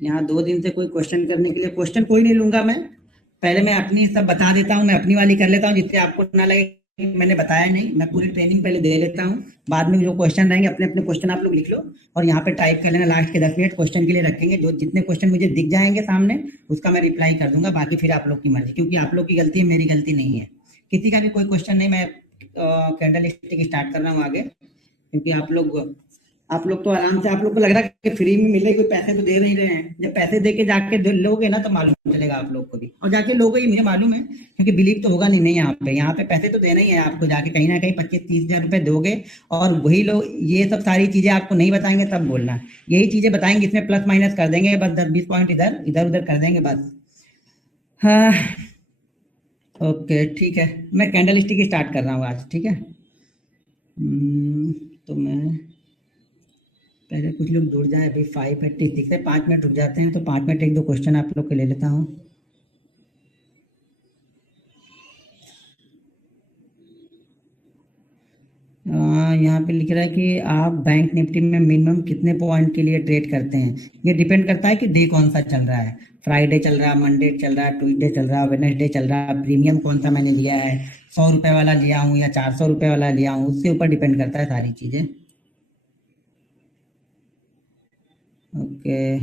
यहाँ 2 दिन से कोई क्वेश्चन करने के लिए, क्वेश्चन कोई नहीं लूंगा मैं। पहले मैं अपनी सब बता देता हूँ, मैं अपनी वाली कर लेता हूँ, जिससे आपको ना लगे कि मैंने बताया नहीं। मैं पूरी ट्रेनिंग पहले दे लेता हूँ, बाद में जो क्वेश्चन रहेंगे अपने अपने क्वेश्चन आप लोग लिख लो और यहाँ पे टाइप कर लेना। लास्ट के 10 मिनट क्वेश्चन के लिए रखेंगे, जो जितने क्वेश्चन मुझे दिख जाएंगे सामने उसका मैं रिप्लाई कर दूंगा, बाकी फिर आप लोग की मर्जी, क्योंकि आप लोग की गलती है, मेरी गलती नहीं है। किसी का भी कोई क्वेश्चन नहीं। मैं कैंडल स्टिक स्टार्ट कर रहा हूँ आगे, क्योंकि आप लोग तो आराम से, आप लोग को लग रहा है कि फ्री में मिले, कोई पैसे तो दे नहीं रहे हैं। जब पैसे दे के जाके लोगे ना तो मालूम चलेगा आप लोग को भी, और जाके लोगे ही, मुझे मालूम है, क्योंकि बिलीव तो होगा नहीं यहाँ पे पैसे तो देना ही है आपको, जाके कहीं ना कहीं 25-30 हजार रुपए दोगे। और वही लोग ये सब सारी चीजें आपको नहीं बताएंगे तब बोलना, यही चीजें बताएंगे, इसमें प्लस माइनस कर देंगे बस, 10-20 पॉइंट इधर इधर उधर कर देंगे बस। हाँ, ओके ठीक है। मैं कैंडल स्टिक स्टार्ट कर रहा हूँ आज, ठीक है। तो मैं पहले कुछ लोग जुड़ जाए, अभी 5:86 है, 5 मिनट रुक जाते हैं, तो 5 मिनट एक दो क्वेश्चन आप लोग के ले लेता हूँ। यहाँ पे लिख रहा है कि आप बैंक निफ्टी में मिनिमम कितने पॉइंट के लिए ट्रेड करते हैं। ये डिपेंड करता है कि डे कौन सा चल रहा है, फ्राइडे चल रहा है, मंडे चल रहा है, ट्यूसडे चल रहा है, वेडनेसडे चल रहा है, प्रीमियम कौन सा मैंने लिया है, 100 रुपए वाला लिया हूँ या 400 रुपए वाला लिया हूँ, उसके ऊपर डिपेंड करता है सारी चीज़ें। ओके,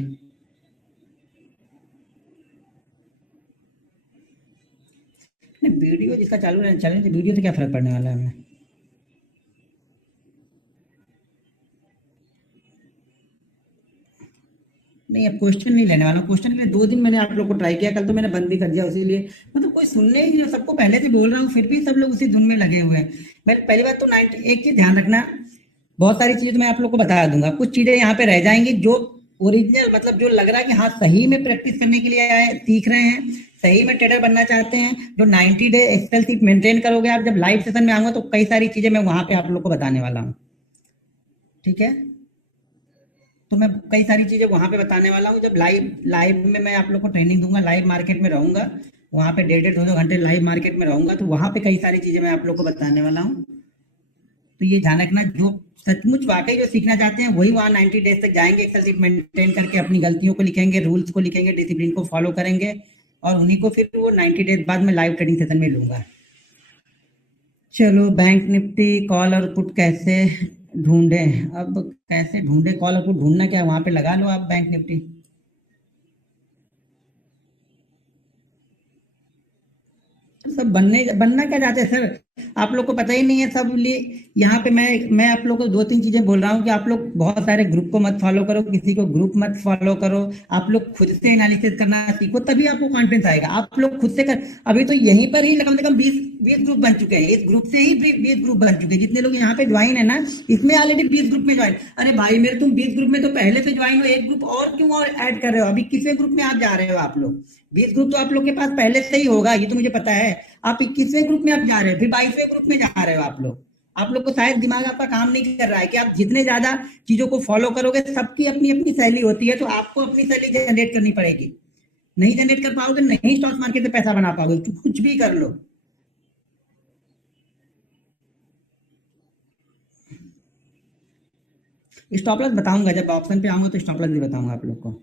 नहीं वीडियो जिसका चालू रहना चले, तो वीडियो से क्या फर्क पड़ने वाला है हमें। नहीं, अब क्वेश्चन नहीं लेने वाला। क्वेश्चन के लिए 2 दिन मैंने आप लोग को ट्राई किया, कल तो मैंने बंद भी कर दिया उसी लिए। मतलब कोई सुनने ही नहीं, सबको पहले से बोल रहा हूँ, फिर भी सब लोग उसी धुन में लगे हुए हैं। मैं पहली बात तो 90 एक चीज ध्यान रखना, बहुत सारी चीजें तो मैं आप लोग को बता दूंगा, कुछ चीजें यहाँ पे रह जाएंगी जो ओरिजिनल, मतलब जो लग रहा है कि हाँ सही में प्रैक्टिस करने के लिए आए, सीख रहे हैं, सही में ट्रेडर बनना चाहते हैं, जो 90 डे एक्सेल सीट मेंटेन करोगे आप, जब लाइव सेशन में आऊंगा तो कई सारी चीजें मैं वहां पे आप लोग को बताने वाला हूँ, ठीक है। तो मैं कई सारी चीजें वहां पे बताने वाला हूँ, जब लाइव लाइव में मैं आप लोग को ट्रेनिंग दूंगा, लाइव मार्केट में रहूंगा, वहां पे 1.5-2 घंटे लाइव मार्केट में रहूंगा, तो वहां पे कई सारी चीजें मैं आप लोग को बताने वाला हूँ। तो ये ध्यान रखना, जो सचमुच वाकई जो सीखना चाहते हैं वही वहाँ 90 डेज तक जाएंगे, एक्सेल शीट मेंटेन करके अपनी गलतियों को लिखेंगे, रूल्स को लिखेंगे, डिसिप्लिन को फॉलो करेंगे, और उन्हीं को फिर वो 90 डेज बाद में लाइव ट्रेडिंग सेशन में लूंगा। चलो, बैंक निफ्टी कॉल और पुट कैसे ढूंढे। अब कैसे ढूंढे कॉल और पुट, ढूंढना क्या है, वहां पे लगा लो आप बैंक निफ्टी। सब बनना क्या चाहते हैं सर, आप लोग को पता ही नहीं है सब लिए। यहाँ पे मैं आप लोग को 2-3 चीजें बोल रहा हूँ कि आप लोग बहुत सारे ग्रुप को मत फॉलो करो, किसी को ग्रुप मत फॉलो करो, आप लोग खुद से एनालिसिस करना सीखो, तभी आपको कॉन्फिडेंस आएगा। आप लोग खुद से कर, अभी तो यहीं पर ही कम से कम 20 ग्रुप बन चुके हैं, इस ग्रुप से ही 20 ग्रुप बन चुके हैं, जितने लोग यहाँ पे ज्वाइन है ना, इसमें ऑलरेडी 20 ग्रुप में ज्वाइन। अरे भाई मेरे, तुम 20 ग्रुप में तो पहले से ज्वाइन हो, एक ग्रुप और क्यों और ऐड कर रहे हो, अभी किसवें ग्रुप में आप जा रहे हो आप लोग। 20 ग्रुप तो आप लोग के पास पहले से ही होगा, ये तो मुझे पता है। आप 21वें ग्रुप में आप जा रहे हो, फिर 22वें ग्रुप में जा रहे हो आप लोग। आप लोग को शायद दिमाग आपका काम नहीं कर रहा है कि आप जितने ज्यादा चीजों को फॉलो करोगे, सबकी अपनी अपनी शैली होती है, तो आपको अपनी शैली जनरेट करनी पड़ेगी। नहीं जनरेट कर पाओगे, नहीं स्टॉक मार्केट से पैसा बना पाओगे, तो कुछ भी कर लो। स्टॉप लॉस बताऊंगा, जब ऑप्शन पे आऊंगा तो स्टॉप लॉस भी बताऊंगा आप लोग को।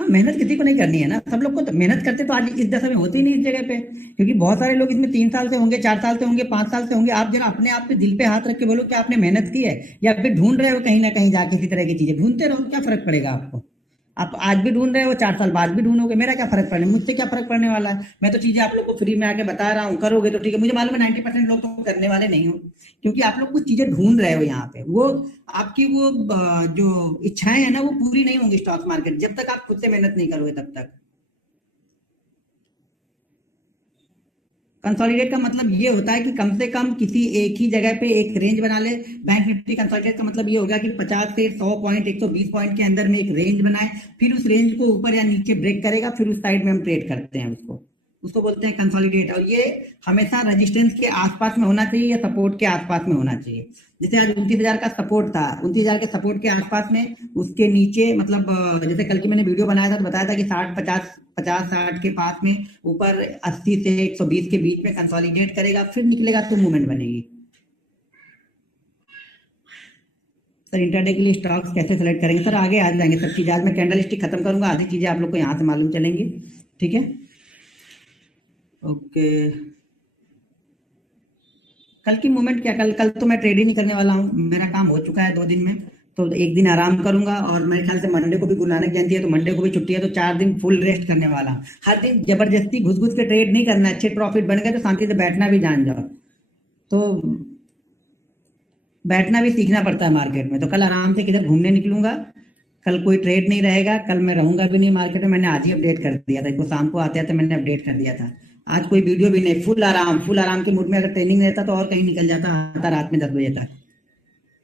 हाँ, मेहनत किसी को नहीं करनी है ना, सब लोग को तो मेहनत करते तो आज इस दशा में होती ही नहीं इस जगह पे, क्योंकि बहुत सारे लोग इसमें 3 साल से होंगे, 4 साल से होंगे, 5 साल से होंगे। आप जरा अपने आप पे दिल पे हाथ रख के बोलो कि आपने मेहनत की है, या फिर ढूंढ रहे हो कहीं ना कहीं जाके, इसी तरह की चीजें ढूंढते रहो, क्या फर्क पड़ेगा आपको। आप आज भी ढूंढ रहे हो, 4 साल बाद भी ढूंढोगे, मेरा क्या फर्क पड़ने, मुझसे क्या फर्क पड़ने वाला है। मैं तो चीजें आप लोग को फ्री में आके बता रहा हूँ, करोगे तो ठीक है। मुझे मालूम है 90% लोग तो करने वाले नहीं हो, क्योंकि आप लोग कुछ चीजें ढूंढ रहे हो यहाँ पे, वो आपकी वो जो इच्छाएं है ना, वो पूरी नहीं होंगी स्टॉक मार्केट, जब तक आप खुद से मेहनत नहीं करोगे तब तक। कंसोलिडेट का मतलब ये होता है कि कम से कम किसी एक ही जगह पे एक रेंज बना ले। बैंक निफ्टी कंसोलिडेट का मतलब ये हो गया कि 50 से 100 पॉइंट, 120 पॉइंट के अंदर में एक रेंज बनाए, फिर उस रेंज को ऊपर या नीचे ब्रेक करेगा, फिर उस साइड में हम ट्रेड करते हैं उसको। उसको बोलते हैं कंसोलिडेट। और ये हमेशा रेजिस्टेंस के आसपास में होना चाहिए या सपोर्ट के आसपास में होना चाहिए। जैसे आज 29,000 का सपोर्ट था, 29,000 के सपोर्ट के आसपास में, उसके नीचे मतलब जैसे कल की मैंने वीडियो बनाया था तो बताया था कि 60 50 के पास में ऊपर 80 से 120 के बीच में कंसोलिडेट करेगा, फिर निकलेगा तो मूवमेंट बनेगी। सर इंटरडे के लिए स्टॉक्स कैसे सेलेक्ट करेंगे? सर आगे आ जाएंगे सब चीज़ें। आज मैं कैंडल स्टिक खत्म करूंगा, आधी चीज़ें आप लोग को यहाँ से मालूम चलेंगी। ठीक है, ओके। कल की मूवमेंट क्या, कल कल तो मैं ट्रेड ही नहीं करने वाला हूँ, मेरा काम हो चुका है 2 दिन में। तो एक दिन आराम करूंगा, और मेरे ख्याल से मंडे को भी गुरु नानक जयंती है तो मंडे को भी छुट्टी है, तो 4 दिन फुल रेस्ट करने वाला हूँ। हर दिन जबरदस्ती घुस घुस के ट्रेड नहीं करना, अच्छे प्रॉफिट बन गए तो शांति से बैठना भी जान जाओ। तो बैठना भी सीखना पड़ता है मार्केट में। तो कल आराम से किधर घूमने निकलूंगा, कल कोई ट्रेड नहीं रहेगा, कल मैं रहूंगा भी नहीं मार्केट में। मैंने आज ही अपडेट कर दिया था, इसको शाम को आते आते मैंने अपडेट कर दिया था। आज कोई वीडियो भी नहीं, फुल आराम के मूड में। अगर ट्रेनिंग रहता तो और कहीं निकल जाता, आता रात में 10 बजे तक।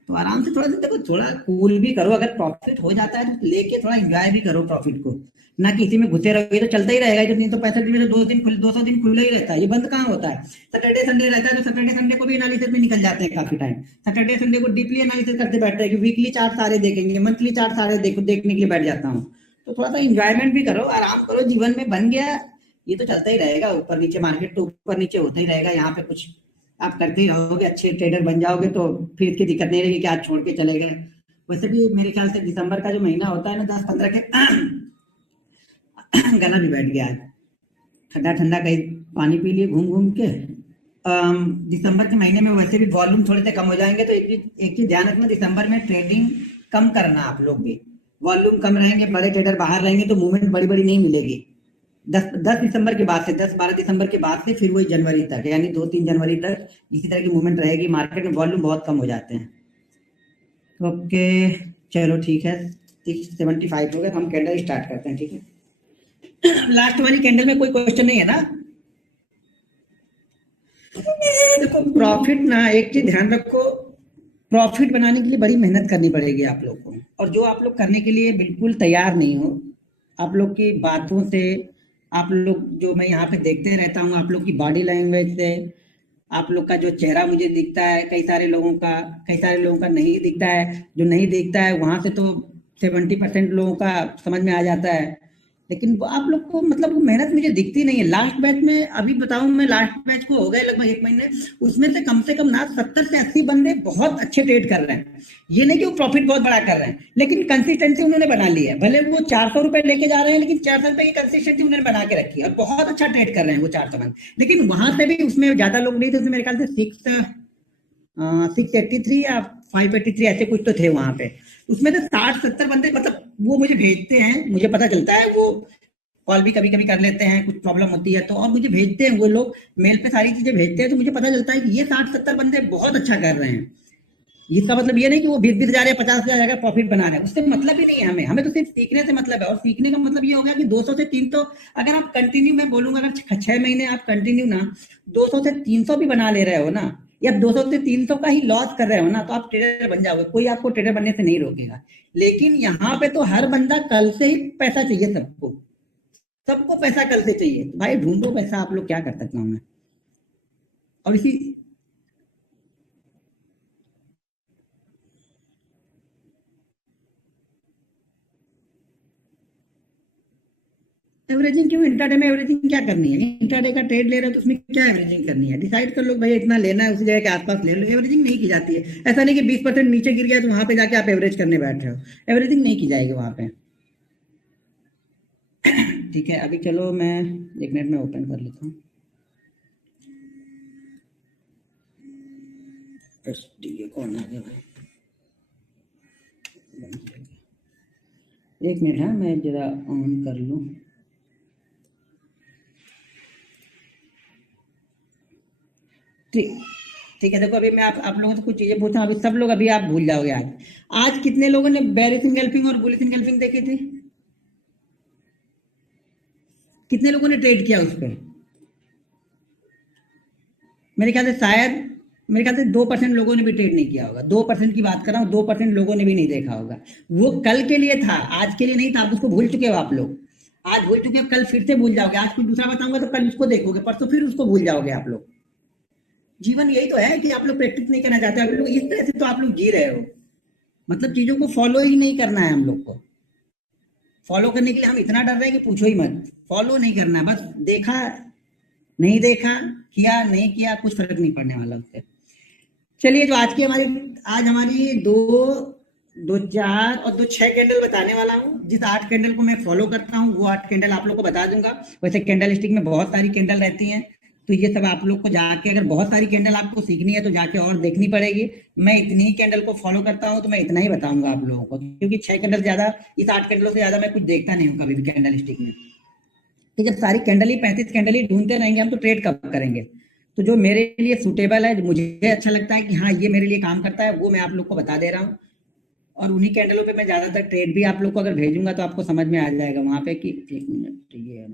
तो आराम से थोड़ा सा देखो, थोड़ा कूल भी करो। अगर प्रॉफिट हो जाता है तो लेके थोड़ा एंजॉय भी करो प्रॉफिट को, ना कि इसी में घुसे रहोगे तो चलता ही रहेगा। जो 365 दिन में 200 दिन खुला ही रहता है, ये बंद कहाँ होता है? सैटरडे संडे रहता है तो सैटरडे संडे को भी एनालिसिस में निकल जाते हैं काफी टाइम। सैटरडे संडे को डीपली एनालिसिस करते बैठते हैं कि वीकली चार्ट सारे देखेंगे, मंथली चार्ट सारे देखने के लिए बैठ जाता हूँ। तो थोड़ा सा इंजॉयमेंट भी करो, आराम करो, जीवन में बन गया ये तो चलता ही रहेगा। ऊपर नीचे मार्केट तो ऊपर नीचे होता ही रहेगा, यहाँ पे कुछ आप करते ही रहोगे, अच्छे ट्रेडर बन जाओगे तो फिर इसकी दिक्कत नहीं रहेगी कि आज छोड़ के चले गए। वैसे भी मेरे ख्याल से दिसंबर का जो महीना होता है ना, 10-15 के गला भी बैठ गया आज, ठंडा ठंडा कहीं पानी पी लिए घूम घूम के। दिसंबर के महीने में वैसे भी वॉल्यूम थोड़े से कम हो जाएंगे, तो एक चीज ध्यान रखना, दिसंबर में ट्रेडिंग कम करना आप लोग भी। वॉल्यूम कम रहेंगे, बड़े ट्रेडर बाहर रहेंगे तो मूवमेंट बड़ी बड़ी नहीं मिलेगी। 10 दिसंबर के बाद से, 10-12 दिसंबर के बाद से फिर वही जनवरी तक, यानी 2-3 जनवरी तक इसी तरह की मूवमेंट रहेगी। मार्केट में वॉल्यूम बहुत कम हो जाते हैं। ओके चलो ठीक है, 675 हो गए, हम कैंडल स्टार्ट करते हैं। ठीक है, लास्ट वाली कैंडल में कोई क्वेश्चन नहीं है ना? देखो प्रॉफिट ना, एक चीज ध्यान रखो, प्रॉफिट बनाने के लिए बड़ी मेहनत करनी पड़ेगी आप लोग को, और जो आप लोग करने के लिए बिल्कुल तैयार नहीं हो, आप लोग की बातों से, आप लोग जो मैं यहाँ पे देखते रहता हूँ, आप लोग की बॉडी लैंग्वेज से, आप लोग का जो चेहरा मुझे दिखता है, कई सारे लोगों का नहीं दिखता है। जो नहीं दिखता है वहां से तो 70% लोगों का समझ में आ जाता है, लेकिन वो आप लोग को मतलब वो मेहनत मुझे दिखती नहीं है। लास्ट बैच में अभी बताऊं, मैं लास्ट बैच को हो गए लगभग 1 महीने, उसमें से कम ना 70 से 80 बंदे बहुत अच्छे ट्रेड कर रहे हैं। ये नहीं कि वो प्रॉफिट बहुत बड़ा कर रहे हैं, लेकिन कंसिस्टेंसी उन्होंने बना ली है। भले वो 400 रुपए लेके जा रहे हैं, लेकिन 400 रुपए की कंसिस्टेंसी उन्होंने बना के रखी है, और बहुत अच्छा ट्रेड कर रहे हैं वो 400 बंद। लेकिन वहां से भी उसमें ज्यादा लोग नहीं थे, उसमें मेरे ख्याल से 683 या 583 ऐसे कुछ तो थे वहां पे। उसमें तो 60-70 बंदे, मतलब वो मुझे भेजते हैं, मुझे पता चलता है, वो कॉल भी कभी कभी कर लेते हैं, कुछ प्रॉब्लम होती है तो, और मुझे भेजते हैं वो लोग, मेल पे सारी चीजें भेजते हैं, तो मुझे पता चलता है कि ये 60-70 बंदे बहुत अच्छा कर रहे हैं। इसका मतलब ये नहीं कि वो 20,000 या 50,000 का प्रॉफिट बना रहे हैं, उससे मतलब ही नहीं है हमें तो सिर्फ सीखने से मतलब है। और सीखने का मतलब ये हो गया कि 200 से 300 अगर आप कंटिन्यू, मैं बोलूंगा अगर 6 महीने आप कंटिन्यू ना 200 से 300 भी बना ले रहे हो ना, या 200 से 300 का ही लॉस कर रहे हो ना, तो आप ट्रेडर बन जाओगे, कोई आपको ट्रेडर बनने से नहीं रोकेगा। लेकिन यहाँ पे तो हर बंदा कल से ही पैसा चाहिए, सबको सबको पैसा कल से चाहिए। तो भाई ढूंढो पैसा, आप लोग क्या कर सकता हूँ मैं। और इसी एवरेजिंग क्यों, इंट्राडे में एवरेजिंग क्या करनी है? इंट्राडे का ट्रेड ले रहे हो तो उसमें क्या एवरेजिंग करनी है? डिसाइड कर लो भाई, इतना लेना है, उसी जगह के आसपास ले लो। एवरेजिंग नहीं की जाती है, ऐसा नहीं कि 20% नीचे गिर गया तो वहां पे जाके आप एवरेज करने बैठ रहे हो, एवरेजिंग नहीं की जाएगी वहां पे। ठीक है, अभी चलो मैं 1 मिनट में ओपन कर लेता हूँ। कौन आ गया भाई? 1 मिनट है, मैं जरा ऑन कर लूँ। ठीक ठीक है, देखो अभी मैं आप लोगों से कुछ चीजें पूछता हूँ, अभी सब लोग, अभी आप भूल जाओगे। आज आज कितने लोगों ने बेरिश इंगल्फिंग और बुलिश इंगल्फिंग देखी थी? कितने लोगों ने ट्रेड किया उस पर? मेरे ख्याल से शायद, मेरे ख्याल से 2% लोगों ने भी ट्रेड नहीं किया होगा। 2% की बात कर रहा हूँ, 2% लोगों ने भी नहीं देखा होगा। वो कल के लिए था, आज के लिए नहीं था, आप उसको भूल चुके हो आप लोग। आज भूल चुके, कल फिर से भूल जाओगे। आज कुछ दूसरा बताऊंगा तो कल उसको देखोगे, परसों फिर उसको भूल जाओगे आप लोग। जीवन यही तो है कि आप लोग प्रैक्टिस नहीं करना चाहते, आप लोग इस तरह से तो आप लोग जी रहे हो। मतलब चीजों को फॉलो ही नहीं करना है हम लोग को। फॉलो करने के लिए हम इतना डर रहे हैं कि पूछो ही मत। फॉलो नहीं करना है, बस देखा नहीं देखा, किया नहीं किया, कुछ फर्क नहीं पड़ने वाला उससे। चलिए, जो आज हमारी दो दो चार और दो 6 कैंडल बताने वाला हूँ। जिस 8 कैंडल को मैं फॉलो करता हूँ वो 8 कैंडल आप लोग को बता दूंगा। वैसे कैंडल स्टिक में बहुत सारी कैंडल रहती हैं, तो ये सब आप लोग को जाके, अगर बहुत सारी कैंडल आपको सीखनी है तो जाके और देखनी पड़ेगी। मैं इतनी ही कैंडल को फॉलो करता हूँ तो मैं इतना ही बताऊंगा आप लोगों को, क्योंकि 6 कैंडल ज्यादा, इस 8 कैंडलों से ज्यादा मैं कुछ देखता नहीं हूँ कभी भी कैंडल स्टिक में। कि जब सारी कैंडल ही 35 कैंडल ही ढूंढते रहेंगे हम, तो ट्रेड कब करेंगे। तो जो मेरे लिए सूटेबल है, जो मुझे अच्छा लगता है कि हाँ ये मेरे लिए काम करता है, वो मैं आप लोग को बता दे रहा हूँ। और उन्हीं कैंडलों पे मैं ज्यादातर ट्रेड भी आप लोग को अगर भेजूंगा तो आपको समझ में आ जाएगा वहां पे कि 1 मिनट, ये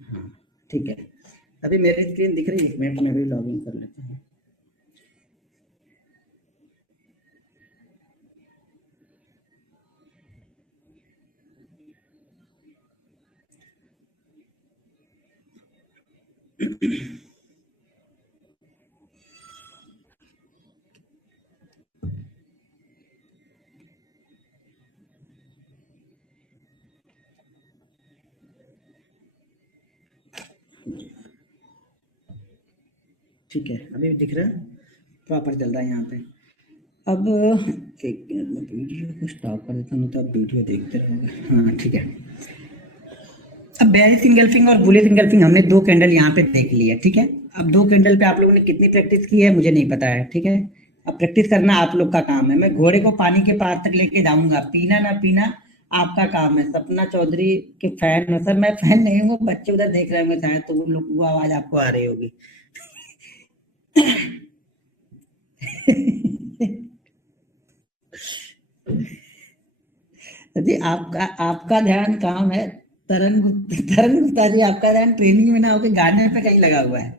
हाँ ठीक है। अभी मेरी स्क्रीन दिख रही है, 1 मिनट में भी लॉग इन कर लेते हैं। ठीक है, अभी दिख रहा है, प्रॉपर चल रहा है यहाँ पे। अब 1 मिनट में वीडियो को स्टॉप कर देता हूँ, तो आप वीडियो देखते रहोगे। हाँ ठीक है। अब बेयरिश इंगल्फिंग और बुलिश इंगल्फिंग हमने 2 कैंडल यहाँ पे देख ली है, ठीक है। अब 2 कैंडल पे आप लोगों ने कितनी प्रैक्टिस की है मुझे नहीं पता है, ठीक है। अब प्रैक्टिस करना आप लोग का काम है। मैं घोड़े को पानी के पार तक लेके जाऊंगा, पीना ना पीना आपका काम है। सपना चौधरी के फैन हो सर? मैं फैन नहीं हूँ, बच्चे उधर देख रहे होंगे शायद, तो वो लोग, वो आवाज आपको आ रही होगी। जी, आपका आपका ध्यान काम है। तरन गुप्ता जी, आपका ध्यान ट्रेनिंग में ना होकर गाने पे कहीं लगा हुआ है।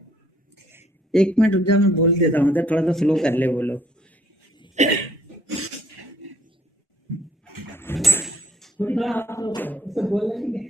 1 मिनट रुक जाओ, मैं बोल देता हूँ, थोड़ा सा स्लो कर ले बोलो। थोड़ा आप स्लो करो, उसको बोलना नहीं है।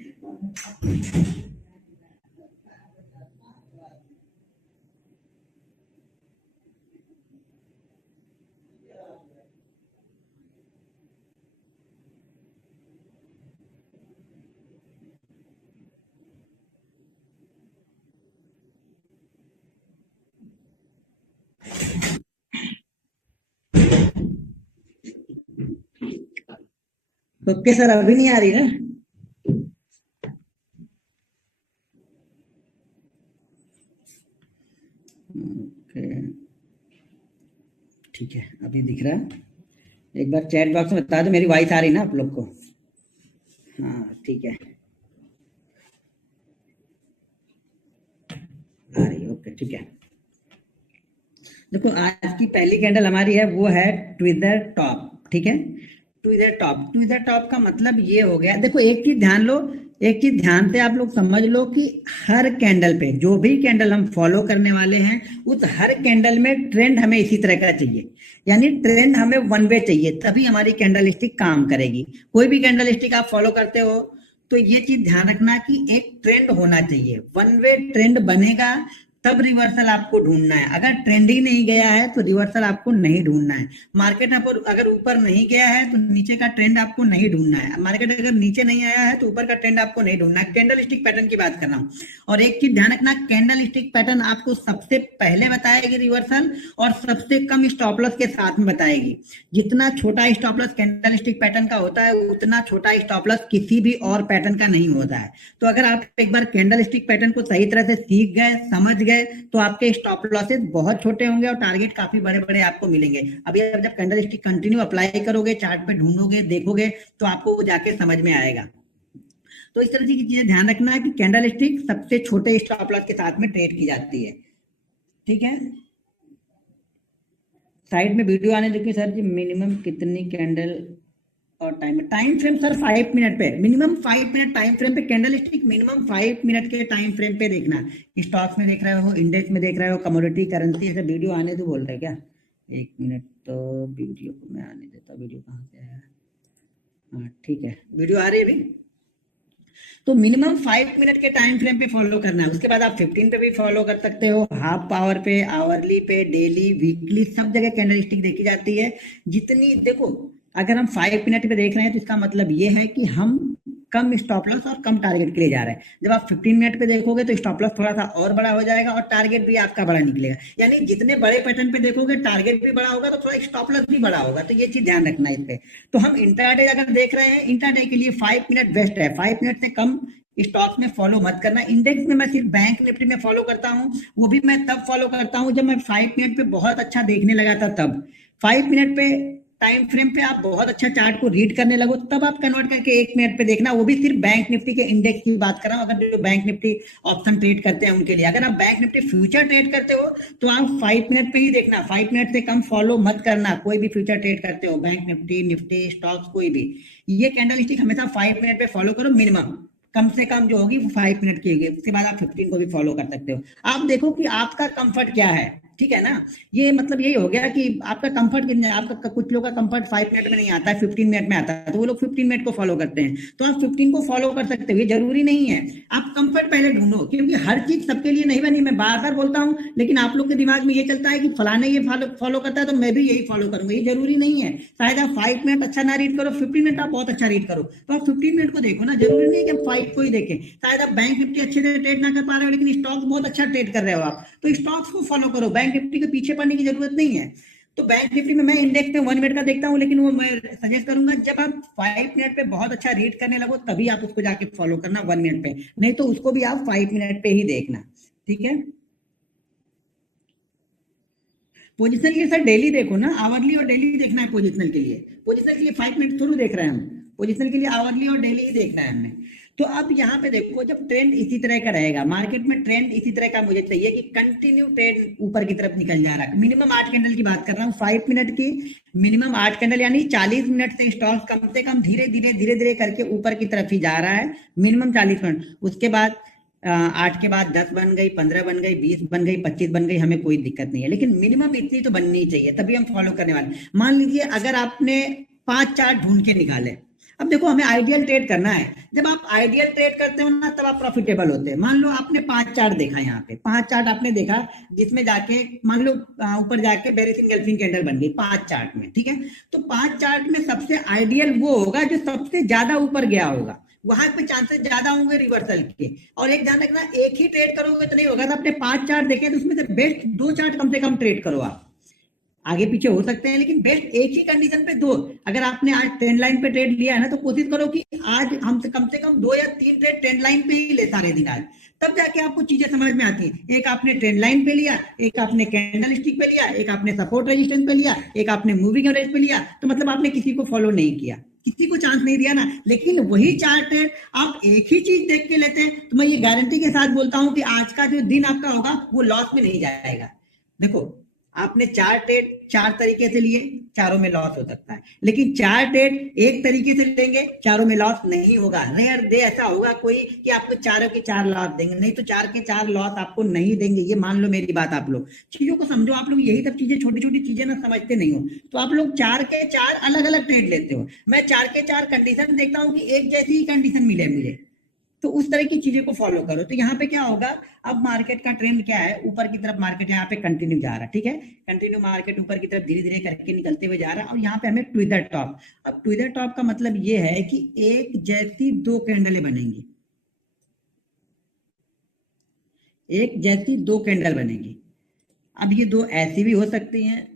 ओके सर, अभी नहीं आ रही ना? ओके ठीक है, अभी दिख रहा है। एक बार चैट बॉक्स में बता दो मेरी वॉइस आ रही ना आप लोग को? हाँ ठीक है, आ रही है, ओके ठीक है। देखो, आज की पहली कैंडल हमारी है, वो है ट्विदर टॉप, ठीक है। ट्विदर टॉप, ट्विदर टॉप का मतलब ये हो गया। देखो, एक चीज ध्यान लो, एक चीज ध्यान से आप लोग समझ लो कि हर कैंडल पे, जो भी कैंडल हम फॉलो करने वाले हैं, उस हर कैंडल में ट्रेंड हमें इसी तरह का चाहिए। यानी ट्रेंड हमें वन वे चाहिए, तभी हमारी कैंडल स्टिक काम करेगी। कोई भी कैंडल स्टिक आप फॉलो करते हो तो ये चीज ध्यान रखना कि एक ट्रेंड होना चाहिए, वन वे ट्रेंड बनेगा तब रिवर्सल आपको ढूंढना है। अगर ट्रेंड ही नहीं गया है तो रिवर्सल आपको नहीं ढूंढना है। मार्केट अगर ऊपर नहीं गया है तो नीचे का ट्रेंड आपको नहीं ढूंढना है। मार्केट अगर नीचे नहीं आया है तो ऊपर का ट्रेंड आपको नहीं ढूंढना है। कैंडल स्टिक पैटर्न की बात कर रहा हूँ। और एक चीज ध्यान रखना, कैंडल स्टिक पैटर्न आपको सबसे पहले बताएगी रिवर्सल, और सबसे कम स्टॉप लॉस के साथ में बताएगी। जितना छोटा stop loss candle stick pattern का होता है, उतना छोटा स्टॉप लॉस किसी भी और पैटर्न का नहीं होता है। तो अगर आप एक बार कैंडल स्टिक पैटर्न को सही तरह से सीख गए, समझ गए, तो आपके स्टॉप लॉसेस बहुत छोटे होंगे और टारगेट काफी बड़े बड़े आपको मिलेंगे। अभी आप जब कैंडल स्टिक कंटिन्यू अप्लाई करोगे, चार्ट पे ढूंढोगे, देखोगे, तो आपको वो जाके समझ में आएगा। तो इस तरह की चीजें ध्यान रखना है कि कैंडल स्टिक सबसे छोटे स्टॉप लॉस के साथ में ट्रेड की जाती है, ठीक है। साइड में वीडियो आने देखिए सर जी, मिनिमम कितनी कैंडल और टाइम फ्रेम सर 5 मिनट पे, मिनिमम 5 मिनट टाइम फ्रेम पे कैंडल स्टिक, मिनिमम 5 मिनट के टाइम फ्रेम पे देखना। स्टॉक्स में देख रहे हो, इंडेक्स में देख रहे हो, कमोडिटी, करेंसी, ऐसे वीडियो आने तो बोल रहे क्या? एक मिनट, तो वीडियो को मैं आने देता, वीडियो कहाँ से आया? हाँ ठीक है, वीडियो आ रही है अभी। तो मिनिमम 5 मिनट के टाइम फ्रेम पे फॉलो करना है। उसके बाद आप 15 पे भी फॉलो कर सकते हो, हाफ आवर पे, आवरली पे, डेली, वीकली, सब जगह कैंडलस्टिक देखी जाती है। जितनी देखो, अगर हम 5 मिनट पे देख रहे हैं तो इसका मतलब ये है कि हम कम स्टॉप लॉस और कम टारगेट के लिए जा रहे हैं। जब आप 15 मिनट पे देखोगे तो स्टॉप लॉस थोड़ा सा और बड़ा हो जाएगा और टारगेट भी आपका बड़ा निकलेगा। यानी जितने बड़े पैटर्न पे देखोगे टारगेट भी बड़ा होगा तो थोड़ा स्टॉप लॉस भी बड़ा होगा। तो ये चीज ध्यान रखना है इस पे। तो हम इंट्राडे अगर देख रहे हैं, इंट्राडे के लिए 5 मिनट बेस्ट है। 5 मिनट से कम स्टॉक्स में फॉलो मत करना। इंडेक्स में मैं सिर्फ बैंक निफ्टी में फॉलो करता हूँ, वो भी मैं तब फॉलो करता हूँ जब मैं 5 मिनट पे बहुत अच्छा देखने लगा था तब। 5 मिनट पे टाइम फ्रेम पे आप बहुत अच्छा चार्ट को रीड करने लगो तब आप कन्वर्ट करके 1 मिनट पे देखना। वो भी सिर्फ बैंक निफ्टी के इंडेक्स की बात कर रहा हूँ। अगर जो बैंक निफ्टी ऑप्शन ट्रेड करते हैं उनके लिए, अगर आप बैंक निफ्टी फ्यूचर ट्रेड करते हो तो आप 5 मिनट पे ही देखना। 5 मिनट से कम फॉलो मत करना। कोई भी फ्यूचर ट्रेड करते हो, बैंक निफ्टी, निफ्टी, स्टॉक्स, कोई भी, ये कैंडल स्टिक हमेशा 5 मिनट पे फॉलो करो मिनिमम। कम से कम जो होगी वो 5 मिनट की होगी। उसके बाद आप 15 को भी फॉलो कर सकते हो। आप देखो कि आपका कंफर्ट क्या है, ठीक है ना। ये मतलब यही हो गया कि आपका कंफर्ट कितना है। आपका कुछ लोग का कंफर्ट 5 मिनट में नहीं आता है, 15 मिनट में आता है, तो वो लोग 15 मिनट को फॉलो करते हैं। तो आप 15 को फॉलो कर सकते हो, ये जरूरी नहीं है। आप कंफर्ट पहले ढूंढो, क्योंकि हर चीज सबके लिए नहीं बनी। मैं बार बार बोलता हूँ, लेकिन आप लोग के दिमाग में ये चलता है कि फलाने ये फॉलो करता है तो मैं भी यही फॉलो करूंगा। ये जरूरी नहीं है। शायद आप 5 मिनट अच्छा ना रीड करो, 15 मिनट आप बहुत अच्छा रीड करो, तो आप 15 मिनट को देखो ना। जरूरी नहीं कि आप 5 को ही देखें। शायद आप बैंक निफ्टी अच्छे से ट्रेड ना कर पा रहे हो, लेकिन स्टॉक्स बहुत अच्छा ट्रेड कर रहे हो आप, तो स्टॉक्स को फॉलो करो। बैंक निफ्टी के पीछे पड़ने की जरूरत नहीं है। तो बैंक निफ्टी में मैं इंडेक्स में 1 मिनट का देखता हूँ, लेकिन वो मैं सजेस्ट करूंगा जब आप 5 मिनट पे बहुत अच्छा रीड करने लगो तभी आप उसको जाके फॉलो करना 1 मिनट पे, नहीं तो उसको भी आप 5 मिनट पे ही देखना, ठीक है। पोजिशनल के लिए सर डेली देखो ना, आवरली और डेली देखना है पोजिशनल के लिए। पोजिशनल के लिए 5 मिनट थोड़ी देख रहे हैं हम, पोजिशनल के लिए आवरली और डेली ही देखना है हमें। तो अब यहाँ पे देखो, जब ट्रेंड इसी तरह का रहेगा, मार्केट में ट्रेंड इसी तरह का मुझे चाहिए कि कंटिन्यू ट्रेंड ऊपर की तरफ निकल जा रहा है। मिनिमम 8 कैंडल की बात कर रहा हूँ, 5 मिनट की मिनिमम 8 कैंडल, यानी 40 मिनट से स्टॉक कम से कम धीरे धीरे करके ऊपर की तरफ ही जा रहा है। Minimum 40 minute. उसके बाद 8 के बाद 10 बन गई, 15 बन गई, 20 बन गई, 25 बन गई, हमें कोई दिक्कत नहीं है, लेकिन मिनिमम इतनी तो बननी चाहिए, तभी हम फॉलो करने वाले। मान लीजिए अगर आपने 5 चार्ट ढूंढ के निकाले, अब देखो हमें आइडियल ट्रेड करना है। जब आप आइडियल ट्रेड करते हो ना तब आप प्रॉफिटेबल होते हैं। मान लो आपने 5 चार्ट देखा, यहाँ पे 5 चार्ट आपने देखा, जिसमें जाके मान लो ऊपर जाके बेरिस इंगल्फिंग कैंडल बन गई 5 चार्ट में, ठीक है। तो 5 चार्ट में सबसे आइडियल वो होगा जो सबसे ज्यादा ऊपर गया होगा, वहां पे चांसेस ज्यादा होंगे रिवर्सल के। और एक ध्यान रखना, एक ही ट्रेड करोगे तो नहीं होगा। तो अपने 5 चार्ट देखे तो उसमें से बेस्ट 2 चार्ट कम से कम ट्रेड करो आप। आगे पीछे हो सकते हैं, लेकिन बेस्ट एक ही कंडीशन पे दो। अगर आपने आज ट्रेंड लाइन पे ट्रेड लिया है ना, तो कोशिश करो कि आज हम से कम 2 या 3 ट्रेड ट्रेंड लाइन पे ही ले सारे दिन आज, तब जाके आपको चीजें समझ में आती है। एक आपने ट्रेंड लाइन पे लिया, एक आपने कैंडल स्टिक पे लिया, एक आपने सपोर्ट रेजिस्टेंस पे लिया, एक आपने मूविंग एवरेज पे लिया, तो मतलब आपने किसी को फॉलो नहीं किया, किसी को चांस नहीं दिया ना। लेकिन वही 4 ट्रेड आप एक ही चीज देख के लेते हैं, तो मैं ये गारंटी के साथ बोलता हूं कि आज का जो दिन आपका होगा वो लॉस में नहीं जाएगा। देखो, आपने 4 ट्रेड 4 तरीके से लिए, चारों में लॉस हो सकता है, लेकिन 4 ट्रेड एक तरीके से लेंगे, चारों में लॉस नहीं होगा। रेयर डे ऐसा होगा कोई कि आपको चारों के 4 लॉस देंगे, नहीं तो 4 के 4 लॉस आपको नहीं देंगे। ये मान लो मेरी बात, आप लोग चीजों को समझो। आप लोग यही सब चीजें, छोटी छोटी चीजें ना समझते नहीं हो, तो आप लोग 4 के 4 अलग अलग ट्रेड लेते हो। मैं 4 के 4 कंडीशन देखता हूँ कि एक जैसी ही कंडीशन मिले मुझे, तो उस तरह की चीजें को फॉलो करो। तो यहाँ पे क्या होगा, अब मार्केट का ट्रेंड क्या है, ऊपर की तरफ मार्केट यहाँ पे कंटिन्यू जा रहा है, ठीक है। कंटिन्यू मार्केट ऊपर की तरफ धीरे धीरे करके निकलते हुए जा रहा है, और यहाँ पे हमें ट्विदर टॉप। अब ट्विदर टॉप का मतलब ये है कि एक जैसी 2 कैंडलें बनेंगी, एक जैसी 2 कैंडल बनेगी। अब ये 2 ऐसी भी हो सकती हैं,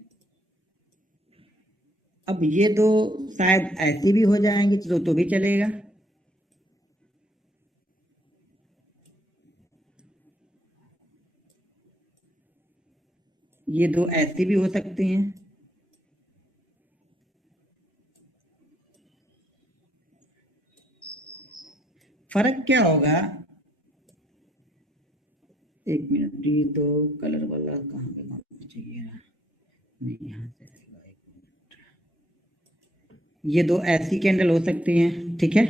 अब ये 2 शायद ऐसी भी हो जाएंगी, तो भी चलेगा। ये 2 ऐसी भी हो सकती हैं। फर्क क्या होगा, एक मिनट, ये 2 कलर वाला कहाँ पे होना चाहिए, नहीं यहाँ से, ये 2 ऐसी कैंडल हो सकती हैं, ठीक है।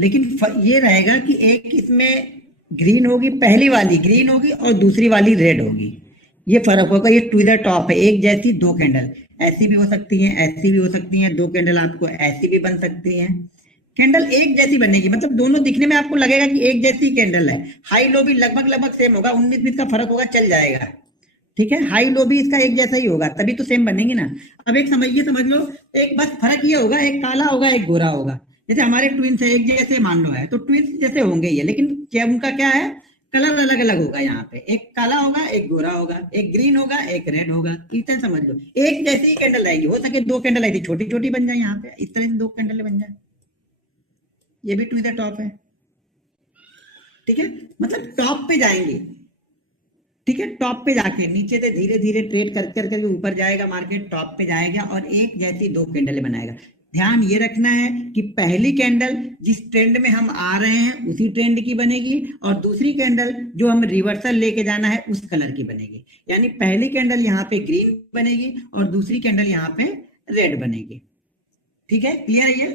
लेकिन ये रहेगा कि एक इसमें ग्रीन होगी, पहली वाली ग्रीन होगी और दूसरी वाली रेड होगी। ये फर्क होगा। ये टू द टॉप है, एक जैसी दो कैंडल, ऐसी भी हो सकती हैं, ऐसी भी हो सकती हैं, दो कैंडल आपको ऐसी भी बन सकती हैं। कैंडल एक जैसी बनेगी, मतलब दोनों दिखने में आपको लगेगा कि एक जैसी कैंडल है। हाई लो भी लगभग लगभग सेम होगा, 19-20 का फर्क होगा, चल जाएगा। ठीक है, हाई लो भी इसका एक जैसा ही होगा, तभी तो सेम बनेंगे ना। अब एक समझ लो, एक बस फर्क ये होगा, एक काला होगा एक गोरा होगा। जैसे हमारे ट्विंस है, एक जैसे मान लो है, तो ट्विंस जैसे होंगे ये, लेकिन क्या उनका क्या है, कलर अलग अलग होगा। यहाँ पे एक काला होगा एक गोरा होगा, एक ग्रीन होगा एक रेड होगा, इतना समझ लो। एक जैसी ही कैंडल आएगी, हो सके दो कैंडल आई थी छोटी छोटी बन जाए, यहाँ पे इस तरह से दो कैंडल बन जाए। ये भी टू द टॉप है। ठीक है, मतलब टॉप पे जाएंगे। ठीक है, टॉप पे जाके नीचे से धीरे धीरे ट्रेड कर कर करके ऊपर जाएगा, मार्केट टॉप पे जाएगा और एक जैसी दो कैंडल बनाएगा। ध्यान ये रखना है कि पहली कैंडल जिस ट्रेंड में हम आ रहे हैं उसी ट्रेंड की बनेगी, और दूसरी कैंडल जो हम रिवर्सल लेके जाना है उस कलर की बनेगी। यानी पहली कैंडल यहाँ पे ग्रीन बनेगी और दूसरी कैंडल यहाँ पे रेड बनेगी। ठीक है, क्लियर है ये?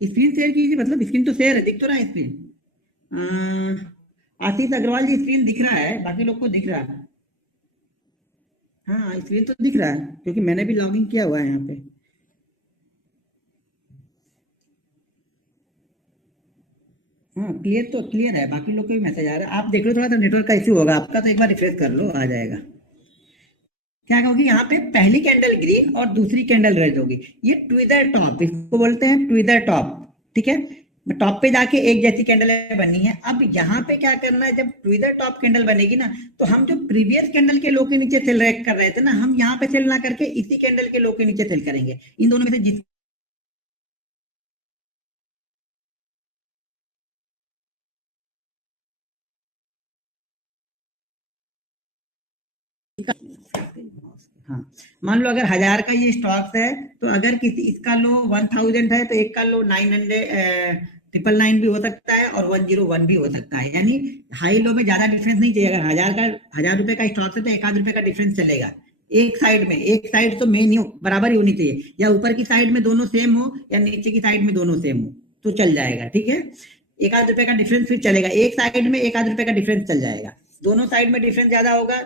स्क्रीन शेयर कीजिए, मतलब स्क्रीन तो शेयर है, दिख तो रहा है स्क्रीन। आशीष अग्रवाल जी, स्क्रीन दिख रहा है, बाकी लोग को दिख रहा है? हाँ, स्क्रीन तो दिख रहा है क्योंकि मैंने भी लॉगिन किया हुआ है यहाँ पे। हाँ, क्लियर तो क्लियर है, बाकी लोग को भी मैसेज आ रहा है। आप देख लो, थोड़ा सा नेटवर्क का इश्यू होगा आपका, तो एक बार रिफ्रेश कर लो, आ जाएगा। क्या होगी यहाँ पे, पहली कैंडल ग्रीन और दूसरी कैंडल रेड होगी। ये ट्विदर टॉप, इसको बोलते हैं ट्विदर टॉप। ठीक है, टॉप पे जाके एक जैसी कैंडल बननी है। अब यहाँ पे क्या करना है, जब ट्विदर टॉप कैंडल बनेगी ना, तो हम जो प्रीवियस कैंडल के लो के नीचे सेल कर रहे थे ना, हम यहाँ पे सेल ना करके इसी कैंडल के लो के नीचे सेल करेंगे। इन दोनों में से जिस हाँ, मान लो अगर 1000 का ये स्टॉक्स है, तो अगर किसी इसका लो 1000 है, तो एक का लो 900 999 भी हो सकता है और 101 भी हो सकता है। यानी हाई लो में ज्यादा डिफरेंस नहीं चाहिए। अगर 1000 रुपए का स्टॉक है तो 1 आध रुपए का डिफरेंस चलेगा। एक साइड में, एक साइड तो मेन ही बराबर ही होनी चाहिए, या ऊपर की साइड में दोनों सेम हो या नीचे की साइड में दोनों सेम हो, तो चल जाएगा। ठीक है, 1 आध रुपए का डिफरेंस फिर चलेगा, एक साइड में 1 आध रुपए का डिफरेंस चल जाएगा। दोनों साइड में डिफरेंस ज्यादा होगा,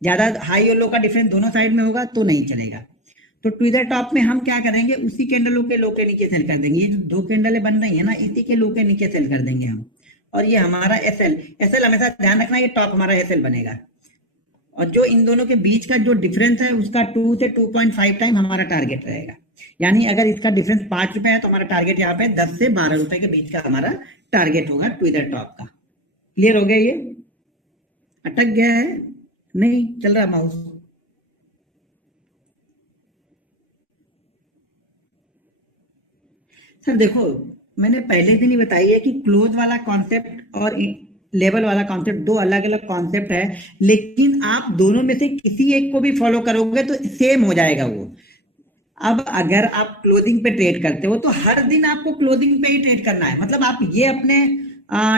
ज्यादा हाई और लो का डिफरेंस दोनों साइड में होगा तो नहीं चलेगा। तो ट्विदर टॉप में हम क्या करेंगे, उसी कैंडलों के लो के नीचे सेल कर देंगे। ये जो दो कैंडलें बन रही है ना, इसी के लो के नीचे सेल कर देंगे हम। और ये हमारा एसएल, एसएल हमेशा ध्यान रखना, ये टॉप हमारा एसएल बनेगा। और जो इन दोनों के बीच का जो डिफरेंस है, उसका 2 से 2.5 टाइम हमारा टारगेट रहेगा। यानी अगर इसका डिफरेंस 5 रुपए है, तो हमारा टारगेट यहाँ पे 10 से 12 रुपए के बीच का हमारा टारगेट होगा ट्विदर टॉप का। क्लियर हो गया ये? अटक गया है? नहीं चल रहा माउस? सर देखो, मैंने पहले दिन ही बताई है कि क्लोज वाला कॉन्सेप्ट और लेवल वाला कॉन्सेप्ट दो अलग अलग कॉन्सेप्ट है, लेकिन आप दोनों में से किसी एक को भी फॉलो करोगे तो सेम हो जाएगा वो। अब अगर आप क्लोजिंग पे ट्रेड करते हो, तो हर दिन आपको क्लोजिंग पे ही ट्रेड करना है। मतलब आप ये अपने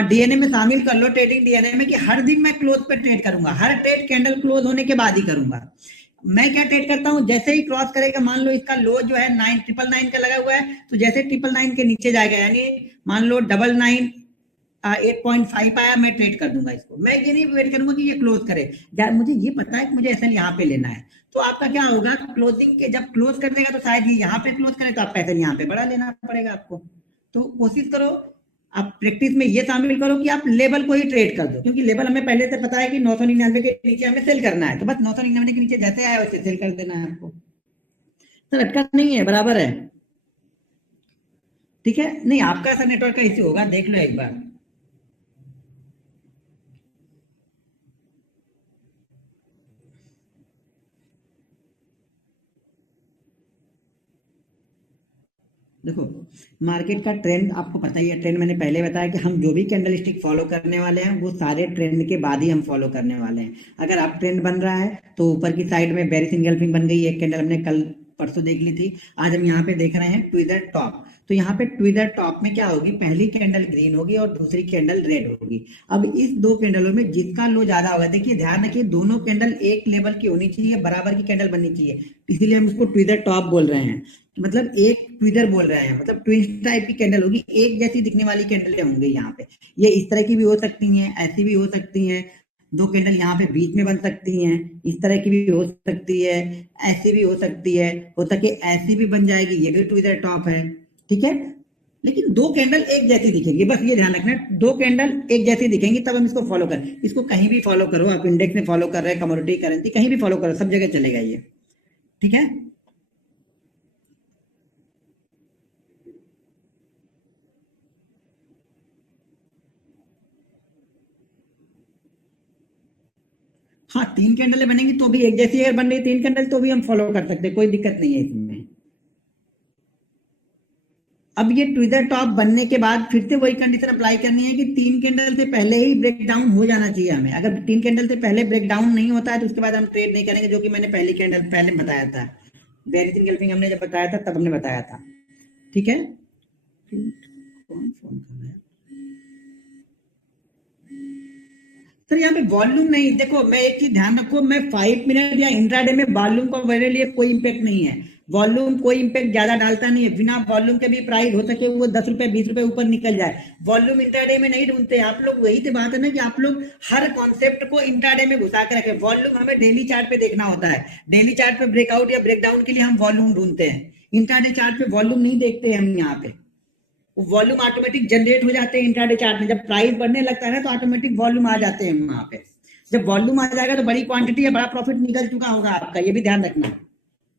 डीएनए में शामिल कर लो, ट्रेडिंग डीएनए में, कि हर दिन मैं क्लोज पे ट्रेड करूंगा, हर ट्रेड कैंडल क्लोज होने के बाद ही करूंगा। मैं क्या ट्रेड करता हूं, जैसे ही क्रॉस करेगा, मान लो इसका लो जो है 999 का लगा हुआ है, तो जैसे 999 के नीचे जाएगा, यानी मान लो 99 8.5 आया, मैं ट्रेड कर दूंगा इसको। मैं ये नहीं वेट करूंगा कि ये क्लोज करे, मुझे ये पता है कि मुझे एसएल यहाँ पे लेना है। तो आपका क्या होगा, क्लोजिंग के जब क्लोज कर देगा, तो शायद ये यहाँ पे क्लोज करे, तो आप पैसे यहाँ पे बड़ा लेना पड़ेगा आपको। तो कोशिश करो, आप प्रैक्टिस में ये शामिल करो कि आप लेवल को ही ट्रेड कर दो, क्योंकि लेवल हमें पहले से पता है कि 999 के नीचे हमें सेल करना है, तो बस 999 के नीचे जैसे आया वैसे सेल कर देना है आपको। सर अटका नहीं है, बराबर है। ठीक है, नहीं आपका ऐसा नेटवर्क का इश्यू होगा, देख लो एक बार। देखो, मार्केट का ट्रेंड आपको पता ही है। ट्रेंड मैंने पहले बताया कि हम जो भी कैंडल स्टिक फॉलो करने वाले हैं, वो सारे ट्रेंड के बाद ही हम फॉलो करने वाले हैं। अगर आप ट्रेंड बन रहा है, तो ऊपर की साइड में बेरिश इंगल्फिंग बन गई, एक कैंडल हमने कल परसों देख ली थी। आज हम यहाँ पे देख रहे हैं ट्विदर टॉप। तो यहाँ पे ट्विदर टॉप में क्या होगी, पहली कैंडल ग्रीन होगी और दूसरी कैंडल रेड होगी। अब इस दो कैंडलों में जिसका लो ज्यादा होगा, देखिए ध्यान रखिए, दोनों कैंडल एक लेवल की होनी चाहिए, बराबर की कैंडल बननी चाहिए, इसीलिए हम इसको ट्विदर टॉप बोल रहे हैं। मतलब एक ट्विदर बोल रहे हैं, मतलब ट्विस्ट टाइप की कैंडल होगी, एक जैसी दिखने वाली कैंडलें होंगी यहाँ पे। ये इस तरह की भी हो सकती हैं, ऐसी भी हो सकती हैं, दो कैंडल यहाँ पे बीच में बन सकती हैं, इस तरह की भी हो सकती है, ऐसी भी हो सकती है, हो सके ऐसी भी बन जाएगी, ये भी ट्विज़र टॉप है, ठीक है। लेकिन दो कैंडल एक जैसी दिखेंगी, बस ये ध्यान रखना, दो कैंडल एक जैसी दिखेंगी तब हम इसको फॉलो करें। इसको कहीं भी फॉलो करो, आप इंडेक्स में फॉलो कर रहे हैं, कमोडिटी करेंसी कहीं भी फॉलो करो, सब जगह चलेगा ये, ठीक है। हाँ, तीन कैंडलें बनेंगी तो भी एक जैसी अगर बन रही है तीन कैंडल तो भी हम फॉलो कर सकते हैं, कोई दिक्कत नहीं है इसमें। अब ये ट्विज़र टॉप बनने के बाद फिर से वही कंडीशन अप्लाई करनी है कि तीन कैंडल से पहले ही ब्रेक डाउन हो जाना चाहिए हमें। अगर तीन कैंडल से पहले ब्रेक डाउन नहीं होता है तो उसके बाद हम ट्रेड नहीं करेंगे, जो कि मैंने पहली कैंडल पहले बताया था, बेयरिश एंगल्फिंग हमने जब बताया था तब हमने बताया था, ठीक है। कौन फोन कर रहा है सर? यहाँ पे वॉल्यूम नहीं, देखो मैं एक चीज ध्यान रखो, मैं 5 मिनट या इंट्राडे में वॉल्यूम का मेरे लिए कोई इंपैक्ट नहीं है। वॉल्यूम कोई इंपैक्ट ज्यादा डालता नहीं है, बिना वॉल्यूम के भी प्राइस हो सके वो 10 रुपए 20 रुपए ऊपर निकल जाए, वॉल्यूम इंट्राडे में नहीं ढूंढते आप लोग। वही तो बात है ना कि आप लोग हर कॉन्सेप्ट को इंट्राडे में घुसा के रखे। वॉल्यूम हमें डेली चार्ट पे देखना होता है, डेली चार्ट पे ब्रेकआउट या ब्रेकडाउन के लिए हम वॉल्यूम ढूंढते हैं, इंट्राडे चार्ट पे वॉल्यूम नहीं देखते हैं हम यहाँ पे। वॉल्यूम ऑटोमेटिक जनरेट हो जाते हैं इंट्राडे चार्ट में, जब प्राइस बढ़ने लगता है ना तो ऑटोमेटिक वॉल्यूम आ जाते हैं वहां पे। जब वॉल्यूम आ जाएगा तो बड़ी क्वांटिटी या बड़ा प्रॉफिट निकल चुका होगा आपका, ये भी ध्यान रखना।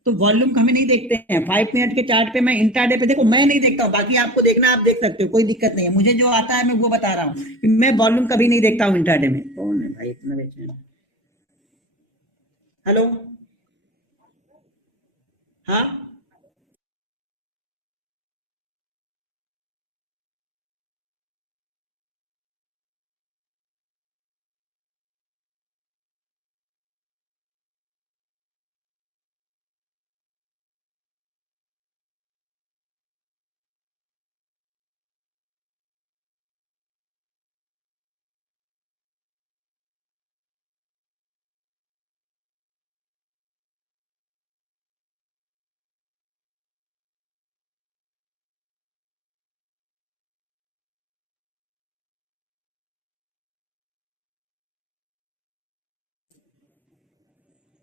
तो वॉल्यूम हमें नहीं देखते हैं 5 मिनट के चार्ट पे, मैं इंट्राडे पे देखो मैं नहीं देखता हूँ, बाकी आपको देखना आप देख सकते हो, कोई दिक्कत नहीं है। मुझे जो आता है मैं वो बता रहा हूँ, मैं वॉल्यूम कभी नहीं देखता हूँ इंट्राडे में। कौन है भाई इतना बेचैन? हेलो, हाँ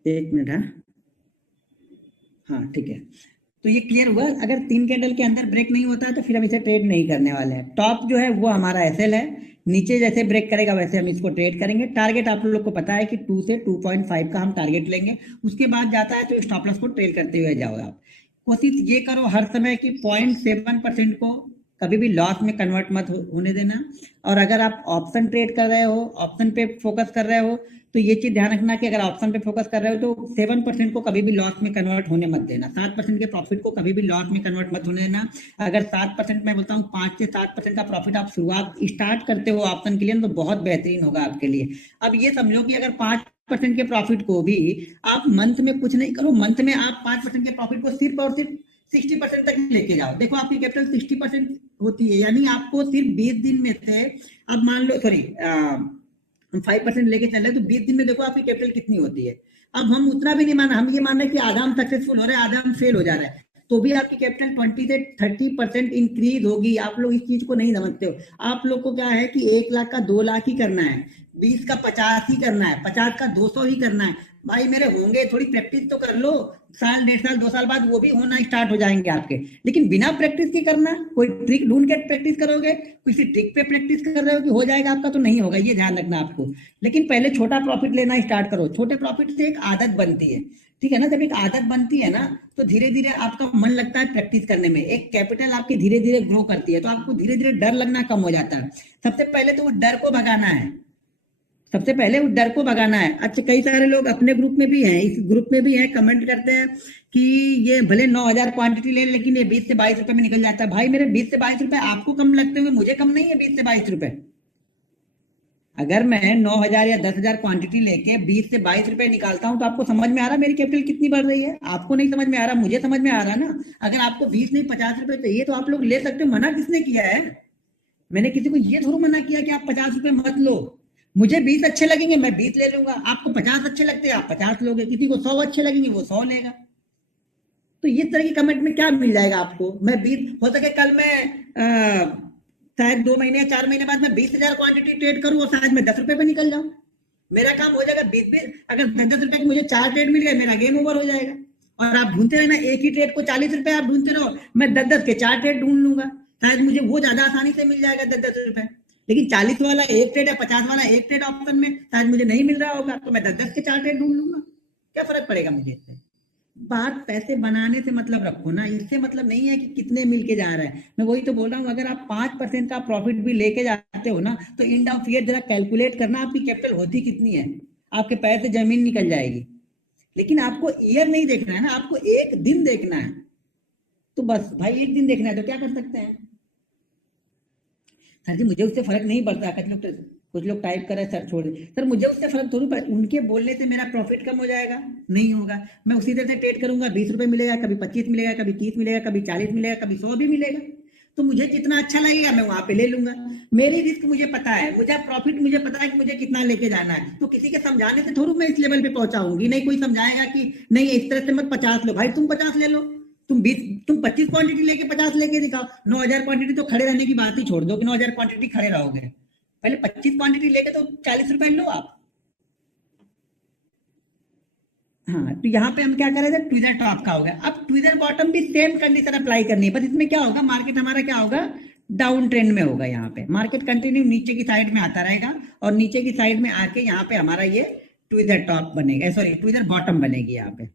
एक मिनट, हाँ हाँ ठीक है। तो ये क्लियर हुआ, अगर तीन कैंडल के अंदर ब्रेक नहीं होता है तो फिर हम इसे ट्रेड नहीं करने वाले हैं। टॉप जो है वो हमारा एसएल है, नीचे जैसे ब्रेक करेगा वैसे हम इसको ट्रेड करेंगे। टारगेट आप लोग को पता है कि 2 से 2.5 का हम टारगेट लेंगे, उसके बाद जाता है तो स्टॉप लॉस को ट्रेड करते हुए जाओ आप। कोशिश ये करो हर समय कि 0.7% को कभी भी लॉस में कन्वर्ट मत होने देना। और अगर आप ऑप्शन ट्रेड कर रहे हो, ऑप्शन पे फोकस कर रहे हो, तो ये चीज ध्यान रखना कि अगर ऑप्शन पे फोकस कर रहे हो तो 7% को कभी भी लॉस में कन्वर्ट होने मत देना, 7% के प्रॉफिट को कभी भी लॉस में कन्वर्ट मत होने देना। अगर 7%, मैं बोलता हूँ 5 से 7% का प्रॉफिट आप शुरुआत स्टार्ट करते हो ऑप्शन के लिए तो बहुत बेहतरीन होगा आपके लिए। अब ये समझो कि अगर 5% के प्रॉफिट को भी आप मंथ में कुछ नहीं करो, मंथ में आप 5% के प्रॉफिट को सिर्फ और सिर्फ 60% तक लेके जाओ। देखो आपकी कैपिटल 60% होती है, यानी आपको सिर्फ 20 दिन में से, अब मान लो सॉरी हम 5% लेके चल रहे तो 20 दिन में देखो आपकी कैपिटल कितनी होती है। अब हम उतना भी नहीं माना, हम ये मान रहे हैं कि आधा हम सक्सेसफुल हो रहे हैं, आधा हम फेल हो जा रहे हैं, तो भी आपकी कैपिटल 20 से 30% इंक्रीज होगी। आप लोग इस चीज को नहीं समझते हो। आप लोग को क्या है कि 1 लाख का 2 लाख ही करना है, 20 का 50 ही करना है, 50 का 200 ही करना है। भाई मेरे होंगे, थोड़ी प्रैक्टिस तो कर लो, साल 1.5 साल 2 साल बाद वो भी होना स्टार्ट हो जाएंगे आपके। लेकिन बिना प्रैक्टिस के करना, कोई ट्रिक ढूंढ के प्रैक्टिस करोगे, किसी ट्रिक पे प्रैक्टिस कर रहे हो कि हो जाएगा आपका, तो नहीं होगा, ये ध्यान रखना आपको। लेकिन पहले छोटा प्रॉफिट लेना स्टार्ट करो, छोटे प्रॉफिट से एक आदत बनती है, ठीक है ना। जब एक आदत बनती है ना तो धीरे धीरे आपका मन लगता है प्रैक्टिस करने में, एक कैपिटल आपकी धीरे धीरे ग्रो करती है, तो आपको धीरे धीरे डर लगना कम हो जाता है। सबसे पहले तो वो डर को भगाना है, सबसे पहले उस डर को भगाना है। अच्छा, कई सारे लोग अपने ग्रुप में भी हैं, इस ग्रुप में भी हैं, कमेंट करते हैं कि ये भले 9,000 क्वांटिटी ले लेकिन ये 20 से 22 रुपए में निकल जाता है। भाई मेरे 20 से 22 रुपए आपको कम लगते हुए मुझे कम नहीं है 20 से 22 रुपए। अगर मैं 9,000 या 10,000 क्वांटिटी लेके 20 से 22 रुपए निकालता हूं तो आपको समझ में आ रहा मेरी कैपिटल कितनी बढ़ रही है? आपको नहीं समझ में आ रहा, मुझे समझ में आ रहा ना। अगर आपको 20 नहीं 50 रुपए चाहिए तो आप लोग ले सकते हो, मना किसने किया है? मैंने किसी को ये थोड़ा मना किया कि आप 50 रुपए मत लो। मुझे 20 अच्छे लगेंगे मैं 20 ले लूंगा, आपको 50 अच्छे लगते हैं आप 50 लोगे, किसी को 100 अच्छे लगेंगे वो 100 लेगा। तो ये तरह की कमेंट में क्या मिल जाएगा आपको? मैं 20, हो सके कल मैं शायद 2 महीने या 4 महीने बाद मैं 20,000 क्वांटिटी ट्रेड करूं और शायद मैं 10 रुपए पे निकल जाऊं। मेरा काम हो जाएगा 20-20, अगर 10-10 रुपए की मुझे 4 ट्रेड मिल गए, मेरा गेम ओवर हो जाएगा। और आप ढूंढते रहना एक ही ट्रेड को 40 रुपए, आप ढूंढते रहो, मैं 10-10 के 4 ट्रेड ढूंढ लूंगा, शायद मुझे वो ज्यादा आसानी से मिल जाएगा 10-10 रुपए। लेकिन 40 वाला एक ट्रेड या 50 वाला एक ट्रेड ऑप्शन में शायद मुझे नहीं मिल रहा होगा, तो मैं 10-10 के 4 ट्रेड ढूंढ लूंगा। क्या फर्क पड़ेगा मुझे इससे? बात पैसे बनाने से मतलब रखो ना, इससे मतलब नहीं है कि कितने मिल के जा रहा है। मैं वही तो बोल रहा हूँ, अगर आप 5% का प्रॉफिट भी लेके जाते हो ना, तो एंड ऑफ ईयर जरा कैलकुलेट करना आपकी कैपिटल होती कितनी है, आपके पैर से जमीन निकल जाएगी। लेकिन आपको ईयर नहीं देखना है ना, आपको एक दिन देखना है। तो बस भाई एक दिन देखना है तो क्या कर सकते हैं? सर जी मुझे उससे फर्क नहीं पड़ता, कुछ लोग टाइप कर रहे हैं सर छोड़ दे। सर मुझे उससे फर्क थोड़ी पड़ता, उनके बोलने से मेरा प्रॉफिट कम हो जाएगा? नहीं होगा। मैं उसी तरह से ट्रेड करूंगा, 20 रुपए मिलेगा, कभी 25 मिलेगा, कभी 30 मिलेगा, कभी 40 मिलेगा, कभी 100 भी मिलेगा। तो मुझे जितना अच्छा लगेगा मैं वहां पे ले लूंगा। मेरी रिस्क मुझे पता है, मुझे प्रॉफिट मुझे पता है कि मुझे कितना लेके जाना है। तो किसी के समझाने से थोड़ी मैं इस लेवल पे पहुंचाऊंगी, नहीं कोई समझाएगा कि नहीं इस तरह से मत 50 लो, भाई तुम 50 ले लो, तुम 25 क्वांटिटी लेके 50 लेके दिखाओ। 9,000 क्वांटिटी तो खड़े रहने की बात ही छोड़ दो कि 9,000 क्वांटिटी खड़े रहोगे, पहले 25 क्वांटिटी लेके तो 40 रुपए लो आप। हाँ तो यहाँ पे हम क्या कर रहे थे, ट्विजर टॉप का हो गया। अब ट्विजर बॉटम भी सेम कंडीशन अप्लाई करनी है, बस इसमें क्या होगा, मार्केट हमारा क्या होगा, डाउन ट्रेंड में होगा। यहाँ पे मार्केट कंटिन्यू नीचे की साइड में आता रहेगा, और नीचे की साइड में आके यहाँ पे हमारा ये ट्विजर टॉप बनेगा, सॉरी ट्विजर बॉटम बनेगी। यहाँ पे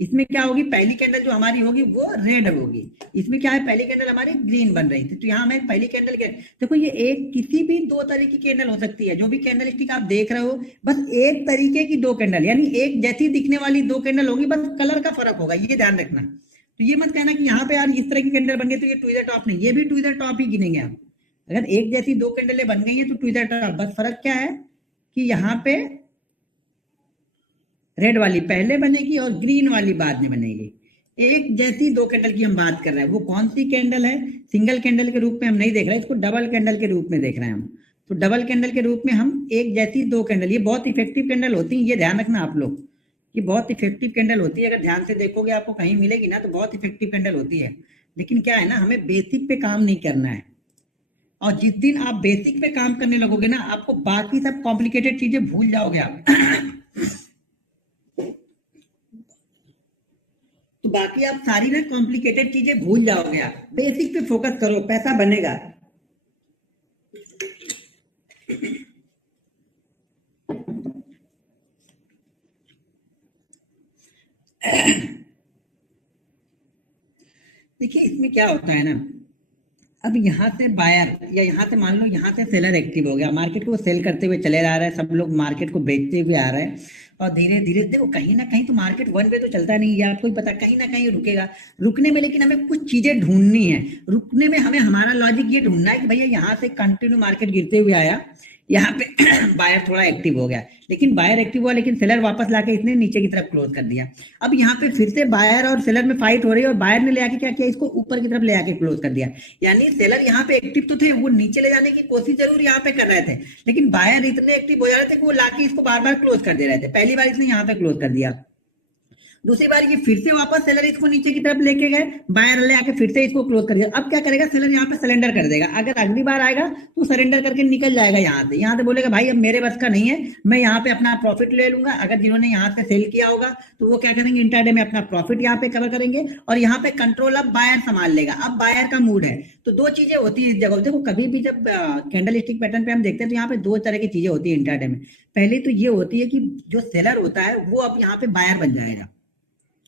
इसमें क्या होगी, पहली कैंडल जो हमारी होगी वो रेड होगी। इसमें क्या है, पहली कैंडल हमारी ग्रीन बन रही थी, तो यहाँ हमें पहली कैंडल के देखो, ये एक किसी भी दो तरह की कैंडल हो सकती है। जो भी कैंडल स्टिक आप देख रहे हो, बस एक तरीके की दो कैंडल, यानी एक जैसी दिखने वाली दो कैंडल होगी, बस कलर का फर्क होगा, ये ध्यान रखना। तो ये मत कहना कि यहाँ पे यार इस तरह की कैंडल बन गई तो ये ट्विजर टॉप नहीं, ये भी ट्विजर टॉप ही गिनेंगे आप। अगर एक जैसी दो कैंडलें बन गई हैं तो ट्विजर टॉप, बस फर्क क्या है कि यहाँ पे रेड वाली पहले बनेगी और ग्रीन वाली बाद में बनेगी। एक जैसी दो कैंडल की हम बात कर रहे हैं, वो कौन सी कैंडल है, सिंगल कैंडल के रूप में हम नहीं देख रहे हैं, इसको डबल कैंडल के रूप में देख रहे हैं हम। तो डबल कैंडल के रूप में हम एक जैसी दो कैंडल, ये बहुत इफेक्टिव कैंडल होती है, ये ध्यान रखना आप लोग, ये बहुत इफेक्टिव कैंडल होती है। अगर ध्यान से देखोगे आपको कहीं मिलेगी ना, तो बहुत इफेक्टिव कैंडल होती है। लेकिन क्या है ना, हमें बेसिक पे काम नहीं करना है, और जिस दिन आप बेसिक पे काम करने लगोगे ना, आपको बाकी सब कॉम्प्लिकेटेड चीजें भूल जाओगे आप। तो बाकी आप सारी ना कॉम्प्लिकेटेड चीजें भूल जाओगे, आप बेसिक पे फोकस करो, पैसा बनेगा। देखिए इसमें क्या होता है ना, अब यहाँ से बायर या यहाँ से मान लो यहाँ से सेलर एक्टिव हो गया, मार्केट को सेल करते हुए चले आ रहा है, सब लोग मार्केट को बेचते हुए आ रहे हैं, और धीरे धीरे देखो कहीं ना कहीं तो मार्केट वन वे तो चलता नहीं है, आपको ही पता, कहीं ना कहीं रुकेगा। रुकने में लेकिन हमें कुछ चीजें ढूंढनी है, रुकने में हमें हमारा लॉजिक ये ढूंढना है कि भैया यहाँ से कंटिन्यू मार्केट गिरते हुए आया, यहाँ पे बायर थोड़ा एक्टिव हो गया, लेकिन बायर एक्टिव हुआ लेकिन सेलर वापस लाके इसने नीचे की तरफ क्लोज कर दिया। अब यहाँ पे फिर से बायर और सेलर में फाइट हो रही है, और बायर ने ले आके क्या किया, इसको ऊपर की तरफ ले आके क्लोज कर दिया। यानी सेलर यहाँ पे एक्टिव तो थे, वो नीचे ले जाने की कोशिश जरूर यहाँ पे कर रहे थे, लेकिन बायर इतने एक्टिव हो जा रहे थे कि वो लाके इसको बार बार क्लोज कर दे रहे थे। पहली बार इसने यहाँ पे क्लोज कर दिया, दूसरी बार ये फिर से वापस सेलर इसको नीचे की तरफ लेके गए, बायर ले आके फिर से इसको क्लोज कर दिया। अब क्या करेगा सेलर, यहाँ पे सरेंडर कर देगा। अगर अगली बार आएगा तो सरेंडर करके निकल जाएगा यहाँ से बोलेगा भाई अब मेरे बस का नहीं है, मैं यहाँ पे अपना प्रॉफिट ले लूंगा। अगर जिन्होंने यहाँ से सेल किया होगा तो वो क्या करेंगे, इंट्राडे में अपना प्रॉफिट यहाँ पे कवर करेंगे, और यहाँ पे कंट्रोल अब बायर संभाल लेगा। अब बायर का मूड है, तो दो चीजें होती है इस जगह। देखो कभी भी जब कैंडल स्टिक पैटर्न पे हम देखते हैं तो यहाँ पे दो तरह की चीजें होती है इंट्राडे में। पहले तो ये होती है कि जो सेलर होता है वो अब यहाँ पे बायर बन जाएगा।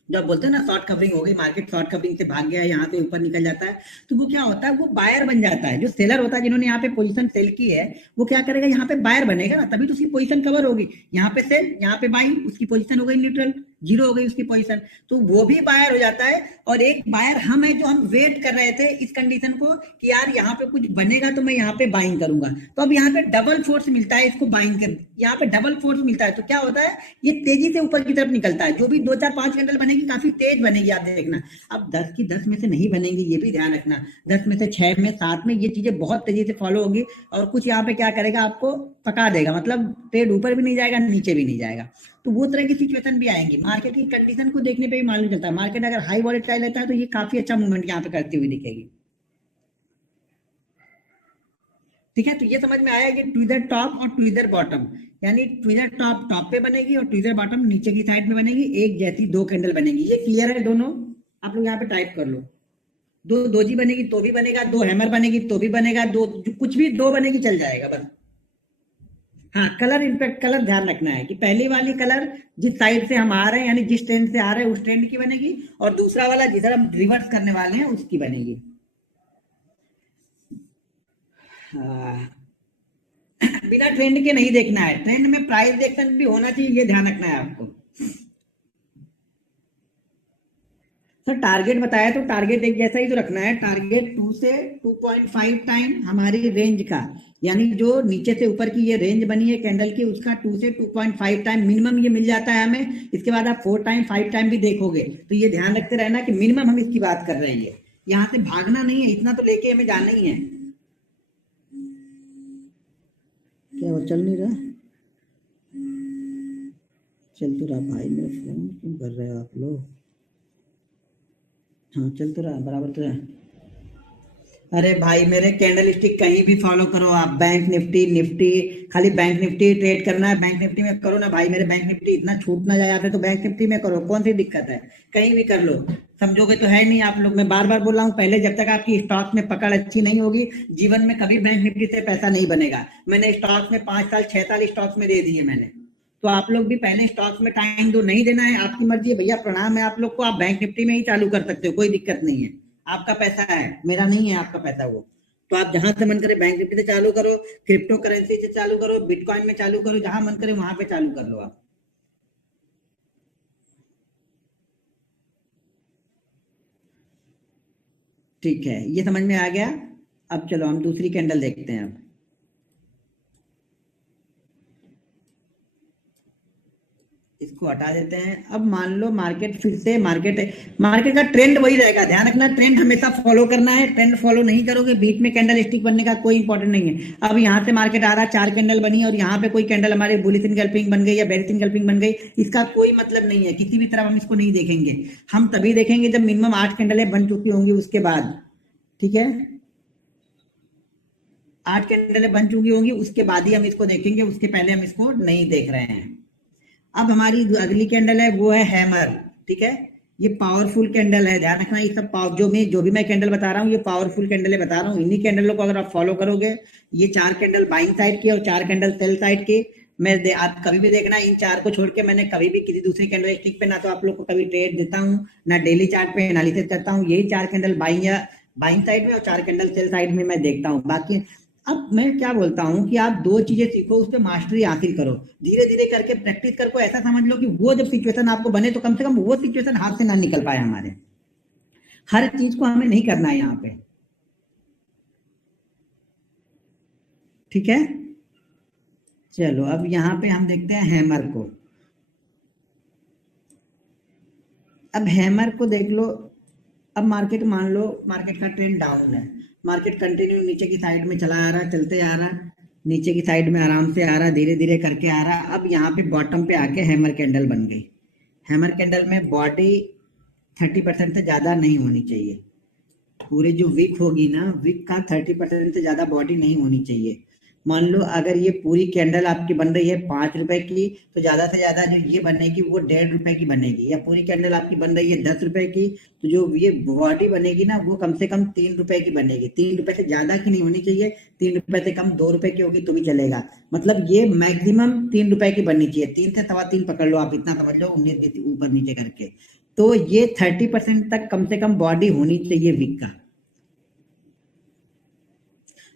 जब बोलते हैं ना शॉर्ट कवरिंग हो गई, मार्केट शॉर्ट कवरिंग से भाग गया, यहाँ से ऊपर निकल जाता है, तो वो क्या होता है, वो बायर बन जाता है। जो सेलर होता है जिन्होंने यहाँ पे पोजीशन सेल की है, वो क्या करेगा, यहाँ पे बायर बनेगा ना, तभी तो उसकी पोजीशन कवर होगी। यहाँ पे सेल, यहाँ पे बाई, उसकी पोजीशन हो गई न्यूट्रल, जीरो हो गई उसकी पोजीशन, तो वो भी बायर हो जाता है। और एक बायर हम है जो हम वेट कर रहे थे इस कंडीशन को कि यार यहाँ पे कुछ बनेगा तो मैं यहाँ पे बाइंग करूंगा, तो अब यहाँ पे डबल फोर्स मिलता है इसको बाइंग कर, यहाँ पे डबल फोर्स मिलता है, तो क्या होता है, ये तेजी से ऊपर की तरफ निकलता है। जो भी 2 4 5 कैंडल बनेगी काफी तेज बनेगी, आप देखना। अब 10 की 10 में से नहीं बनेंगी, ये भी ध्यान रखना, 10 में से 6 में 7 में ये चीजें बहुत तेजी से फॉलो होगी, और कुछ यहाँ पे क्या करेगा, आपको पका देगा, मतलब ट्रेड ऊपर भी नहीं जाएगा नीचे भी नहीं जाएगा। तो वो तरह की सिचुएशन भी आएंगी। मार्केट की कंडीशन को देखने पे भी मालूम चलता है, मार्केट अगर हाई वॉलेटाइल रहता है तो ये काफी अच्छा मूवमेंट यहाँ पे करती हुई दिखेगी। ठीक है, तो ये समझ में आया कि ट्विजर टॉप और ट्विजर बॉटम, यानी ट्विजर टॉप टॉप पे बनेगी और ट्विजर बॉटम नीचे की साइड में बनेगी, एक जैसी दो कैंडल बनेगी। ये क्लियर है दोनों? आप लोग यहाँ पे टाइप कर लो। दो दोजी बनेगी तो भी बनेगा, दो हैमर बनेगी तो भी बनेगा, दो कुछ भी दो बनेगी चल जाएगा बस। हाँ, कलर इम्पैक्ट, कलर ध्यान रखना है कि पहली वाली कलर जिस साइड से हम आ रहे हैं, यानी जिस ट्रेंड से आ रहे हैं उस ट्रेंड की बनेगी, और दूसरा वाला जिधर हम रिवर्स करने वाले हैं उसकी बनेगी। हाँ, बिना ट्रेंड के नहीं देखना है, ट्रेंड में प्राइस एक्शन भी होना चाहिए, ये ध्यान रखना है आपको। सर टारगेट बताया तो टारगेट एक जैसा ही तो रखना है, टारगेट 2 से 2.5 टाइम हमारी रेंज का, यानी जो नीचे से ऊपर की ये रेंज बनी है कैंडल की, उसका 2 से 2.5 टाइम मिनिमम ये मिल जाता है हमें। इसके बाद आप 4 टाइम 5 टाइम भी देखोगे, तो ये ध्यान रखते रहना कि मिनिमम हम इसकी बात कर रहे हैं, यहाँ से भागना नहीं है, इतना तो लेके हमें जाना ही है। क्या वो चल नहीं रहा? चल तो रहा भाई, मेरा फोन क्यों कर रहे हो आप लोग? हाँ चल तो रहा, बराबर तो है। अरे भाई मेरे कैंडल स्टिक कहीं भी फॉलो करो आप, बैंक निफ्टी निफ्टी, खाली बैंक निफ्टी ट्रेड करना है, बैंक निफ्टी में करो ना भाई, मेरे बैंक निफ्टी इतना छूट ना जाए आपने, तो बैंक निफ्टी में करो, कौन सी दिक्कत है, कहीं भी कर लो। समझोगे तो है नहीं आप लोग, मैं बार बार बोल रहा हूँ, पहले जब तक आपकी स्टॉक में पकड़ अच्छी नहीं होगी, जीवन में कभी बैंक निफ्टी से पैसा नहीं बनेगा। मैंने स्टॉक में 5 साल 6 साल स्टॉक्स में दे दिए मैंने, तो आप लोग भी पहले स्टॉक्स में टाइम दो, नहीं देना है आपकी मर्जी है भैया, प्रणाम है आप लोग को, आप बैंक निफ्टी में ही चालू कर सकते हो, कोई दिक्कत नहीं है। आपका पैसा है, मेरा नहीं है आपका पैसा वो। तो आप जहां से मन करे बैंक निफ्टी से चालू करो, क्रिप्टो करेंसी से चालू करो, बिटकॉइन में चालू करो, जहां मन करे वहां पे चालू कर लो आप। ठीक है, ये समझ में आ गया। अब चलो हम दूसरी कैंडल देखते हैं। अब इसको हटा देते हैं। अब मान लो मार्केट फिर से मार्केट मार्केट का ट्रेंड वही रहेगा, ध्यान रखना, ट्रेंड हमेशा फॉलो करना है, ट्रेंड फॉलो नहीं करोगे बीच में कैंडल स्टिक बनने का कोई इंपॉर्टेंट नहीं है। अब यहाँ से मार्केट आ रहा है, 4 कैंडल बनी और यहाँ पे कोई कैंडल हमारे बुलिश इनगल्फिंग बन गई या बेरिश इनगल्फिंग बन गई, इसका कोई मतलब नहीं है, किसी भी तरह हम इसको नहीं देखेंगे। हम तभी देखेंगे जब मिनिमम 8 कैंडलें बन चुकी होंगी उसके बाद। ठीक है, 8 कैंडलें बन चुकी होंगी उसके बाद ही हम इसको देखेंगे, उसके पहले हम इसको नहीं देख रहे हैं। अब हमारी जो अगली कैंडल है वो है हैमर। ठीक है, ये पावरफुल कैंडल है, ध्यान रखना, ये सब जो भी मैं कैंडल बता रहा हूँ ये पावरफुल कैंडल बता रहा हूँ। इन्हीं कैंडलों को अगर आप फॉलो करोगे, ये 4 कैंडल बाइंग साइड की और 4 कैंडल सेल साइड की, आप कभी भी देखना, इन 4 को छोड़ के मैंने कभी भी किसी दूसरी कैंडल स्टिक पे ना तो आप लोग को कभी ट्रेड देता हूँ, ना डेली चार्ट पे एनालिसिस करता हूँ। यही 4 कैंडल बाइंग साइड में और 4 कैंडल सेल साइड में मैं देखता हूँ। बाकी अब मैं क्या बोलता हूँ कि आप 2 चीजें सीखो, उस पर मास्टरी हासिल करो, धीरे धीरे करके प्रैक्टिस करको, ऐसा समझ लो कि वो जब सिचुएशन आपको बने तो कम से कम वो सिचुएशन हाथ से ना निकल पाए हमारे। हर चीज को हमें नहीं करना है यहाँ पे। ठीक है, चलो अब यहाँ पे हम देखते हैं हैमर को। अब हैमर को देख लो। अब मार्केट मान लो मार्केट का ट्रेंड डाउन है, मार्केट कंटिन्यू नीचे की साइड में चला आ रहा है, चलते आ रहा है, नीचे की साइड में आराम से आ रहा है, धीरे धीरे करके आ रहा है। अब यहाँ पे बॉटम पे आके हैमर कैंडल बन गई। हैमर कैंडल में बॉडी 30% से ज्यादा नहीं होनी चाहिए, पूरी जो विक होगी ना, विक का 30% से ज्यादा बॉडी नहीं होनी चाहिए। मान लो अगर ये पूरी कैंडल आपकी बन रही है 5 रुपए की, तो ज्यादा से ज्यादा जो ये बनेगी वो 1.5 रुपए की बनेगी, या पूरी कैंडल आपकी बन रही है 10 रुपए की, तो जो ये बॉडी बनेगी ना वो कम से कम 3 रुपए की बनेगी। 3 रुपए से ज्यादा की नहीं होनी चाहिए, 3 रुपए से कम 2 रुपए की होगी तो भी चलेगा, मतलब ये मैक्सिमम 3 रुपए की बननी चाहिए। 3 से 3.25 पकड़ लो आप, इतना समझ लो, 19 ऊपर नीचे करके। तो ये 30% तक कम से कम बॉडी होनी चाहिए विक का।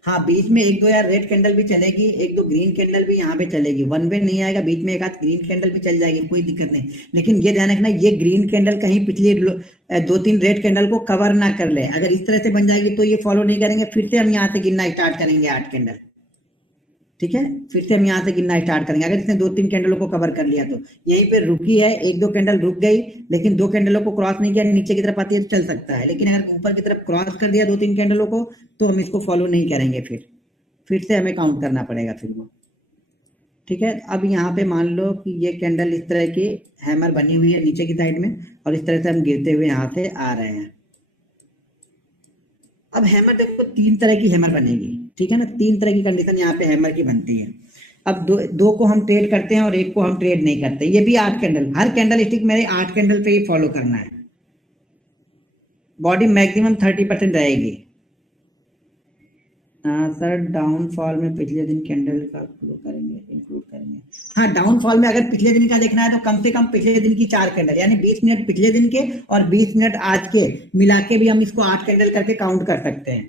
हाँ, बीच में एक दो यार रेड कैंडल भी चलेगी, एक दो ग्रीन कैंडल भी यहाँ पे चलेगी, वन वे नहीं आएगा, बीच में एक आध ग्रीन कैंडल भी चल जाएगी, कोई दिक्कत नहीं। लेकिन ये ध्यान रखना, ये ग्रीन कैंडल कहीं पिछली 2-3 रेड कैंडल को कवर ना कर ले। अगर इस तरह से बन जाएगी तो ये फॉलो नहीं करेंगे, फिर से हम यहाँ से गिनना स्टार्ट करेंगे 8 कैंडल। ठीक है, फिर से हम यहाँ से गिनना स्टार्ट करेंगे। अगर इसने 2-3 कैंडलों को कवर कर लिया तो यहीं पे रुकी है, एक दो कैंडल रुक गई, लेकिन 2 कैंडलों को क्रॉस नहीं किया, नीचे की तरफ आती है तो चल सकता है। लेकिन अगर ऊपर की तरफ क्रॉस कर दिया 2-3 कैंडलों को, तो हम इसको फॉलो नहीं करेंगे, फिर से हमें काउंट करना पड़ेगा फिर वो। ठीक है, अब यहाँ पे मान लो कि ये कैंडल इस तरह की हैमर बनी हुई है नीचे की साइड में, और इस तरह से हम गिरते हुए यहाँ से आ रहे हैं। अब हैमर देखो 3 तरह की हैमर बनेगी। ठीक है ना, 3 तरह की कंडीशन यहाँ पे हैमर की बनती है। अब दो को हम ट्रेड करते हैं और एक को हम ट्रेड नहीं करते। ये भी 8 कैंडल, हर कैंडल स्टिक मेरे 8 कैंडल पे ही फॉलो करना है। बॉडी मैक्सिमम 30% रहेगी। सर डाउनफॉल में पिछले दिन कैंडल का फॉलो करेंगे, इंक्लूड करेंगे। हाँ, डाउनफॉल में अगर पिछले दिन का देखना है तो कम से कम पिछले दिन की 4 कैंडल, यानी 20 मिनट पिछले दिन के और 20 मिनट आज के मिला के भी हम इसको 8 कैंडल करके काउंट कर सकते हैं।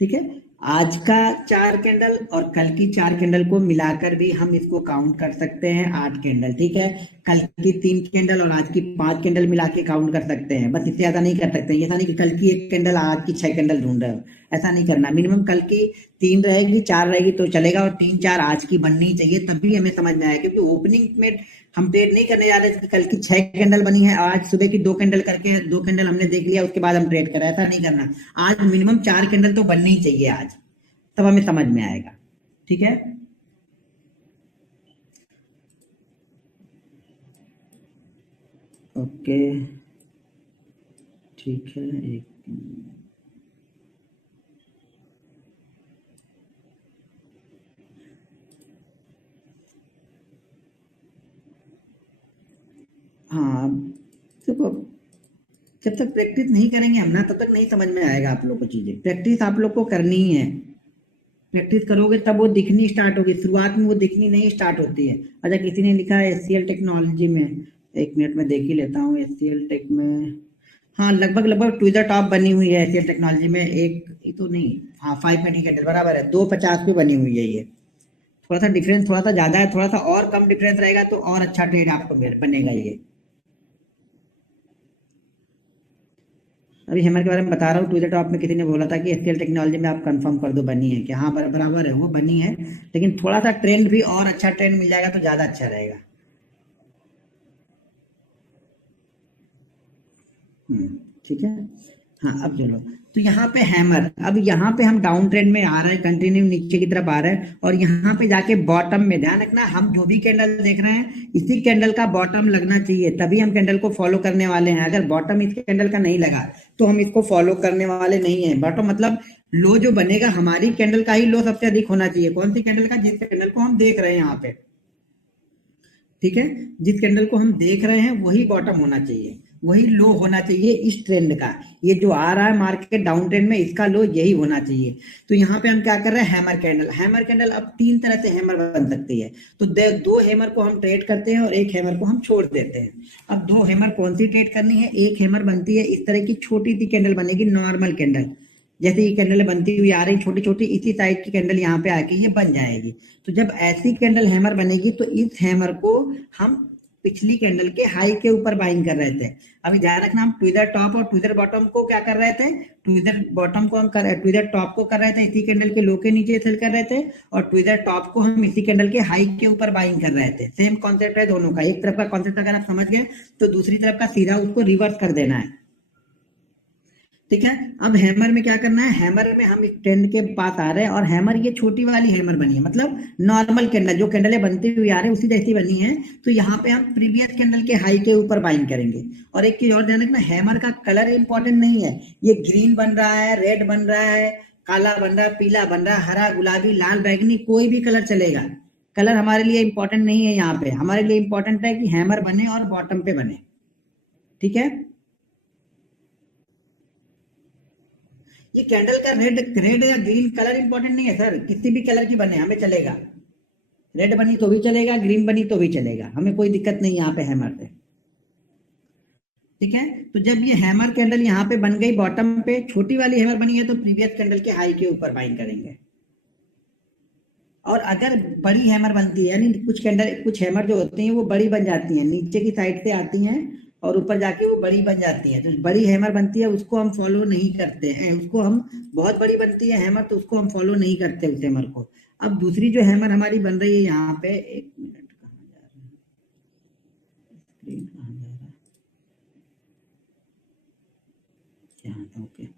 ठीक है, आज का 4 कैंडल और कल की 4 कैंडल को मिलाकर भी हम इसको काउंट कर सकते हैं 8 कैंडल। ठीक है, कल की 3 कैंडल और आज की 5 कैंडल मिला के काउंट कर सकते हैं, बस इससे ज्यादा नहीं कर सकते। ऐसा नहीं कि कल की 1 कैंडल आज की 6 कैंडल ढूंढ रहे हो, ऐसा नहीं करना। मिनिमम कल की 3 रहेगी, 4 रहेगी तो चलेगा, और 3 4 आज की बननी चाहिए, तभी हमें समझ में आया। क्योंकि ओपनिंग में हम ट्रेड नहीं करने जा रहे थे, कल की 6 कैंडल बनी है, आज सुबह की 2 कैंडल करके 2 कैंडल हमने देख लिया, उसके बाद हम ट्रेड करें, ऐसा नहीं करना। आज मिनिमम 4 कैंडल तो बननी ही चाहिए आज, तब हमें समझ में आएगा। ठीक है, ओके, ठीक है। एक हाँ, देखो, जब तक प्रैक्टिस नहीं करेंगे हम ना, तब तक नहीं समझ में आएगा आप लोग को चीजें। प्रैक्टिस आप लोग को करनी ही है, प्रैक्टिस करोगे तब वो दिखनी स्टार्ट होगी, शुरुआत में वो दिखनी नहीं स्टार्ट होती है। अच्छा, किसी ने लिखा है एचसीएल टेक्नोलॉजी में, 1 मिनट में देख ही लेता हूँ एचसीएल टेक में। हाँ, लगभग लगभग टू द टॉप बनी हुई है एचसीएल टेक्नोलॉजी में। एक ये तो नहीं, हाँ 5 कैंडल बराबर है, 250 पे बनी हुई है ये। थोड़ा सा डिफरेंस थोड़ा सा ज्यादा है, थोड़ा सा और कम डिफरेंस रहेगा तो और अच्छा ट्रेड आपको बनेगा ये। अभी हेमर के बारे में बता रहा हूँ, टू द टॉप में किसी ने बोला था कि एचसीएल टेक्नोलॉजी में आप कंफर्म कर दो बनी है, कि हाँ बराबर है, वो बनी है, लेकिन थोड़ा सा ट्रेंड भी और अच्छा ट्रेंड मिल जाएगा तो ज्यादा अच्छा रहेगा। ठीक है। हाँ, अब चलो, तो यहाँ पे हैमर, अब यहाँ पे हम डाउन ट्रेंड में आ रहे हैं, कंटिन्यू नीचे की तरफ आ रहे हैं, और यहाँ पे जाके बॉटम में ध्यान रखना, हम जो भी कैंडल देख रहे हैं इसी कैंडल का बॉटम लगना चाहिए, तभी हम कैंडल को फॉलो करने वाले हैं। अगर बॉटम इस कैंडल का नहीं लगा तो हम इसको फॉलो करने वाले नहीं है। बॉटम मतलब लो जो बनेगा, हमारी कैंडल का ही लो सबसे अधिक होना चाहिए। कौन सी कैंडल का? जिस कैंडल को हम देख रहे हैं यहाँ पे। ठीक है, जिस कैंडल को हम देख रहे हैं वही बॉटम होना चाहिए, वही लो होना चाहिए इस ट्रेंड का। ये जो आ रहा है मार्केट डाउन ट्रेंड में, इसका लो यही होना चाहिए। तो यहाँ पे हम क्या कर रहे हैं, हैमर कैंडल। हैमर कैंडल अब 3 तरह से हैमर बन सकती है, तो 2 हैमर को हम ट्रेड करते हैं और 1 हैमर को हम छोड़ देते हैं। अब 2 हैमर कौन सी ट्रेड करनी है? एक हैमर बनती है इस तरह की, छोटी सी कैंडल बनेगी, नॉर्मल कैंडल, जैसे ये कैंडल बनती हुई आ रही छोटी छोटी, इसी टाइप की कैंडल यहाँ पे आके ये बन जाएगी। तो जब ऐसी कैंडल हैमर बनेगी तो इस हैमर को हम पिछली कैंडल के हाई के ऊपर बाइंग कर रहे थे। अभी ध्यान रखना, हम ट्विदर टॉप और ट्विदर बॉटम को क्या कर रहे थे? ट्विदर बॉटम को हम ट्विदर टॉप को कर रहे थे इसी कैंडल के लो के नीचे सेल कर रहे थे, और ट्विदर टॉप को हम इसी कैंडल के हाई के ऊपर बाइंग कर रहे थे। सेम कॉन्सेप्ट है दोनों का। एक तरफ का कॉन्सेप्ट अगर आप समझ गए तो दूसरी तरफ का सीधा उसको रिवर्स कर देना है। ठीक है, अब हैमर में क्या करना है? हैमर में हम इस ट्रेंड के पास आ रहे हैं, और हैमर ये छोटी वाली हैमर बनी है, मतलब नॉर्मल कैंडल, जो कैंडल बनती हुई आ रही है उसी जैसी बनी है। तो यहाँ पे हम प्रीवियस कैंडल के हाई के ऊपर बाइंग करेंगे। और एक चीज और ध्यान रखना, हैमर का कलर इंपॉर्टेंट नहीं है। ये ग्रीन बन रहा है, रेड बन रहा है, काला बन रहा है, पीला बन रहा है, हरा, गुलाबी, लाल, बैगनी, कोई भी कलर चलेगा। कलर हमारे लिए इंपॉर्टेंट नहीं है। यहाँ पे हमारे लिए इंपॉर्टेंट है कि हैमर बने और बॉटम पे बने। ठीक है, ये कैंडल का रेड रेड या ग्रीन कलर इंपॉर्टेंट नहीं है सर, किसी भी कलर की बने हमें चलेगा। रेड बनी तो भी चलेगा, ग्रीन बनी तो भी चलेगा, हमें कोई दिक्कत नहीं यहाँ पे हैमर से। ठीक है, तो जब ये हैमर कैंडल यहाँ पे बन गई, बॉटम पे छोटी वाली हैमर बनी है, तो प्रीवियस कैंडल के हाई के ऊपर बाइंग करेंगे। और अगर बड़ी हैमर बनती है, यानी कुछ कैंडल, कुछ हैमर जो होती हैं वो बड़ी बन जाती हैं, नीचे की साइड से आती हैं और ऊपर जाके वो बड़ी बन जाती है, तो बड़ी हैमर बनती है उसको हम फॉलो नहीं करते हैं। उसको हम, बहुत बड़ी बनती है हैमर तो उसको हम फॉलो नहीं करते उस हैमर को। अब दूसरी जो हैमर हमारी बन रही है यहाँ पे, 1 मिनट, कहाँ जा रहा है स्क्रीन, कहाँ जा रहा है, यहाँ था, ओके।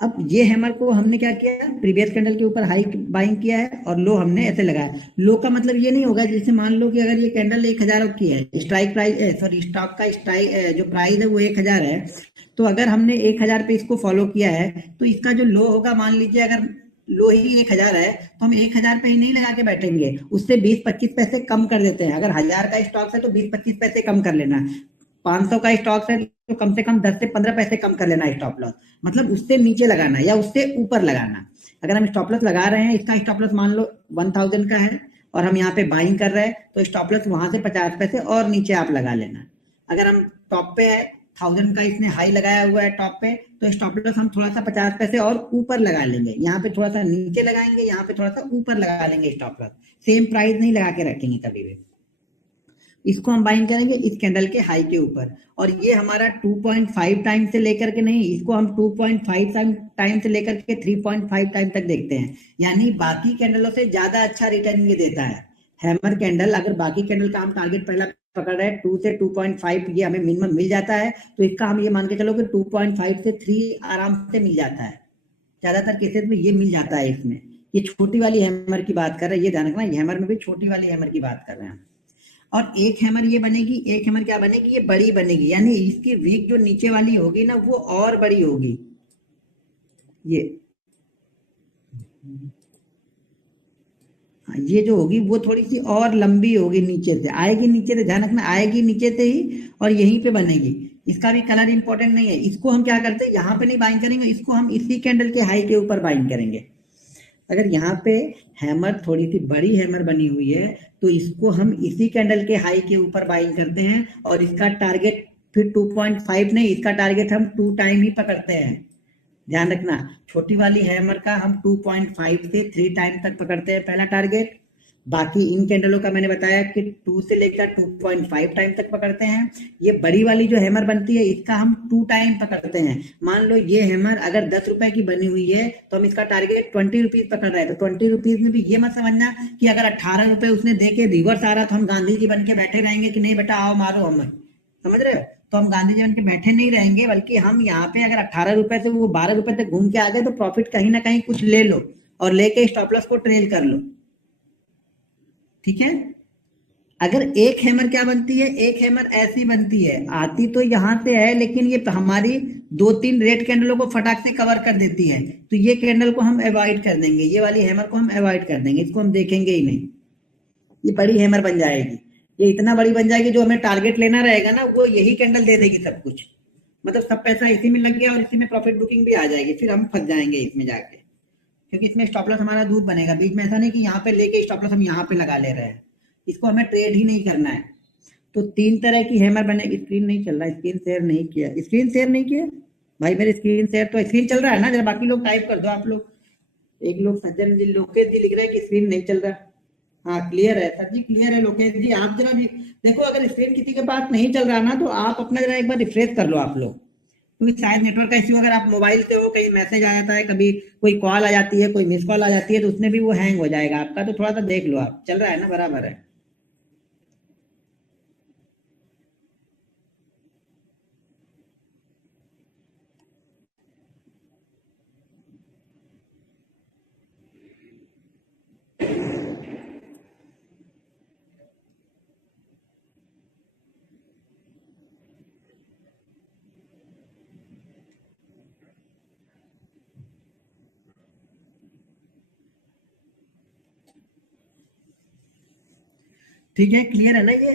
अब ये हैमर को हमने क्या किया, प्रीवियस कैंडल के ऊपर हाई बाइंग किया है और लो हमने ऐसे लगाया। लो का मतलब ये नहीं होगा, जैसे मान लो कि अगर ये कैंडल 1000 की है, स्ट्राइक प्राइस सॉरी स्टॉक का स्ट्राइक जो प्राइस है वो 1000 है, तो अगर हमने 1000 पे इसको फॉलो किया है तो इसका जो लो होगा, मान लीजिए अगर लो ही 1000 है तो हम 1000 पे ही नहीं लगा के बैठेंगे, उससे 20-25 पैसे कम कर देते हैं। अगर 1000 का स्टॉक है तो 20-25 पैसे कम कर लेना, 500 का स्टॉक है तो कम से कम 10 से 15 पैसे कम कर लेना स्टॉप लॉस, मतलब उससे नीचे लगाना या उससे ऊपर लगाना। अगर हम स्टॉप लॉस लगा रहे हैं, इसका स्टॉप लॉस मान लो 1000 का है और हम यहाँ पे बाइंग कर रहे हैं, तो स्टॉप लॉस वहां से 50 पैसे और नीचे आप लगा लेना। अगर हम टॉप पे है, 1000 का इसने हाई लगाया हुआ है टॉप पे, तो स्टॉप लॉस हम थोड़ा सा 50 पैसे और ऊपर लगा लेंगे, यहाँ पे थोड़ा सा नीचे लगाएंगे, यहाँ पे थोड़ा सा ऊपर लगा लेंगे स्टॉप लॉस। सेम प्राइस नहीं लगा के रखेंगे कभी भी। इसको हम बाइंग करेंगे इस कैंडल के हाई के ऊपर, और ये हमारा 2.5 टाइम से लेकर के नहीं, इसको हम 2.5 टाइम से लेकर के 3.5 टाइम तक देखते हैं, यानी बाकी कैंडलों से ज्यादा अच्छा रिटर्न ये देता है हैमर कैंडल। अगर बाकी कैंडल का हम टारगेट पहला पकड़ रहे हैं 2 से 2.5, ये हमें मिनिमम मिल जाता है, तो इसका हम ये मान के चलो कि 2.5 से 3 आराम से मिल जाता है, ज्यादातर केसेस में ये मिल जाता है इसमें। ये छोटी वाली हैमर की बात कर रहे हैं, ये ध्यान रखना, ये हैमर में भी छोटी वाली हैमर की बात कर रहे हैं। और एक हैमर ये बनेगी, एक हैमर क्या बनेगी, ये बड़ी बनेगी, यानी इसकी वीक जो नीचे वाली होगी ना वो और बड़ी होगी। ये ये जो होगी वो थोड़ी सी और लंबी होगी, नीचे से आएगी, नीचे से ध्यान रखना, आएगी नीचे से ही और यहीं पे बनेगी। इसका भी कलर इंपॉर्टेंट नहीं है, इसको हम क्या करते हैं, यहाँ पे नहीं बाइंग करेंगे, इसको हम इसी कैंडल के हाई के ऊपर बाइंग करेंगे। अगर यहाँ पे हैमर थोड़ी सी बड़ी हैमर बनी हुई है तो इसको हम इसी कैंडल के हाई के ऊपर बाइंग करते हैं, और इसका टारगेट फिर 2.5 नहीं, इसका टारगेट हम 2 टाइम ही पकड़ते हैं। ध्यान रखना, छोटी वाली हैमर का हम 2.5 से 3 टाइम तक पकड़ते हैं पहला टारगेट। बाकी इन कैंडलों का मैंने बताया कि 2 से लेकर 2.5 टाइम तक पकड़ते हैं। ये बड़ी वाली जो हैमर बनती है इसका हम 2 टाइम पकड़ते हैं। मान लो ये हैमर अगर 10 रुपए की बनी हुई है तो हम इसका टारगेट 20 रुपीज पकड़ रहे हैं, तो 20 रुपीज में भी ये मत समझना कि अगर 18 रुपए उसने दे के रिवर्स आ रहा तो हम गांधी जी बन के बैठे रहेंगे कि नहीं बेटा आओ मारो हमें, समझ रहे हो? तो हम गांधी जी बन के बैठे नहीं रहेंगे, बल्कि हम यहाँ पे अगर 18 रुपए से वो 12 रुपए तक घूम के आ गए तो प्रॉफिट कहीं ना कहीं कुछ ले लो और लेके स्टॉप लॉस को ट्रेल कर लो, ठीक है? अगर एक हैमर क्या बनती है, एक हैमर ऐसी बनती है, आती तो यहां से है लेकिन ये हमारी 2-3 रेड कैंडलों को फटाक से कवर कर देती है, तो ये कैंडल को हम अवॉइड कर देंगे, ये वाली हैमर को हम अवॉइड कर देंगे, इसको हम देखेंगे ही नहीं। ये बड़ी हैमर बन जाएगी, ये इतना बड़ी बन जाएगी जो हमें टारगेट लेना रहेगा ना वो यही कैंडल दे देगी सब कुछ, मतलब सब पैसा इसी में लग गया और इसी में प्रॉफिट बुकिंग भी आ जाएगी, फिर हम फंस जाएंगे इसमें जाके, क्योंकि इसमें स्टॉप लॉस हमारा दूर बनेगा, बीच में ऐसा नहीं कि यहाँ पे लेके स्टॉप लॉस हम यहाँ पे लगा ले रहे हैं, इसको हमें ट्रेड ही नहीं करना है। तो 3 तरह की हैमर बनेगी। स्क्रीन नहीं चल रहा, स्क्रीन शेयर नहीं किया, स्क्रीन शेयर नहीं किया भाई, मेरे स्क्रीन शेयर तो स्क्रीन चल रहा है ना, जरा बाकी लोग टाइप कर दो आप लोग। एक लोग सज्जन जी लोकेश जी लिख रहे हैं कि स्क्रीन नहीं चल रहा। हाँ क्लियर है सर जी, क्लियर है लोकेश जी, आप जरा भी देखो, अगर स्क्रीन किसी के पास नहीं चल रहा ना तो आप अपना जरा एक बार रिफ्रेश कर लो आप लोग, क्योंकि शायद नेटवर्क का इश्यू, अगर आप मोबाइल से हो कहीं मैसेज आ जाता है, कभी कोई कॉल आ जाती है, कोई मिस कॉल आ जाती है, तो उसमें भी वो हैंग हो जाएगा आपका, तो थोड़ा सा देख लो आप, चल रहा है ना, बराबर है। ठीक है, क्लियर है ना ये?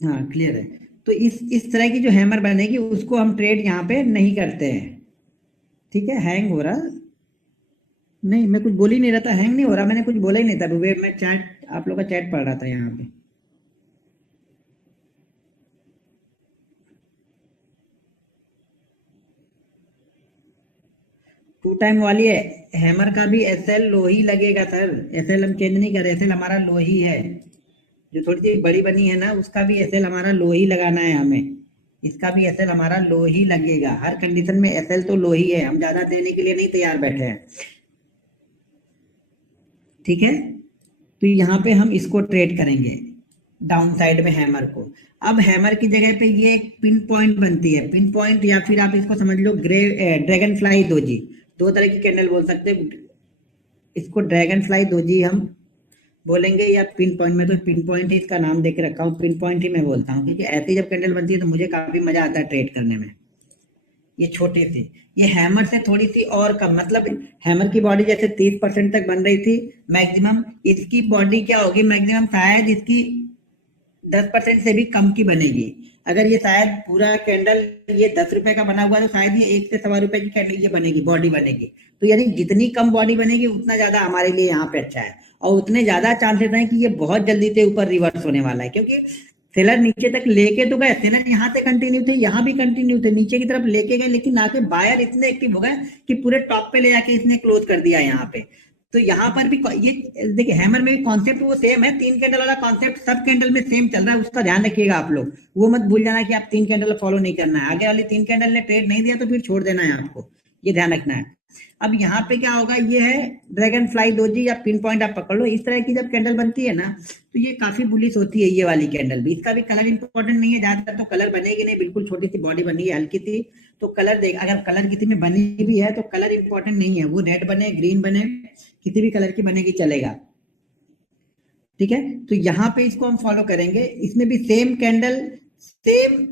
हाँ क्लियर है। तो इस तरह की जो हैमर बनेगी उसको हम ट्रेड यहाँ पे नहीं करते हैं, ठीक है? हैंग हो रहा, नहीं मैं कुछ बोल ही नहीं रहा था, हैंग नहीं हो रहा, मैंने कुछ बोला ही नहीं था, मैं चैट आप लोग का चैट पढ़ रहा था यहाँ पे। 2 टाइम वाली है हैमर का भी एसएल लो ही लगेगा सर, एसएल हम चेंज नहीं कर रहे, एसएल हमारा लो ही है, जो थोड़ी सी बड़ी बनी है ना उसका भी एसएल हमारा लो ही लगाना है हमें, इसका भी एसएल हमारा लो ही लगेगा, हर कंडीशन में एसएल तो लो ही है, हम ज्यादा देने के लिए नहीं तैयार बैठे हैं। ठीक है, तो यहाँ पे हम इसको ट्रेड करेंगे डाउन साइड में हैमर को। अब हैमर की जगह पे ये एक पिन पॉइंट बनती है, पिन पॉइंट, या फिर आप इसको समझ लो ड्रैगन फ्लाई दोजी, दो तरह की कैंडल बोल सकते हैं। इसको ड्रैगन फ्लाई दोजी हम बोलेंगे, या पिन पॉइंट में, तो पिन पॉइंट ही इसका नाम देके रखा हूँ, पिन पॉइंट ही मैं बोलता हूँ, क्योंकि ऐसी जब कैंडल बनती है तो मुझे काफी मजा आता है ट्रेड करने में। ये छोटी सी, ये हैमर से थोड़ी सी और कम, मतलब हैमर की बॉडी जैसे 30% तक बन रही थी मैक्सिमम, इसकी बॉडी क्या होगी मैक्सिमम, शायद इसकी 10% से भी कम की बनेगी। अगर ये शायद पूरा कैंडल ये 10 रुपए का बना हुआ है तो शायद ये 1 से सवा रुपए की कैंडल ये बनेगी, बॉडी बनेगी। तो यानी जितनी कम बॉडी बनेगी उतना ज्यादा हमारे लिए यहाँ पे अच्छा है, और उतने ज्यादा चांसेस हैं कि ये बहुत जल्दी से ऊपर रिवर्स होने वाला है, क्योंकि सेलर नीचे तक लेके तो गए, सेलर यहाँ से कंटिन्यू थे, यहाँ भी कंटिन्यू थे, नीचे की तरफ लेके गए, लेकिन आके बायर इतने एक्टिव हो गए कि पूरे टॉप पे ले जाके इसने क्लोज कर दिया यहाँ पे। तो यहाँ पर भी ये देखिए, हैमर में भी कॉन्सेप्ट वो सेम है, 3 कैंडल वाला कॉन्सेप्ट सब कैंडल में सेम चल रहा है, उसका ध्यान रखिएगा आप लोग। वो मत भूल जाना कि आप 3 कैंडल फॉलो नहीं करना है, आगे वाली 3 कैंडल ने ट्रेड नहीं दिया तो फिर छोड़ देना है आपको, ये ध्यान रखना है। अब यहाँ पे क्या होगा, ये है ड्रैगन फ्लाई दोजी या पिन पॉइंट, आप पकड़ लो। इस तरह की जब कैंडल बनती है ना तो ये काफी बुलिश होती है, ये वाली कैंडल भी। इसका भी कलर इंपॉर्टेंट नहीं है, ज्यादातर तो कलर बनेगी नहीं, बिल्कुल छोटी सी बॉडी बनी है, हल्की सी, तो कलर देख, अगर कलर किसी में बनी भी है तो कलर इंपॉर्टेंट नहीं है, वो रेड बने ग्रीन बने किसी भी कलर की बनेगी चलेगा, ठीक है। तो यहाँ पे इसको हम फॉलो करेंगे, इसमें भी सेम कैंडल, सेम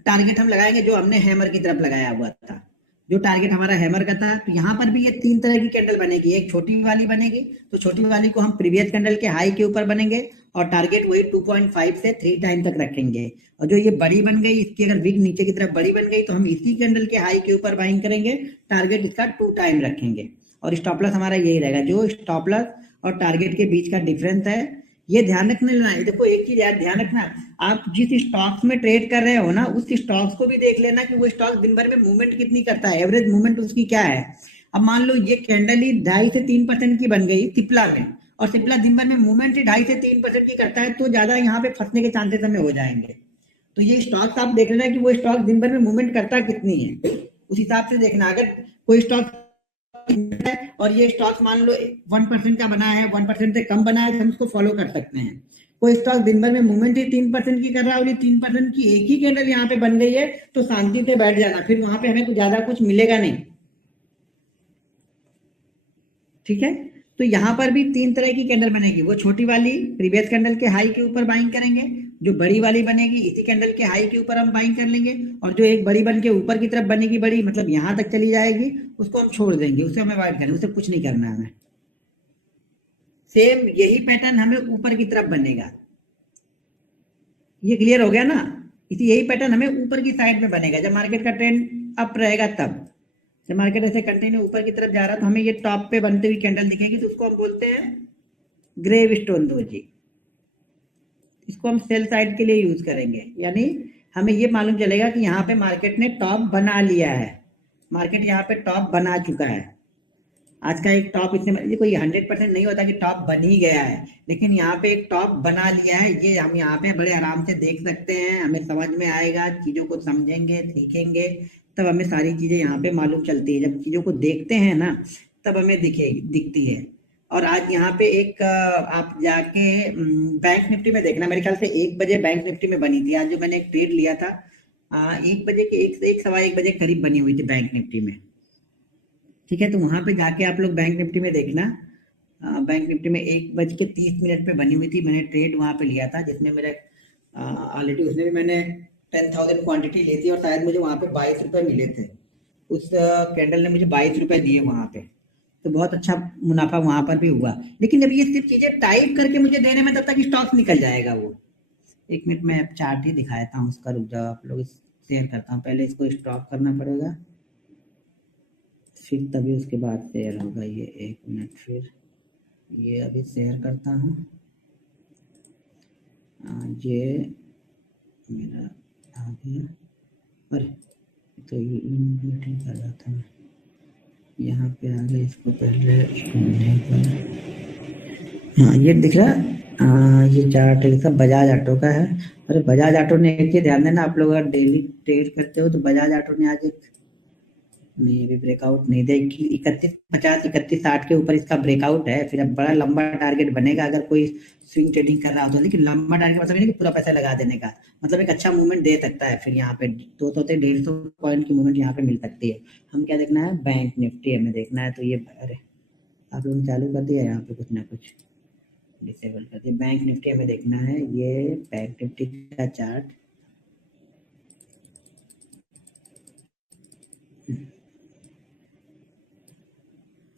टारगेट हम लगाएंगे जो हमने हैमर की तरफ लगाया हुआ था, जो टारगेट हमारा हैमर का था। तो यहाँ पर भी ये 3 तरह की कैंडल बनेगी, एक छोटी वाली बनेगी, तो छोटी वाली को हम प्रीवियस कैंडल के हाई के ऊपर बनेंगे और टारगेट वही 2.5 से 3 टाइम तक रखेंगे। और जो ये बड़ी बन गई, इसकी अगर विग नीचे की तरफ बड़ी बन गई तो हम इसी कैंडल के हाई के ऊपर बाइंग करेंगे, टारगेट इसका 2 टाइम रखेंगे, और स्टॉप लॉस हमारा यही रहेगा। जो स्टॉप लॉस और टारगेट के बीच का डिफरेंस है ये ध्यान रखने लेना है। देखो एक चीज यार ध्यान रखना, आप जिस स्टॉक्स में ट्रेड कर रहे हो ना उस स्टॉक्स को भी देख लेना कि वो स्टॉक दिन भर में मूवमेंट कितनी करता है, एवरेज मूवमेंट उसकी क्या है। अब मान लो ये कैंडल ही 2.5 से 3% की बन गई सिप्ला में, और सिप्ला दिन भर में मूवमेंट 2.5 से 3% की करता है, तो ज्यादा यहाँ पे फंसने के चांसेस हमें हो जाएंगे। तो ये स्टॉक्स आप देख लेना कि वो स्टॉक दिन भर में मूवमेंट करता कितनी है, उस हिसाब से देखना। अगर कोई स्टॉक और ये स्टॉक मान लो 1% का बना है, 1% से कम बना है, तो हम उसको फॉलो कर सकते हैं। कोई स्टॉक दिन भर में मूवमेंट ही 3% की कर रहा है और ये 3% की एक ही कैंडल यहाँ पे बन गई है, तो शांति से बैठ जाना, फिर वहां पे हमें कुछ ज्यादा कुछ मिलेगा नहीं, ठीक है। तो यहाँ पर भी 3 तरह की कैंडल बनेगी, वो छोटी वाली प्रीवियस कैंडल के हाई के ऊपर बाइंग करेंगे, जो बड़ी वाली बनेगी इसी कैंडल के हाई के ऊपर हम बाइंग कर लेंगे, और जो एक बड़ी बन के ऊपर की तरफ बनेगी, बड़ी मतलब यहाँ तक चली जाएगी, उसको हम छोड़ देंगे, उसे हमें अवॉइड करेंगे, उसे कुछ नहीं करना है हमें। सेम यही पैटर्न हमें ऊपर की तरफ बनेगा, ये क्लियर हो गया ना। इसी यही पैटर्न हमें ऊपर की साइड में बनेगा, जब मार्केट का ट्रेंड अप रहेगा तब। जब मार्केट ऐसे कंटिन्यू ऊपर की तरफ जा रहा है तो हमें ये टॉप पे बनते हुई कैंडल दिखेगी, तो उसको हम बोलते हैं ग्रेव स्टोन दोजी। इसको हम सेल साइड के लिए यूज करेंगे, यानी हमें ये मालूम चलेगा कि यहाँ पे मार्केट ने टॉप बना लिया है, मार्केट यहाँ पे टॉप बना चुका है। आज का एक टॉप, इसमें ये कोई 100% नहीं होता कि टॉप बन ही गया है, लेकिन यहाँ पे एक टॉप बना लिया है, ये हम यहाँ पे बड़े आराम से देख सकते हैं, हमें समझ में आएगा, चीजों को समझेंगे सीखेंगे तब हमें सारी चीजें यहाँ पे मालूम चलती है। जब चीजों को देखते हैं ना तब हमें दिखती है। और आज यहाँ पे एक आप जाके बैंक निफ्टी में देखना, मेरे ख्याल से 1 बजे बैंक निफ्टी में बनी थी आज, जो मैंने एक ट्रेड लिया था 1 बजे के 1 सवा 1 बजे करीब बनी हुई थी बैंक निफ्टी में, ठीक है। तो वहां पे जाके आप लोग बैंक निफ्टी में देखना, बैंक निफ्टी में 1:30 पे बनी हुई थी, मैंने ट्रेड वहां पे लिया था, जिसमें मेरा ऑलरेडी उसमें भी मैंने 10,000 क्वांटिटी ली थी, और शायद मुझे वहां पे 22 रुपए मिले थे, उस कैंडल ने मुझे 22 रुपए दिए वहां पे, तो बहुत अच्छा मुनाफा वहां पर भी हुआ। लेकिन जब ये सिर्फ चीजें टाइप करके मुझे देने में तब तक स्टॉक निकल जाएगा वो। 1 मिनट में चार्ट ही दिखाता हूँ उसका, रुक जाओ आप लोग, शेयर करता हूँ, पहले इसको स्टॉप करना पड़ेगा फिर तभी उसके बाद शेयर होगा ये। 1 मिनट, फिर ये अभी शेयर करता हूँ। ये मेरा आ गया, अरे तो ये मीटिंग कर रहा था मैं, यहाँ पे आ गया, इसको पहले नहीं करना। हाँ ये दिख रहा, ये चार्ट सब बजाज ऑटो का है। अरे बजाज ऑटो ने एक चीज ध्यान देना, आप लोग अगर डेली ट्रेड करते हो तो बजाज ऑटो ने आज एक नहीं, अभी ब्रेकआउट नहीं दे, 3150 3160 के ऊपर इसका ब्रेकआउट है, फिर अब बड़ा लंबा टारगेट बनेगा अगर कोई स्विंग ट्रेडिंग कर रहा हो तो। लेकिन लंबा टारगेट मतलब नहीं कि पूरा पैसा लगा देने का, मतलब एक अच्छा मूवमेंट दे सकता है, फिर यहाँ पे 200 से 150 पॉइंट की मूवमेंट यहाँ पे मिल सकती है। हम क्या देखना है, बैंक निफ्टी हमें देखना है, तो ये अरे आप लोगों ने चालू कर दिया यहाँ पे कुछ ना कुछ, डिसेबल कर दिया। बैंक निफ्टी हमें देखना है, ये बैंक निफ्टी का चार्ट,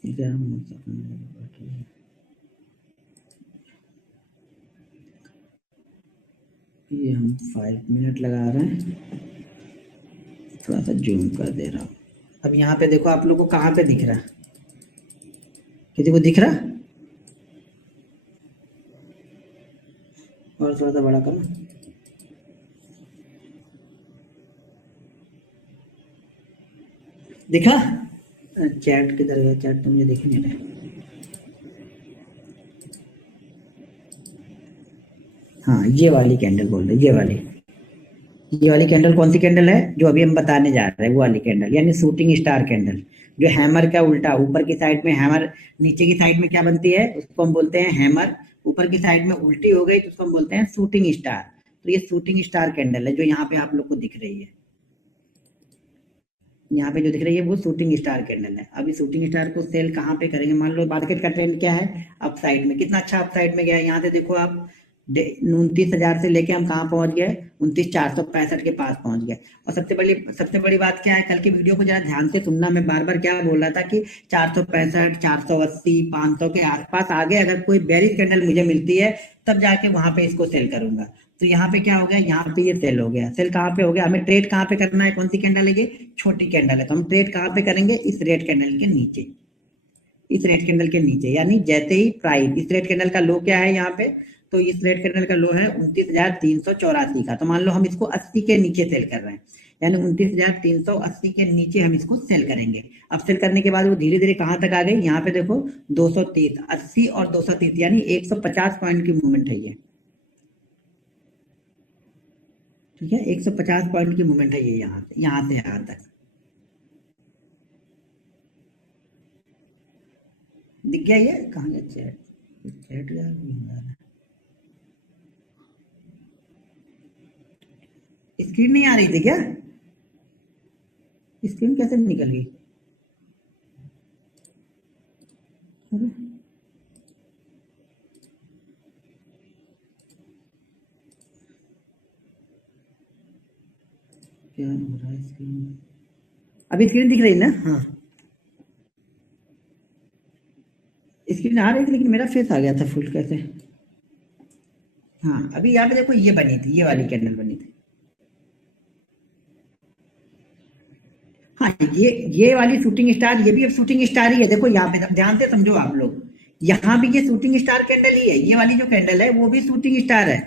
ठीक है। ये हम 5 मिनट लगा रहे हैं, थोड़ा सा जूम कर दे रहा हूँ। अब यहाँ पे देखो आप लोग को कहाँ पे दिख रहा है, किसी को दिख रहा, और थोड़ा सा बड़ा करो, दिखा? चैट किधर गया, चैट तो मुझे दिख नहीं रहा। हाँ, ये वाली कैंडल बोल रहे, ये वाली कैंडल कौन सी कैंडल है जो अभी हम बताने जा रहे हैं, वो वाली कैंडल यानी शूटिंग स्टार कैंडल, जो हैमर का उल्टा, ऊपर की साइड में हैमर, नीचे की साइड में क्या बनती है उसको हम बोलते हैं हैमर, ऊपर की साइड में उल्टी हो गई तो उसको हम बोलते हैं शूटिंग स्टार। तो ये शूटिंग स्टार कैंडल है जो यहाँ पे आप लोग को दिख रही है, यहाँ पे जो दिख रही है वो शूटिंग स्टार कैंडल है। अभी शूटिंग स्टार को सेल कहाँ पे करेंगे, मान लो मार्केट का ट्रेंड क्या है, अप साइड में, कितना अच्छा अप साइड में गया है, यहाँ से देखो आप 29,000 से लेके हम कहाँ पहुंच गए, 29,465 के पास पहुंच गए। और सबसे बड़ी बात क्या है, कल की वीडियो को जरा ध्यान से सुनना, मैं बार बार क्या बोल रहा था कि 465 480 500 के आसपास आगे अगर कोई बेरिश कैंडल मुझे मिलती है तब जाके वहां पे इसको सेल करूंगा। तो यहाँ पे क्या हो गया, यहाँ पे ये सेल हो गया। सेल कहाँ पे हो गया, हमें ट्रेड कहाँ पे करना है, कौन सी कैंडल है ये, छोटी कैंडल है, तो हम ट्रेड कहाँ पे करेंगे, इस रेड कैंडल के नीचे, इस रेड कैंडल के नीचे, यानी जैसे ही प्राइस, इस रेड कैंडल का लो क्या है यहाँ पे, तो इस रेड कैंडल का लो है 29,384 का, तो मान लो हम इसको 80 के नीचे सेल कर रहे हैं, यानी 29,380 के नीचे हम इसको सेल करेंगे। अब सेल करने के बाद वो धीरे धीरे कहाँ तक आ गई, यहाँ पे देखो 230, 80 और 230 यानी 150 पॉइंट की मूवमेंट है ये, ठीक है, 150 पॉइंट की मूवमेंट है ये, यहाँ से यहाँ तक दिख गया। ये कहाँ गया चैट, चैट स्क्रीन नहीं आ रही थी क्या, स्क्रीन कैसे निकल गई, अरे क्या हो रहा है, स्क्रीन अभी स्क्रीन दिख रही ना, हाँ स्क्रीन आ रही थी लेकिन मेरा फेस आ गया था फुल कैसे। हाँ अभी यहाँ पे देखो ये बनी थी, ये वाली कैंडल बनी थी, हाँ ये वाली शूटिंग स्टार, ये भी अब शूटिंग स्टार ही है, देखो यहाँ पे ध्यान से समझो आप लोग, यहाँ भी ये शूटिंग स्टार कैंडल ही है, ये वाली जो कैंडल है वो भी शूटिंग स्टार है,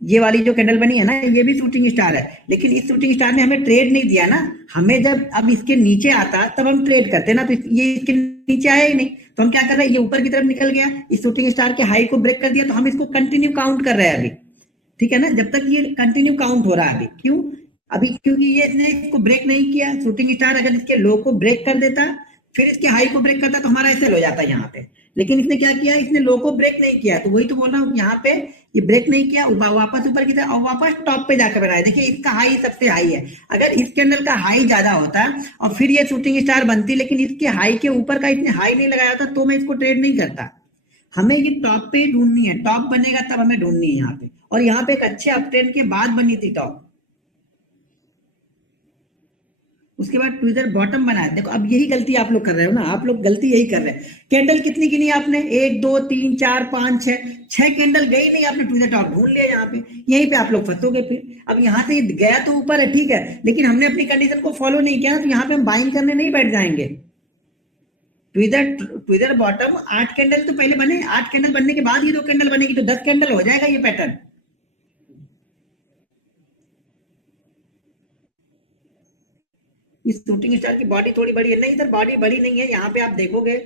ये वाली जो कैंडल बनी है ना ये भी शूटिंग स्टार है, लेकिन इस शूटिंग स्टार ने हमें ट्रेड नहीं दिया ना, हमें जब अब इसके नीचे आता तब हम ट्रेड करते ना, तो ये इसके नीचे आया ही नहीं, तो हम क्या कर रहे हैं, ये ऊपर की तरफ निकल गया, इस शूटिंग स्टार के हाई को ब्रेक कर दिया, तो हम इसको कंटिन्यू काउंट कर रहे हैं अभी, ठीक है ना, जब तक ये कंटिन्यू काउंट हो रहा है अभी, क्यों, अभी क्योंकि ये इसने इसको ब्रेक नहीं किया, शूटिंग स्टार अगर इसके लो को ब्रेक कर देता फिर इसके हाई को ब्रेक करता तो हमारा ऐसे हो जाता है यहाँ पे, लेकिन इसने क्या किया, इसने लो को ब्रेक नहीं किया, तो वही तो बोल रहा हूँ यहाँ पे ये ब्रेक नहीं किया, वापस ऊपर की तरफ और वापस टॉप पे जाकर बनाया, देखिए इसका हाई सबसे हाई है, अगर इस कैंडल का हाई ज्यादा होता और फिर ये शूटिंग स्टार बनती, लेकिन इसके हाई के ऊपर का इसने हाई नहीं लगाया था तो मैं इसको ट्रेड नहीं करता, हमें ये टॉप पे ढूंढनी है, टॉप बनेगा तब हमें ढूंढनी है यहाँ पे, और यहाँ पे एक अच्छे अपट्रेंड के बाद बनी थी टॉप, उसके बाद ट्विटर बॉटम बनाया, देखो अब यही गलती आप लोग कर रहे हो ना, आप लोग गलती यही कर रहे हैं, कैंडल कितनी गिनी आपने, 1 2 3 4 5 6, 6 कैंडल गई नहीं, आपने ट्विटर टॉप ढूंढ लिया यहाँ पे, यहीं पे आप लोग फंसोगे फिर, अब यहाँ से गया तो ऊपर है ठीक है, लेकिन हमने अपनी कंडीशन को फॉलो नहीं किया, तो यहाँ पे हम बाइंग करने नहीं बैठ जाएंगे, ट्विटर ट्विटर बॉटम 8 कैंडल तो पहले बने, 8 कैंडल बनने के बाद ये 2 कैंडल बनेगी, तो 10 कैंडल हो जाएगा ये पैटर्न, इस शूटिंग स्टार की बॉडी थोड़ी बड़ी है, नहीं इधर बॉडी बड़ी नहीं है, यहाँ पे आप देखोगे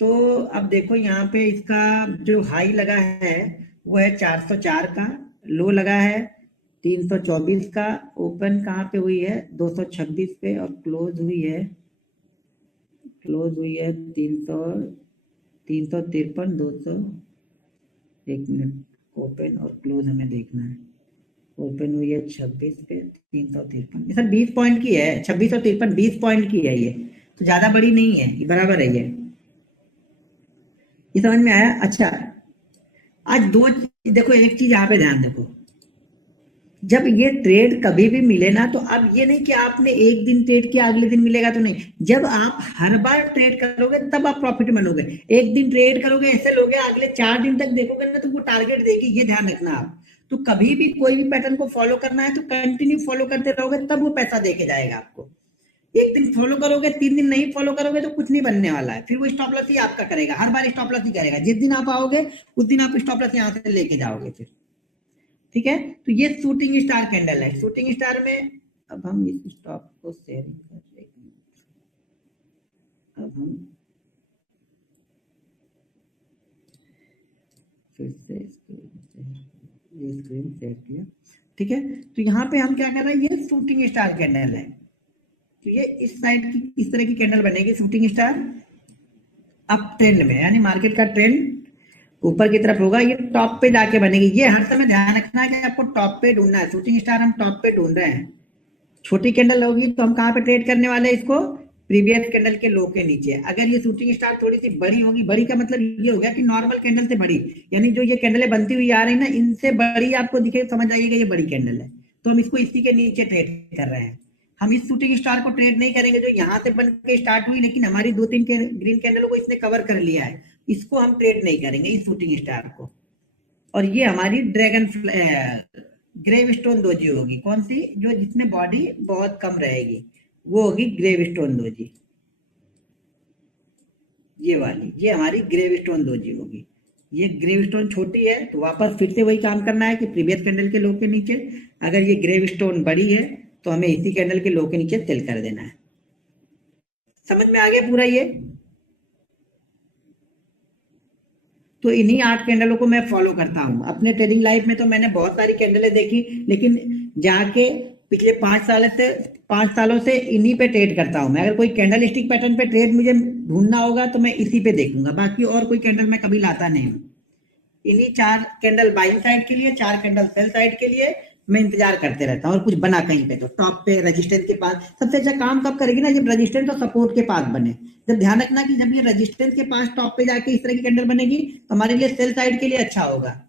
तो, अब देखो यहाँ पे इसका जो हाई लगा है वो है 404 का, लो लगा है 324 का, ओपन कहाँ पे हुई है 226 पे और क्लोज हुई है क्लोज हुई है 353 200, एक मिनट, ओपन और क्लोज हमें देखना है। ओपन हुई है 26 पे 353, ये सर 20 पॉइंट की है, 26 और 53 20 पॉइंट की है, ये तो ज्यादा बड़ी नहीं है, ये बराबर है ये समझ में आया। अच्छा, आज दो, देखो एक चीज यहाँ पे ध्यान देखो, जब ये ट्रेड कभी भी मिले ना, तो अब ये नहीं कि आपने एक दिन ट्रेड किया अगले दिन मिलेगा तो नहीं, जब आप हर बार ट्रेड करोगे तब आप प्रॉफिट बनोगे। एक दिन ट्रेड करोगे ऐसे लोगे, अगले 4 दिन तक देखोगे ना, तुमको टारगेट देगी, ये ध्यान रखना आप। तो कभी भी कोई भी पैटर्न को फॉलो करना है तो कंटिन्यू फॉलो करते रहोगे, तब वो पैसा देके जाएगा आपको। एक दिन फॉलो करोगे, 3 दिन नहीं फॉलो करोगे तो कुछ नहीं बनने वाला है, फिर वो स्टॉप लॉस ही आपका करेगा, हर बार स्टॉप लॉस ही करेगा, जिस दिन आप आओगे उस दिन आप स्टॉप लॉस यहाँ से लेके जाओगे फिर। ठीक है, तो ये शूटिंग स्टार कैंडल है। शूटिंग स्टार में अब हम इस स्टॉक को शेयरिंग कर रहे हैं, अब हम फिर से ये स्क्रीन शेयर किया। ठीक है, तो यहाँ पे हम क्या कर रहे हैं, ये शूटिंग स्टार कैंडल है, तो ये इस साइड की इस तरह की कैंडल बनेगी शूटिंग स्टार अप ट्रेंड में, यानी मार्केट का ट्रेंड ऊपर की तरफ होगा, ये टॉप पे जाके बनेगी। ये हर समय ध्यान रखना है कि आपको टॉप पे ढूंढना है, शूटिंग स्टार हम टॉप पे ढूंढ रहे हैं। छोटी कैंडल होगी तो हम कहाँ पे ट्रेड करने वाले हैं इसको, प्रीवियस कैंडल के लो के नीचे। अगर ये शूटिंग स्टार थोड़ी सी बड़ी होगी, बड़ी का मतलब ये हो गया कि नॉर्मल कैंडल से बड़ी, यानी जो ये कैंडलें बनती हुई आ रही ना, इनसे बड़ी आपको दिखे, समझ आइएगा ये बड़ी कैंडल है, तो हम इसको इसी के नीचे ट्रेड कर रहे हैं। हम इस शूटिंग स्टार को ट्रेड नहीं करेंगे जो यहाँ से बन के स्टार्ट हुई, लेकिन हमारी 2-3 ग्रीन कैंडलों को इसने कवर कर लिया है, इसको हम ट्रेड नहीं करेंगे इस शूटिंग स्टार को। और ये हमारी ड्रैगन ग्रेव स्टोन दोजी होगी, कौन सी, जो जिसमें बॉडी बहुत कम रहेगी, वो होगी ग्रेव स्टोन दोजी, ये वाली, ये हमारी ग्रेव स्टोन दोजी होगी। ये ग्रेव स्टोन छोटी है तो वापस फिर से वही काम करना है कि प्रीवियस कैंडल के लो के नीचे, अगर ये ग्रेव स्टोन बड़ी है तो हमें इसी कैंडल के लो के नीचे सेल कर देना है। समझ में आ गया पूरा ये। तो इन्हीं 8 कैंडलों को मैं फॉलो करता हूँ अपने ट्रेडिंग लाइफ में। तो मैंने बहुत सारी कैंडलें देखी, लेकिन जाके पिछले 5 सालों से इन्हीं पे ट्रेड करता हूँ मैं। अगर कोई कैंडल स्टिक पैटर्न पे ट्रेड मुझे ढूंढना होगा तो मैं इसी पे देखूंगा, बाकी और कोई कैंडल मैं कभी लाता नहीं हूँ। इन्हीं 4 कैंडल बाइंग साइड के लिए, 4 कैंडल सेल साइड के लिए मैं इंतजार करते रहता हूँ। और कुछ बना कहीं पे तो टॉप पे रेजिस्टेंस के पास, सबसे अच्छा काम कब करेगी ना, जब रेजिस्टेंस और सपोर्ट के पास बने। जब ध्यान रखना कि जब ये रेजिस्टेंस के पास टॉप पे जाके इस तरह की कैंडल बनेगी तो हमारे लिए सेल साइड के लिए अच्छा होगा।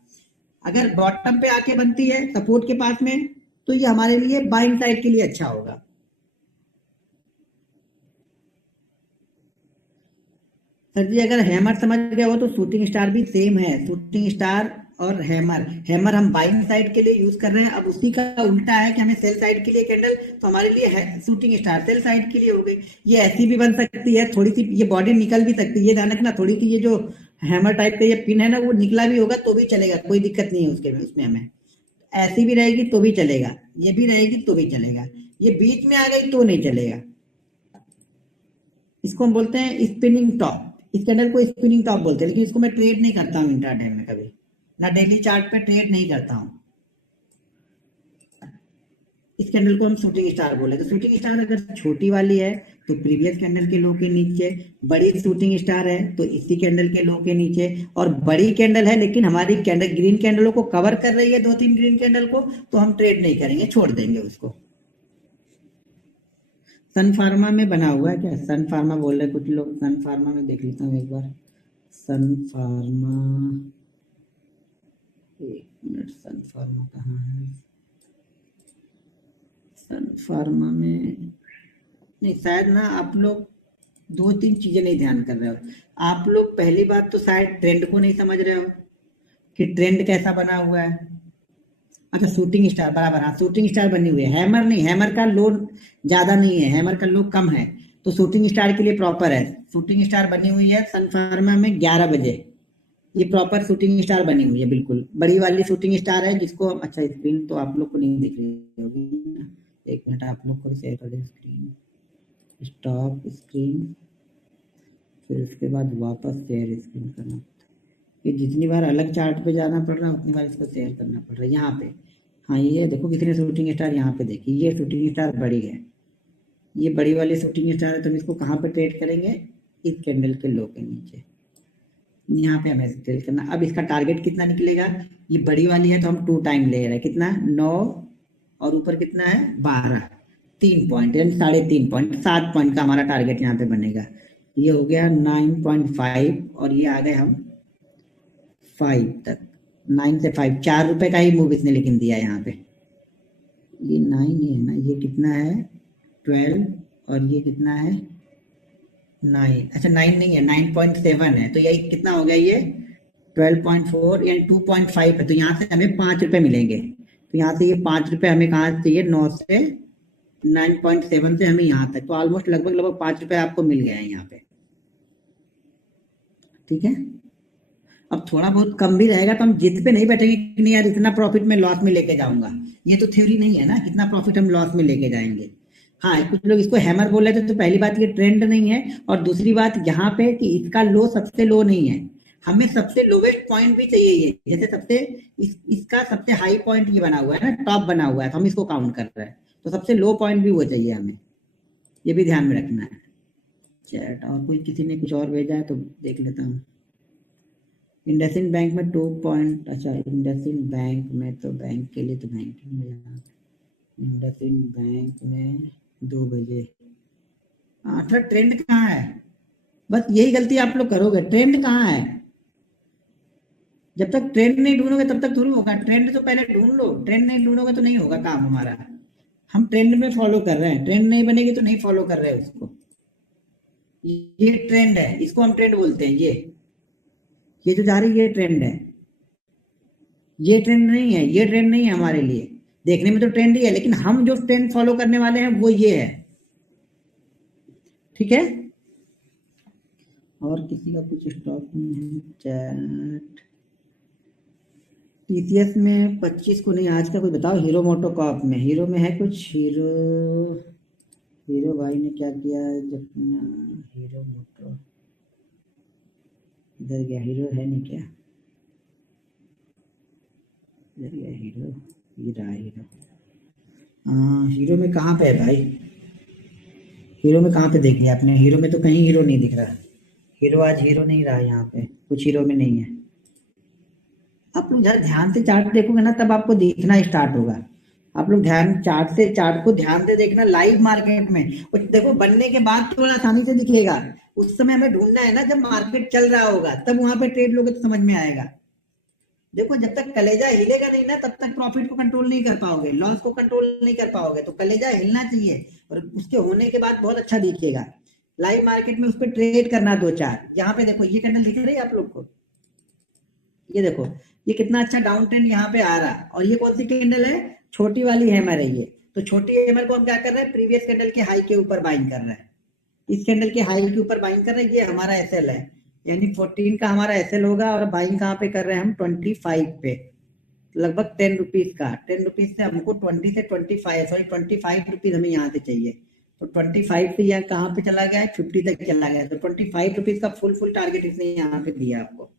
अगर बॉटम पे आके बनती है सपोर्ट के पास में तो ये हमारे लिए बाइंग साइड के लिए अच्छा होगा। सर जी अगर हैमर समझ गए हो तो शूटिंग स्टार भी सेम है। शूटिंग स्टार और हैमर हम बाइंग साइड के लिए यूज कर रहे हैं। अब उसी का उल्टा है कि हमें सेल साइड के लिए कैंडल, तो हमारे लिए शूटिंग स्टार सेल साइड के लिए हो गई। ये ऐसी भी बन सकती है, थोड़ी सी ये बॉडी निकल भी सकती है, ये ध्यान रखना। थोड़ी सी ये जो हैमर टाइप का ये पिन है ना, वो निकला भी होगा तो भी चलेगा, कोई दिक्कत नहीं है उसके में, उसमें हमें ऐसी भी रहेगी तो भी चलेगा, ये भी रहेगी तो भी चलेगा, ये बीच में आ गई तो नहीं चलेगा। इसको हम बोलते हैं स्पिनिंग टॉप। इस कैंडल को स्पिनिंग टॉप बोलते हैं, लेकिन इसको मैं ट्रेड नहीं करता हूँ इंट्राडे में कभी, ना डेली चार्ट पे ट्रेड नहीं करता हूँ। इस कैंडल को हम शूटिंग स्टार बोले। तो शूटिंग स्टार अगर छोटी वाली है तो प्रीवियस कैंडल के लो के नीचे, बड़ी शूटिंग स्टार है तो इसी कैंडल के लो के नीचे, और बड़ी कैंडल है लेकिन हमारी कैंडल ग्रीन कैंडलों को कवर कर रही है, 2-3 ग्रीन कैंडल को, तो हम ट्रेड नहीं करेंगे, छोड़ देंगे उसको। सन फार्मा में बना हुआ है क्या, सन फार्मा बोल रहे कुछ लोग, सन फार्मा में देख लेता हूँ एक बार। सन फार्मा, एक मिनट, सन फार्मा कहाँ है, सन फार्मा में नहीं, शायद ना आप लोग 2-3 चीजें नहीं ध्यान कर रहे हो। आप लोग पहली बात तो शायद ट्रेंड को नहीं समझ रहे हो कि ट्रेंड कैसा बना हुआ है। अच्छा शूटिंग स्टार, बराबर, हाँ शूटिंग स्टार बनी हुई है, हैमर नहीं, हैमर का लोड ज्यादा नहीं है, हैमर का लोड कम है, तो शूटिंग स्टार के लिए प्रॉपर है। शूटिंग स्टार बनी हुई है सन फार्मा में 11 बजे, ये प्रॉपर शूटिंग स्टार बनी हुई है, बिल्कुल बड़ी वाली शूटिंग स्टार है जिसको हम, अच्छा स्क्रीन तो आप लोग को नहीं दिख रही होगी, एक मिनट आप लोग को शेयर कर दें स्क्रीन, स्टॉप स्क्रीन, फिर उसके बाद वापस शेयर स्क्रीन करना। ये जितनी बार अलग चार्ट पे जाना पड़ रहा है उतनी बार इसको शेयर करना पड़ रहा है। यहाँ पे हाँ, ये देखो कितने शूटिंग स्टार यहाँ पे देखिए, ये शूटिंग स्टार बड़ी है, ये बड़ी वाली शूटिंग स्टार है, तो हम इसको कहाँ पे ट्रेड करेंगे, इस कैंडल के लो के नीचे, यहाँ पे हमें सेल करना। अब इसका टारगेट कितना निकलेगा, ये बड़ी वाली है तो हम 2 टाइम ले रहे हैं, कितना 9 और ऊपर कितना है 12, 3 पॉइंट यानी 3.5 पॉइंट, 7 पॉइंट का हमारा टारगेट यहाँ पे बनेगा। ये हो गया 9.5 और ये आ गए हम 5 तक, 9 से 5, 4 रुपए का ही मूव इसने लेकिन दिया यहाँ पे। ये 9 ही है ना, ये कितना है 12 और ये कितना है 9, अच्छा 9 नहीं है 9.7 है, तो यही कितना हो गया ये 12.4 यानी 2.5 है, तो यहाँ से हमें 5 रुपए मिलेंगे। तो यहाँ से ये 5 रुपए हमें कहाँ से चाहिए, 9 से 9.7 से हमें यहाँ तक, तो ऑलमोस्ट लगभग 5 रुपए आपको मिल गए हैं यहाँ पे, ठीक है। अब थोड़ा बहुत कम भी रहेगा तो हम जिद पे नहीं बैठेंगे कि नहीं यार इतना प्रॉफिट में लॉस में लेके जाऊंगा, ये तो थ्योरी नहीं है ना, कितना प्रॉफिट हम लॉस में लेके जाएंगे। हाँ, कुछ लोग इसको हैमर बोल रहे थे, तो पहली बात ये ट्रेंड नहीं है, और दूसरी बात यहाँ पे कि इसका लो सबसे लो नहीं है, हमें सबसे लोवेस्ट पॉइंट भी चाहिए ये, जैसे सबसे इसका सबसे हाई पॉइंट ये बना हुआ है ना, टॉप बना हुआ है, तो हम इसको काउंट कर रहे हैं, तो सबसे लो पॉइंट भी वो चाहिए हमें, ये भी ध्यान में रखना है। चैट और कोई किसी ने कुछ और भेजा है तो देख लेता हूँ। इंडसइंड बैंक में 2 पॉइंट, अच्छा इंडसइंड बैंक में तो बैंक के लिए तो बैंकिंग में जाना, इंडसइंड बैंक में 2 बजे। अच्छा ट्रेंड कहाँ है, बस यही गलती आप लोग करोगे, ट्रेंड कहाँ है, जब तक ट्रेंड नहीं ढूंढोगे तब तक थोड़ी होगा, ट्रेंड तो पहले ढूंढ लो, ट्रेंड नहीं ढूंढोगे तो नहीं होगा काम हमारा। हम ट्रेंड में फॉलो कर रहे हैं, ट्रेंड नहीं बनेगी तो नहीं फॉलो कर रहे हैं उसको। ये ट्रेंड है, इसको हम ट्रेंड बोलते हैं, ये जो जा रही है ये ट्रेंड है, ये ट्रेंड नहीं है, ये ट्रेंड नहीं है हमारे लिए, देखने में तो ट्रेंड ही है, लेकिन हम जो ट्रेंड फॉलो करने वाले हैं वो ये है, ठीक है। और किसी का कुछ स्टॉक नहीं है, चैट टीसीएस में 25 को नहीं, आज का कोई बताओ, हीरो मोटोकॉर्प में, हीरो में है कुछ, हीरो भाई ने क्या किया, जब हीरो मोटो इधर गया, हीरो है नहीं क्या, इधर गया हीरो, ये रहा हीरो, हाँ हीरो में कहाँ पे है भाई, हीरो में कहाँ पे देख लिया आपने, हीरो में तो कहीं हीरो नहीं दिख रहा, हीरो आज हीरो नहीं रहा, यहाँ पे कुछ हीरो में नहीं है। आप लोग जरा ध्यान से चार्ट देखोगे ना तब आपको दिखना स्टार्ट होगा, आप लोग ध्यान चार्ट को ध्यान से देखना लाइव मार्केट में, और देखो बनने के बाद थोड़ा आसानी से दिखेगा, उस समय हमें ढूंढना है ना जब मार्केट चल रहा होगा, तब वहां पे ट्रेड लोगे तो समझ में आएगा। देखो जब तक कलेजा हिलेगा नहीं ना तब तक प्रॉफिट को कंट्रोल नहीं कर पाओगे, लॉस को कंट्रोल नहीं कर पाओगे, तो कलेजा हिलना चाहिए और उसके होने के बाद बहुत अच्छा दिखेगा। लाइव मार्केट में उस पर ट्रेड करना 2-4, यहाँ पे देखो ये कैंडल दिख रही है आप लोग को, ये देखो ये कितना अच्छा डाउन ट्रेंड यहाँ पे आ रहा है, और ये कौन सी कैंडल है, छोटी वाली हैमर है ये, तो छोटी हैमर को हम क्या कर रहे हैं, प्रीवियस कैंडल के हाई के ऊपर बाइंग कर रहे हैं, इस कैंडल के हाई के ऊपर बाइंग कर रहे हैं, ये हमारा एसएल है, यानी 14 का हमारा एसएल होगा, और बाइंग कहाँ पे कर रहे हैं हम 25 पे, लगभग 10 रुपीज का, 10 रुपीज से हमको 20 से 25, सॉरी 25 रुपीज हमें यहाँ से चाहिए, तो 25 से यहाँ कहाँ पे चला गया है 50 तक चला गया, तो 25 रुपीज का फुल टारगेट इसने यहाँ पे दिया आपको।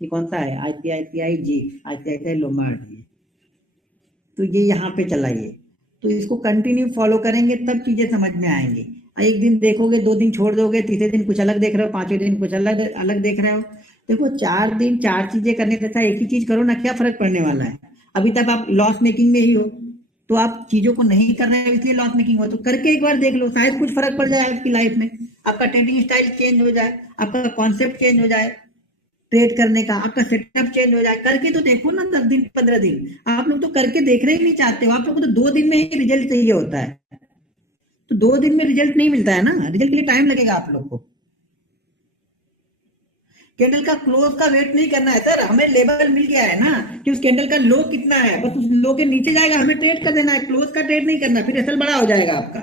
ये कौन सा है, आईसीआईसीआई लोम्बार्ड, तो ये यहाँ पे चला, ये तो इसको कंटिन्यू फॉलो करेंगे तब चीजें समझ में आएंगी। एक दिन देखोगे, 2 दिन छोड़ दोगे, तीसरे दिन कुछ अलग देख रहे हो, 5वें दिन कुछ अलग देख रहे हो, देखो 4 दिन 4 चीजें करने से अच्छा एक ही चीज करो ना, क्या फर्क पड़ने वाला है। अभी तक आप लॉस मेकिंग में ही हो, तो आप चीजों को नहीं कर रहे हो इसलिए लॉस मेकिंग हो, तो करके एक बार देख लो, शायद कुछ फर्क पड़ जाए आपकी लाइफ में, आपका ट्रेडिंग स्टाइल चेंज हो जाए, आपका कॉन्सेप्ट चेंज हो जाए, ट्रेड करने का आपका सेटअप चेंज हो जाए, करके तो देखो ना 10 दिन 15 दिन, आप लोग तो करके देखना ही नहीं चाहते हो, आप लोग को तो 2 दिन में ही रिजल्ट चाहिए होता है, तो 2 दिन में रिजल्ट नहीं मिलता है ना, रिजल्ट के लिए टाइम लगेगा आप लोग को। कैंडल का क्लोज का वेट नहीं करना है सर, हमें लेवल मिल गया है ना कि उस कैंडल का लो कितना है, बस उस लो के नीचे जाएगा, हमें ट्रेड कर देना है, क्लोज का ट्रेड नहीं करना, फिर एसएल बड़ा हो जाएगा आपका,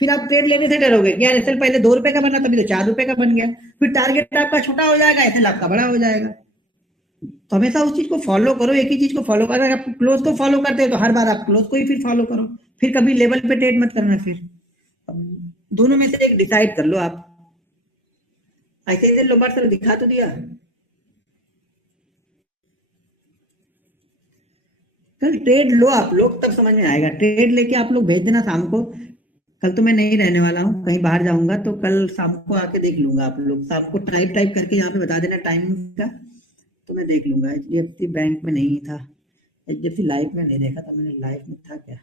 फिर आप ट्रेड लेने से डरोगे, यार एसएल पहले 2 रुपए का बना तभी तो 4 रुपए का बन गया, फिर टारगेट आपका छोटा हो जाएगा, एसएल आपका बड़ा हो जाएगा। तो हमेशा उस चीज को फॉलो करो, एक ही चीज को फॉलो करो, अगर आप क्लोज को फॉलो करते हो तो हर बार आप क्लोज को ही फिर फॉलो करो, फिर कभी लेवल पे ट्रेड मत करना, फिर दोनों में से एक डिसाइड कर लो आप। ऐसे ही लोबार सर दिखा तो दिया, कल ट्रेड लो आप लोग तब समझ में आएगा, ट्रेड लेके आप लोग भेज देना शाम को, कल तो मैं नहीं रहने वाला हूँ, कहीं बाहर जाऊंगा, तो कल शाम को आके देख लूंगा। आप लोग शाम को टाइप टाइप करके यहाँ पे बता देना टाइमिंग का, तो मैं देख लूंगा। HDFC बैंक में नहीं था, HDFC लाइफ में नहीं देखा था मैंने, लाइफ में था क्या?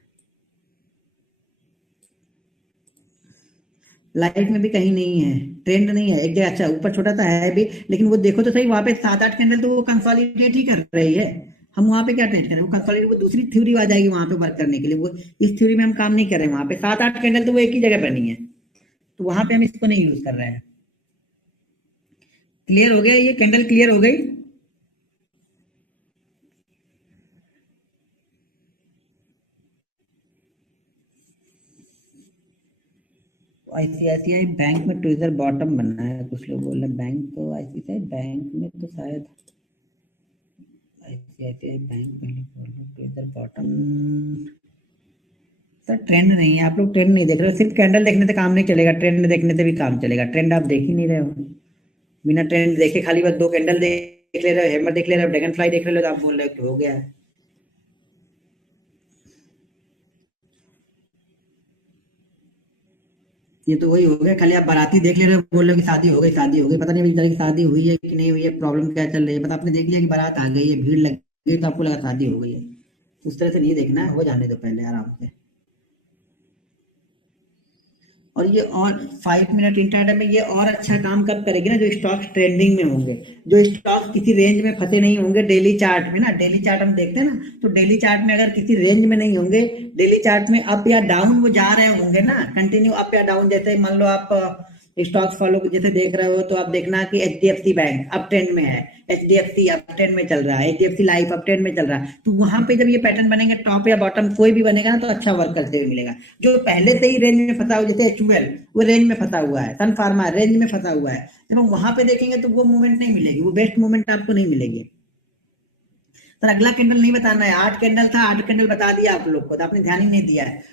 लाइफ में भी कहीं नहीं है, ट्रेंड नहीं है एक जगह। अच्छा ऊपर छोटा सा है भी, लेकिन वो देखो तो सही, वहां पे 7-8 कैंडल तो वो कंसोलिडेट ही कर रही है। हम वहां पे क्या ट्रेंड करें, वो कंसोलिडेट, वो दूसरी थ्योरी आ जाएगी वहां पे वर्क करने के लिए। वो इस थ्योरी में हम काम नहीं कर रहे हैं, वहां पे 7-8 कैंडल तो वो एक ही जगह बनी है, तो वहां पे हम इसको नहीं यूज कर रहे हैं। क्लियर हो गया? ये कैंडल क्लियर हो गई? ICICI बैंक में ट्विजर बॉटम बनना है, कुछ लोग बोल रहे हैं। बैंक तो ICICI बैंक में तो शायद ICICI बैंक में नहीं बोल रहे, ट्विजर बॉटम। सर ट्रेंड नहीं है, आप लोग ट्रेंड नहीं देख रहे हो, सिर्फ कैंडल देखने से काम नहीं चलेगा, ट्रेंड देखने से भी काम चलेगा। ट्रेंड आप देख ही नहीं रहे हो, बिना ट्रेंड देखे खाली बस 2 कैंडल देख ले रहे हो, हैमर देख ले रहे हो, ड्रैगन फ्लाई देख ले रहे हो, तो आप बोल रहे हो कि हो गया है। ये तो वही हो गया, खाली आप बाराती देख ले रहे हो, बोल रहे हो कि शादी हो गई, शादी हो गई। पता नहीं अभी तक शादी हुई है कि नहीं हुई है, प्रॉब्लम क्या चल रही है, बस आपने देख लिया कि बारात आ गई है, भीड़ लग गई, तो आपको लगा शादी हो गई है। उस तरह से नहीं देखना है, हो जाने दो पहले आराम से। और ये और 5 मिनट इंटरडे में ये और अच्छा काम कब करेगी ना, जो स्टॉक्स ट्रेंडिंग में होंगे, जो स्टॉक्स किसी रेंज में फंसे नहीं होंगे। डेली चार्ट में ना, डेली चार्ट हम देखते हैं ना, तो डेली चार्ट में अगर किसी रेंज में नहीं होंगे, डेली चार्ट में अप या डाउन वो जा रहे होंगे ना, कंटिन्यू अप या डाउन, जैसे मान लो आप स्टॉक्स फॉलो जैसे देख रहे हो, तो आप देखना कि HDFC बैंक अप ट्रेंड में है, HDFC अप ट्रेंड में चल रहा है, HDFC लाइफ अप ट्रेंड में चल रहा है, तो वहां पे जब ये पैटर्न बनेंगे, टॉप या बॉटम कोई भी बनेगा ना, तो अच्छा वर्क करते हुए मिलेगा। जो पहले से ही रेंज में फंसा हुआ, जैसे HUL वो रेंज में फंसा हुआ है, सन फार्मा रेंज में फंसा हुआ है, जब हम वहां पे देखेंगे तो वो मूवमेंट नहीं मिलेगी, वो बेस्ट मूवमेंट आपको नहीं मिलेगी। सर अगला कैंडल नहीं बताना है, 8 कैंडल था, 8 कैंडल बता दिया आप लोग को, तो आपने ध्यान ही नहीं दिया है।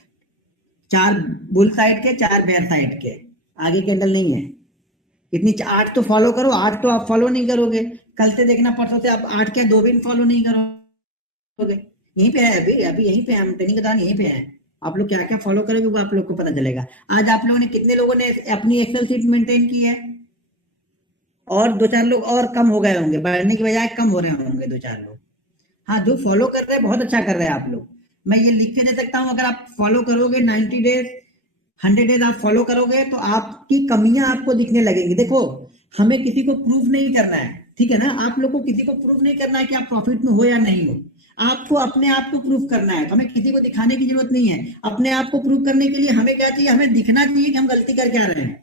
4 बुल साइड के, 4 बेयर साइड के, आगे कैंडल नहीं है। इतनी 8 तो फॉलो करो, 8 तो आप फॉलो नहीं करोगे, कल से देखना, परसों से आप 8 क्या 2 भी फॉलो नहीं करोगे। यहीं पे है, अभी अभी यहीं पे हम ट्रेनिंग के दौरान यहीं पे है। आप लोग क्या क्या फॉलो करोगे वो आप लोग को पता चलेगा। आज आप लोगों ने कितने लोगों ने अपनी एक्सेल शीट मेंटेन की है? और 2-4 लोग और कम हो गए होंगे, बढ़ने की बजाय कम हो रहे होंगे 2-4 लोग। हाँ, जो फॉलो कर रहे हैं बहुत अच्छा कर रहे हैं आप लोग। मैं ये लिख के दे सकता हूँ, अगर आप फॉलो करोगे 90 डेज, 100 डेज आप फॉलो करोगे, तो आपकी कमियां आपको दिखने लगेंगी। देखो, हमें किसी को प्रूफ नहीं करना है, ठीक है ना, आप लोग को किसी को प्रूफ नहीं करना है कि आप प्रॉफिट में हो या नहीं हो। आपको अपने आप को प्रूफ करना है, तो हमें किसी को दिखाने की जरूरत नहीं है। अपने आप को प्रूफ करने के लिए हमें क्या चाहिए, हमें दिखना चाहिए कि हम गलती करके आ रहे हैं।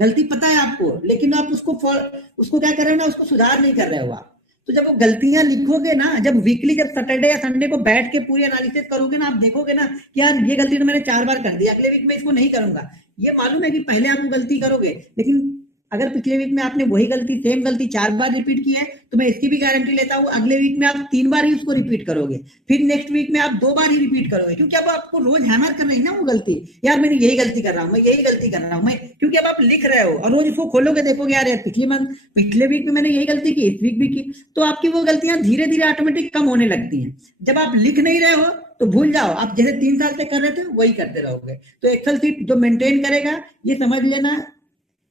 गलती पता है आपको, लेकिन आप उसको क्या कर रहे हो ना, उसको सुधार नहीं कर रहे हो आप। तो जब वो गलतियां लिखोगे ना, जब वीकली, जब सैटरडे या संडे को बैठ के पूरी एनालिसिस करोगे ना, आप देखोगे ना कि यार ये गलती तो मैंने 4 बार कर दी, अगले वीक में इसको नहीं करूंगा। ये मालूम है कि पहले आप वो गलती करोगे, लेकिन अगर पिछले वीक में आपने वही गलती, सेम गलती 4 बार रिपीट की है, तो मैं इसकी भी गारंटी लेता हूँ अगले वीक में आप 3 बार ही उसको रिपीट करोगे, फिर नेक्स्ट वीक में आप 2 बार ही रिपीट करोगे, क्योंकि अब आपको रोज हैमर कर रही है ना वो गलती। यार मैंने यही गलती कर रहा हूँ, मैं यही गलती कर रहा हूँ मैं, क्योंकि अब आप लिख रहे हो और रोज इसको खोलोगे, देखोगे यार पिछले वीक में मैंने यही गलती की, इस वीक भी की, तो आपकी वो गलतियां धीरे धीरे ऑटोमेटिक कम होने लगती हैं। जब आप लिख नहीं रहे हो तो भूल जाओ, आप जैसे 3 साल से कर रहे थे वही करते रहोगे। तो एक्सेल शीट जो मेंटेन करेगा, ये समझ लेना,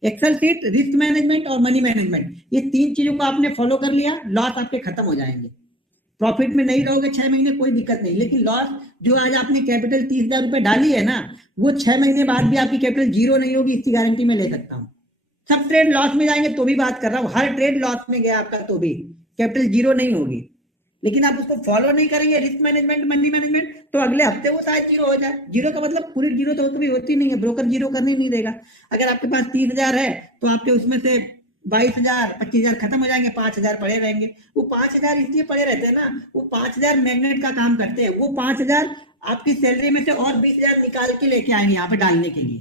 एक्सेल शीट, रिस्क मैनेजमेंट और मनी मैनेजमेंट, ये 3 चीजों को आपने फॉलो कर लिया, लॉस आपके खत्म हो जाएंगे। प्रॉफिट में नहीं रहोगे 6 महीने, कोई दिक्कत नहीं, लेकिन लॉस, जो आज आपने कैपिटल 30,000 रुपए डाली है ना, वो 6 महीने बाद भी आपकी कैपिटल जीरो नहीं होगी, इसकी गारंटी मैं ले सकता हूँ। सब ट्रेड लॉस में जाएंगे तो भी बात कर रहा हूँ, हर ट्रेड लॉस में गया आपका तो भी कैपिटल जीरो नहीं होगी, लेकिन आप उसको फॉलो नहीं करेंगे, रिस्क मैनेजमेंट, मनी मैनेजमेंट, तो अगले हफ्ते वो शायद जीरो हो जाए। जीरो का मतलब पूरी जीरो तो कभी होती नहीं है, ब्रोकर जीरो करने नहीं देगा। अगर आपके पास 30,000 है, तो आपके उसमें से 22,000, 25,000 खत्म हो जाएंगे, 5,000 पड़े रहेंगे। वो 5,000 इसलिए पड़े रहते हैं ना, वो 5,000 मैग्नेट का काम करते हैं। वो 5,000 आपकी सैलरी में से और 20,000 निकाल के लेके आएंगे यहाँ पे डालने के लिए,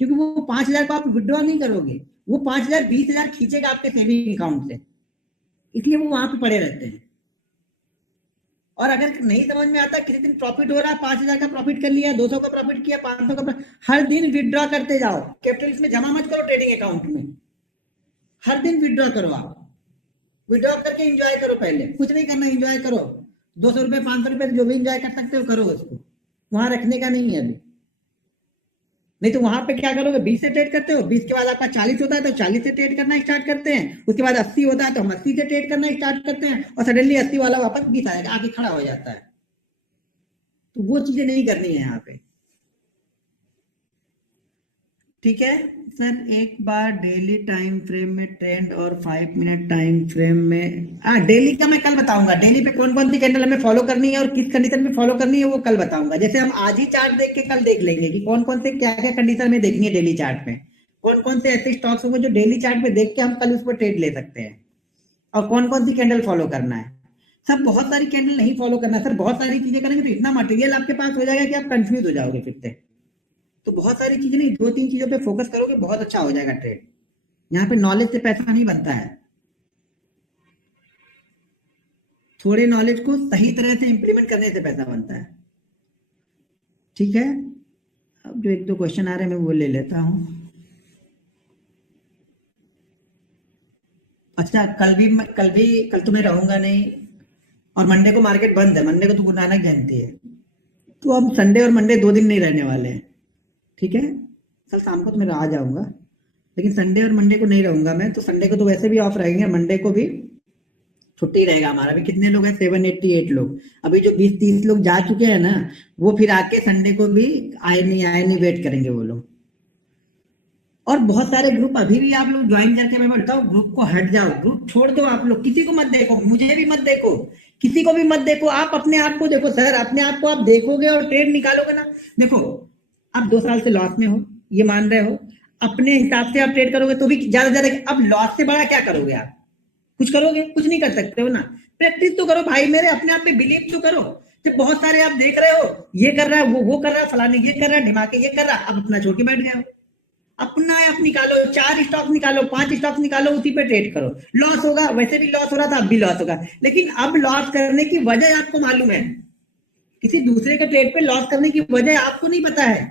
क्योंकि वो 5,000 को आप विड्रॉ नहीं करोगे, वो 5,000 20,000 खींचेगा आपके सेविंग अकाउंट से, इसलिए वो वहां पे पड़े रहते हैं। और अगर नहीं समझ में आता, किसी दिन प्रॉफिट हो रहा है, 5,000 का प्रॉफिट कर लिया, 200 का प्रॉफिट किया, 500 का हर दिन विड्रॉ करते जाओ, कैपिटल इसमें जमा मत करो ट्रेडिंग अकाउंट में, हर दिन विड्रॉ करो। आप विड्रॉ करके एंजॉय करो, पहले कुछ नहीं करना, एंजॉय करो, 200 रुपए 500 रुपए जो भी एंजॉय कर सकते हो करो, उसको वहां रखने का नहीं है अभी। नहीं तो वहां पे क्या करोगे, 20 से ट्रेड करते हो, 20 के बाद आपका 40 होता है तो 40 से ट्रेड करना स्टार्ट करते हैं, उसके बाद 80 होता है तो हम 80 से ट्रेड करना स्टार्ट करते हैं, और सडनली 80 वाला वापस 20 आएगा, आके खड़ा हो जाता है। तो वो चीजें नहीं करनी है यहाँ पे। ठीक है सर, एक बार डेली टाइम फ्रेम में ट्रेंड और 5 मिनट टाइम फ्रेम में, हाँ डेली का मैं कल बताऊंगा, डेली पे कौन कौन सी कैंडल हमें फॉलो करनी है और किस कंडीशन में फॉलो करनी है वो कल बताऊंगा। जैसे हम आज ही चार्ट देख के कल देख लेंगे कि कौन कौन से क्या क्या कंडीशन में देखनी है डेली चार्ट में, कौन कौन से ऐसे स्टॉक्स होंगे जो डेली चार्ट में देख के हम कल उस पर ट्रेड ले सकते हैं, और कौन कौन सी कैंडल फॉलो करना है। सर बहुत सारी कैंडल नहीं फॉलो करना है सर, बहुत सारी चीजें करेंगे तो इतना मटेरियल आपके पास हो जाएगा कि आप कंफ्यूज हो जाओगे फिर से। तो बहुत सारी चीजें नहीं, 2-3 चीजों पे फोकस करोगे, बहुत अच्छा हो जाएगा ट्रेड। यहाँ पे नॉलेज से पैसा नहीं बनता है, थोड़े नॉलेज को सही तरह से इंप्लीमेंट करने से पैसा बनता है। ठीक है, अब जो 1-2 क्वेश्चन आ रहे हैं मैं वो ले लेता हूँ। अच्छा, कल तो मैं रहूंगा नहीं, और मंडे को मार्केट बंद है, मंडे को तो गुरु नानक जयंती है, तो अब संडे और मंडे 2 दिन नहीं रहने वाले हैं। ठीक है, कल शाम को तो मैं आ जाऊंगा, लेकिन संडे और मंडे को नहीं रहूंगा मैं, तो संडे को तो वैसे भी ऑफ रहेंगे, मंडे को भी छुट्टी रहेगा हमारा। अभी कितने लोग हैं, 788 लोग, अभी जो 20-30 लोग जा चुके हैं ना, वो फिर आके संडे को भी आए नहीं वेट करेंगे वो लोग। और बहुत सारे ग्रुप अभी भी आप लोग ज्वाइन करके, मैं बोलता हूँ ग्रुप को हट जाओ, ग्रुप छोड़ दो, आप लोग किसी को मत देखो, मुझे भी मत देखो, किसी को भी मत देखो, आप अपने आप को देखो सर, अपने आप को आप देखोगे और ट्रेड निकालोगे ना। देखो आप 2 साल से लॉस में हो, ये मान रहे हो, अपने हिसाब से आप ट्रेड करोगे तो भी ज्यादा ज्यादा, अब लॉस से बड़ा क्या करोगे आप, कुछ करोगे, कुछ नहीं कर सकते हो ना। प्रैक्टिस तो करो भाई मेरे, अपने आप पे बिलीव तो करो। जब बहुत सारे आप देख रहे हो, ये कर रहा है, वो कर रहा है, फलाने ये कर रहा है, ढिमाके ये कर रहा है, अब अपना छोड़ के बैठ गए हो। अपना ऐप निकालो, 4 स्टॉक निकालो, 5 स्टॉक निकालो, उसी पे ट्रेड करो। लॉस होगा, वैसे भी लॉस हो रहा था, अब भी लॉस होगा, लेकिन अब लॉस करने की वजह आपको मालूम है, किसी दूसरे के ट्रेड पे लॉस करने की वजह आपको नहीं पता है।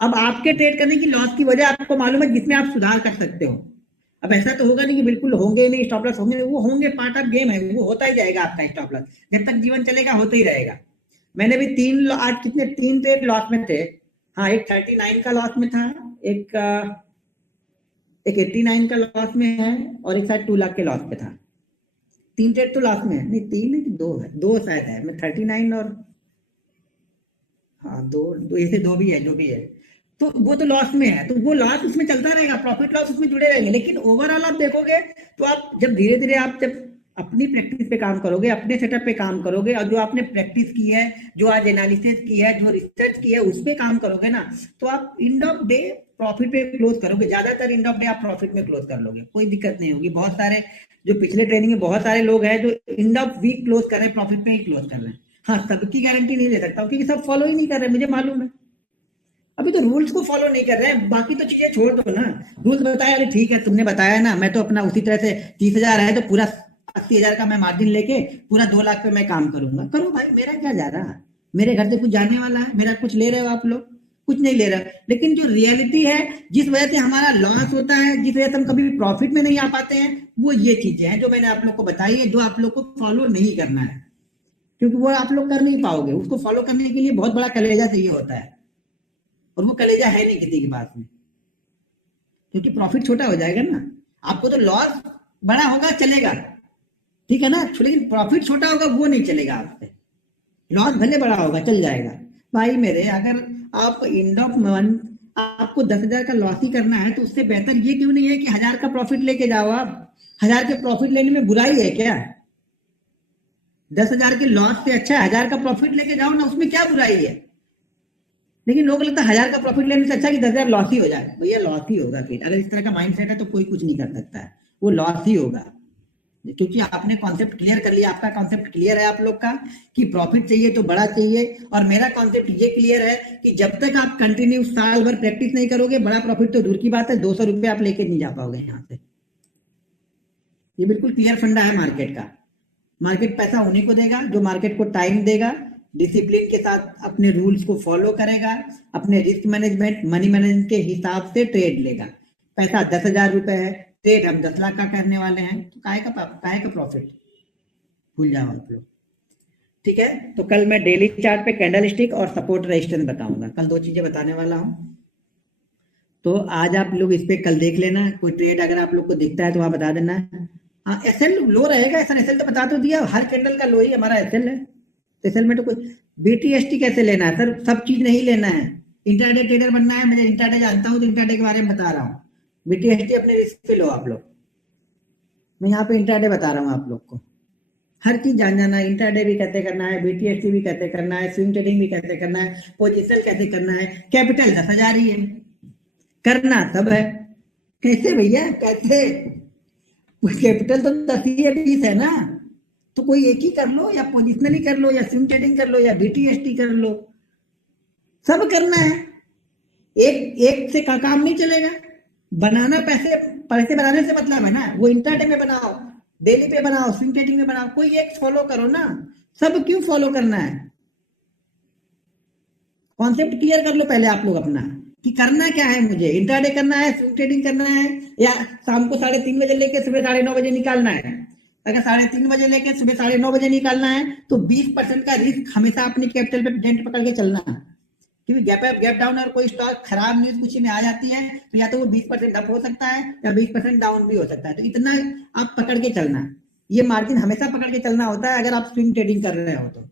अब आपके ट्रेड करने की लॉस की वजह आपको मालूम है, जिसमें आप सुधार कर सकते हो। अब ऐसा तो होगा नहीं कि बिल्कुल होंगे नहीं स्टॉप लॉस, होंगे वो होंगे, पार्ट ऑफ गेम है, वो होता ही जाएगा आपका स्टॉप लॉस, जब तक जीवन चलेगा होता ही रहेगा। मैंने भी आज कितने 3 ट्रेड लॉस में थे। हाँ, एक 39 का लॉस में था, एक 89 का लॉस में है, और एक शायद 2 लाख के लॉस पे था। 3 ट्रेड तो लॉस में है, नहीं 3 नहीं 2 है, 2 शायद है, मैं 39 और हाँ 2 ऐसे 2 भी है, जो भी है, तो वो तो लॉस में है, तो वो लॉस उसमें चलता रहेगा, प्रॉफिट लॉस उसमें जुड़े रहेंगे, लेकिन ओवरऑल आप देखोगे तो आप जब धीरे धीरे आप जब अपनी प्रैक्टिस पे काम करोगे, अपने सेटअप पे काम करोगे, और जो आपने प्रैक्टिस की है, जो आज एनालिसिस की है, जो रिसर्च की है, उस पे काम करोगे ना, तो आप एंड ऑफ डे प्रॉफिट पे क्लोज करोगे, ज्यादातर एंड ऑफ डे आप प्रॉफिट में क्लोज कर लोगे, कोई दिक्कत नहीं होगी। बहुत सारे जो पिछले ट्रेनिंग में बहुत सारे लोग हैं जो एंड ऑफ वीक क्लोज कर रहे हैं, प्रॉफिट पे ही क्लोज कर रहे हैं। हाँ, सबकी गारंटी नहीं दे सकता हूँ, क्योंकि सब फॉलो ही नहीं कर रहे, मुझे मालूम है। अभी तो रूल्स को फॉलो नहीं कर रहे हैं, बाकी तो चीजें छोड़ दो ना। रूल्स बताया, अरे ठीक है तुमने बताया ना, मैं तो अपना उसी तरह से 30,000 है तो पूरा 80,000 का मैं मार्जिन लेके पूरा 2 लाख पे मैं काम करूंगा, करो भाई, मेरा क्या जा रहा है, मेरे घर से कुछ जाने वाला है, मेरा कुछ ले रहे हो आप लोग, कुछ नहीं ले रहा। लेकिन जो रियलिटी है, जिस वजह से हमारा लॉस होता है, जिस वजह से हम कभी प्रॉफिट में नहीं आ पाते हैं, वो ये चीजें हैं जो मैंने आप लोग को बताई है, जो आप लोग को फॉलो नहीं करना है, क्योंकि वो आप लोग कर नहीं पाओगे। उसको फॉलो करने के लिए बहुत बड़ा कलेजा चाहिए होता है, और वो कलेजा है नहीं किसी के पास में, क्योंकि प्रॉफिट छोटा हो जाएगा ना। आपको तो लॉस बड़ा होगा चलेगा, ठीक है ना, लेकिन प्रॉफिट छोटा होगा वो नहीं चलेगा आपसे। लॉस भले बड़ा होगा चल जाएगा भाई मेरे, अगर आप एंड ऑफ मंथ आपको 10,000 का लॉस ही करना है, तो उससे बेहतर ये क्यों नहीं है कि 1,000 का प्रॉफिट लेके जाओ। आप 1,000 के प्रॉफिट लेने में बुराई है क्या? 10,000 के लॉस से अच्छा 1,000 का प्रॉफिट लेके जाओ ना, उसमें क्या बुराई है। लेकिन लोग लगता है 1,000 का प्रॉफिट लेने से अच्छा कि 10,000 लॉस ही हो जाए, भैया लॉस ही होगा फिर, अगर इस तरह का माइंडसेट है तो कोई कुछ नहीं कर सकता है, वो लॉस ही होगा। क्योंकि आपने कॉन्सेप्ट क्लियर कर लिया, आपका कॉन्सेप्ट क्लियर है आप लोग का कि प्रॉफिट चाहिए तो बड़ा चाहिए, और मेरा कॉन्सेप्ट ये क्लियर है कि जब तक आप कंटिन्यू साल भर प्रैक्टिस नहीं करोगे, बड़ा प्रॉफिट तो दूर की बात है, 200 रुपये आप लेके नहीं जा पाओगे यहाँ से। ये बिल्कुल क्लियर फंडा है मार्केट का। मार्केट पैसा उन्हीं को देगा जो मार्केट को टाइम देगा, डिसिप्लिन के साथ अपने रूल्स को फॉलो करेगा, अपने रिस्क मैनेजमेंट मनी मैनेजमेंट के हिसाब से ट्रेड लेगा। पैसा 10,000 रुपए है, ट्रेड हम 10 लाख का करने वाले हैं, तो काहे का प्रॉफिट, भूल जाओ आप लोग। ठीक है, तो कल मैं डेली चार्ट पे कैंडल स्टिक और सपोर्ट रेजिस्टेंस बताऊंगा, कल 2 चीजें बताने वाला हूँ। तो आज आप लोग इस पे कल देख लेना, कोई ट्रेड अगर आप लोग को दिखता है तो वहां बता देना। हाँ, एसएल लो रहेगा सर, एसएल तो बता तो दिया, हर कैंडल का लो ही हमारा एसएल है। तो एसएल में तो कोई बीटीएसटी कैसे लेना है सर, सब चीज नहीं लेना है। इंट्राडे ट्रेडर बनना है, मैं इंट्राडे जानता हूँ तो इंट्राडे के बारे में बता रहा हूँ। बीटीएसटी अपने रिस्क पे लो आप लोग, मैं यहाँ पे इंट्राडे बता रहा हूँ आप लोग को। हर चीज जान जाना है, इंट्राडे भी कैसे करना है, बीटीएसटी भी कैसे करना है, स्विंग ट्रेडिंग भी कैसे करना है, पोजिशन कैसे करना है। कैपिटल 10,000 ही है, करना सब है। कैसे भैया कैसे, कैपिटल तो 10 ही है, 20 है ना, तो कोई एक ही कर लो, या पोजिशनली कर लो, या स्विंग ट्रेडिंग कर लो, या बीटीएसटी कर लो, सब करना है। एक एक से का काम नहीं चलेगा। बनाना पैसे पैसे बनाने से मतलब है ना, वो इंट्राडे में बनाओ, डेली पे बनाओ, स्विंग ट्रेडिंग में बनाओ, कोई एक फॉलो करो ना। सब क्यों फॉलो करना है, कॉन्सेप्ट क्लियर कर लो पहले आप लोग अपना कि करना क्या है। मुझे इंट्राडे करना है, स्विंग ट्रेडिंग करना है, या शाम को 3:30 बजे लेके सुबह 9:30 बजे निकालना है। अगर 3:30 बजे लेके सुबह 9:30 बजे निकालना है तो 20% का रिस्क हमेशा अपनी कैपिटल पे डेंट पकड़ के चलना है। क्योंकि गैप अप गैप डाउन और कोई स्टॉक खराब न्यूज कुछ में आ जाती है तो या तो वो 20% अप हो सकता है या 20% डाउन भी हो सकता है। तो इतना आप पकड़ के चलना, ये मार्जिन हमेशा पकड़ के चलना होता है अगर आप स्विंग ट्रेडिंग कर रहे हो तो।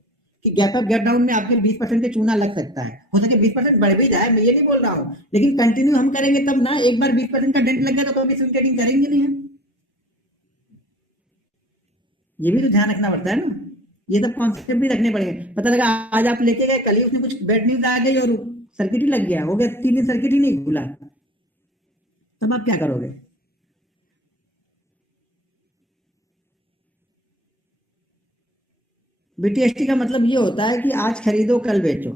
कि गैप अप गैप डाउन में आपके 20% से चूना लग सकता है, हो सके 20% बढ़ भी जाए, मैं ये नहीं बोल रहा हूँ, लेकिन कंटिन्यू हम करेंगे तब ना। एक बार 20% का डेंट लग गया तो कभी स्विंग ट्रेडिंग करेंगे नहीं हम, ये भी तो ध्यान रखना पड़ता है ना। ये सब कॉन्सेप्ट भी रखने पड़ेंगे। पता लगा आज आप लेके गए, कल ही उसने कुछ बैड न्यूज आ गई और सर्किट ही लग गया, हो गया 3 दिन सर्किट ही नहीं खुला, तब आप क्या करोगे। बीटीएसटी का मतलब ये होता है कि आज खरीदो कल बेचो,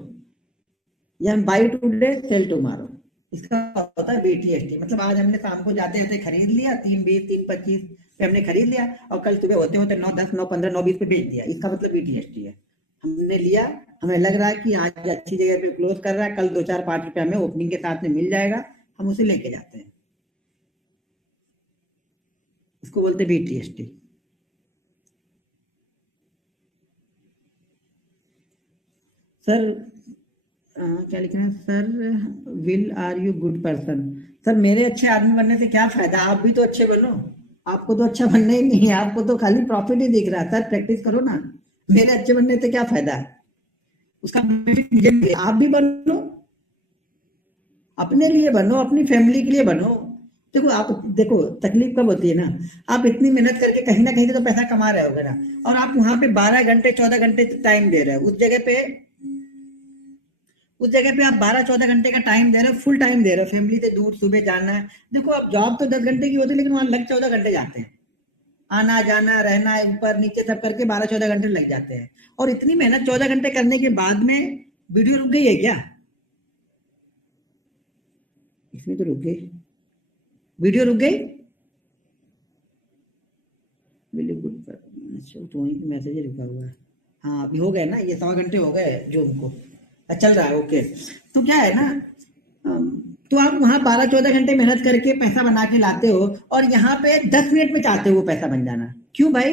या बाई टुडे सेल टुमारो, इसका होता है बीटीएसटी। मतलब आज हमने शाम को जाते जाते खरीद लिया 3:20 3:25 पे हमने खरीद लिया, और कल सुबह होते होते 9:10 9:15 9:20 पे बेच दिया, इसका मतलब बीटीएसटी है। हमने लिया, हमें लग रहा है कि आज अच्छी जगह पे क्लोज कर रहा है, कल 2 4 5 रुपए हमें ओपनिंग के साथ में मिल जाएगा, हम उसे लेके जाते हैं, इसको बोलते बीटीएसटी। सर क्या लिखना है sir, will are you good person. Sir मेरे अच्छे आदमी बनने से क्या फायदा, आप भी तो अच्छे बनो। आपको तो अच्छा बनना ही नहीं है, आपको तो खाली प्रॉफिट ही दिख रहा है। सर प्रैक्टिस करो ना, मेरे अच्छे बनने से क्या फायदा है, उसका मुझे आप भी बनो, अपने लिए बनो, अपनी फैमिली के लिए बनो। देखो आप देखो तकलीफ कब होती है ना, आप इतनी मेहनत करके कहीं ना कहीं से तो पैसा कमा रहे होगे ना, और आप वहां पे 12 घंटे 14 घंटे टाइम दे रहे हो उस जगह पे आप 12 14 घंटे का टाइम दे रहे हो, फुल टाइम दे रहे हो, फैमिली से दूर सुबह जाना है। देखो अब जॉब तो 10 घंटे की होती है, लेकिन वहां लग 14 घंटे जाते हैं, आना जाना रहना ऊपर नीचे सब करके 12 14 घंटे लग जाते हैं। और इतनी मेहनत 14 घंटे करने के बाद में वीडियो रुक गई है क्या, इसमें तो रुक गई, वीडियो रुक गई। अच्छा तो वहीं मैसेज लिखा हुआ है, हाँ अभी हो गए ना, ये 100 घंटे हो गए जो उनको चल रहा है, ओके। तो क्या है ना, तो आप वहां 12 14 घंटे मेहनत करके पैसा बना के लाते हो, और यहाँ पे 10 मिनट में चाहते हो वो पैसा बन जाना, क्यों भाई।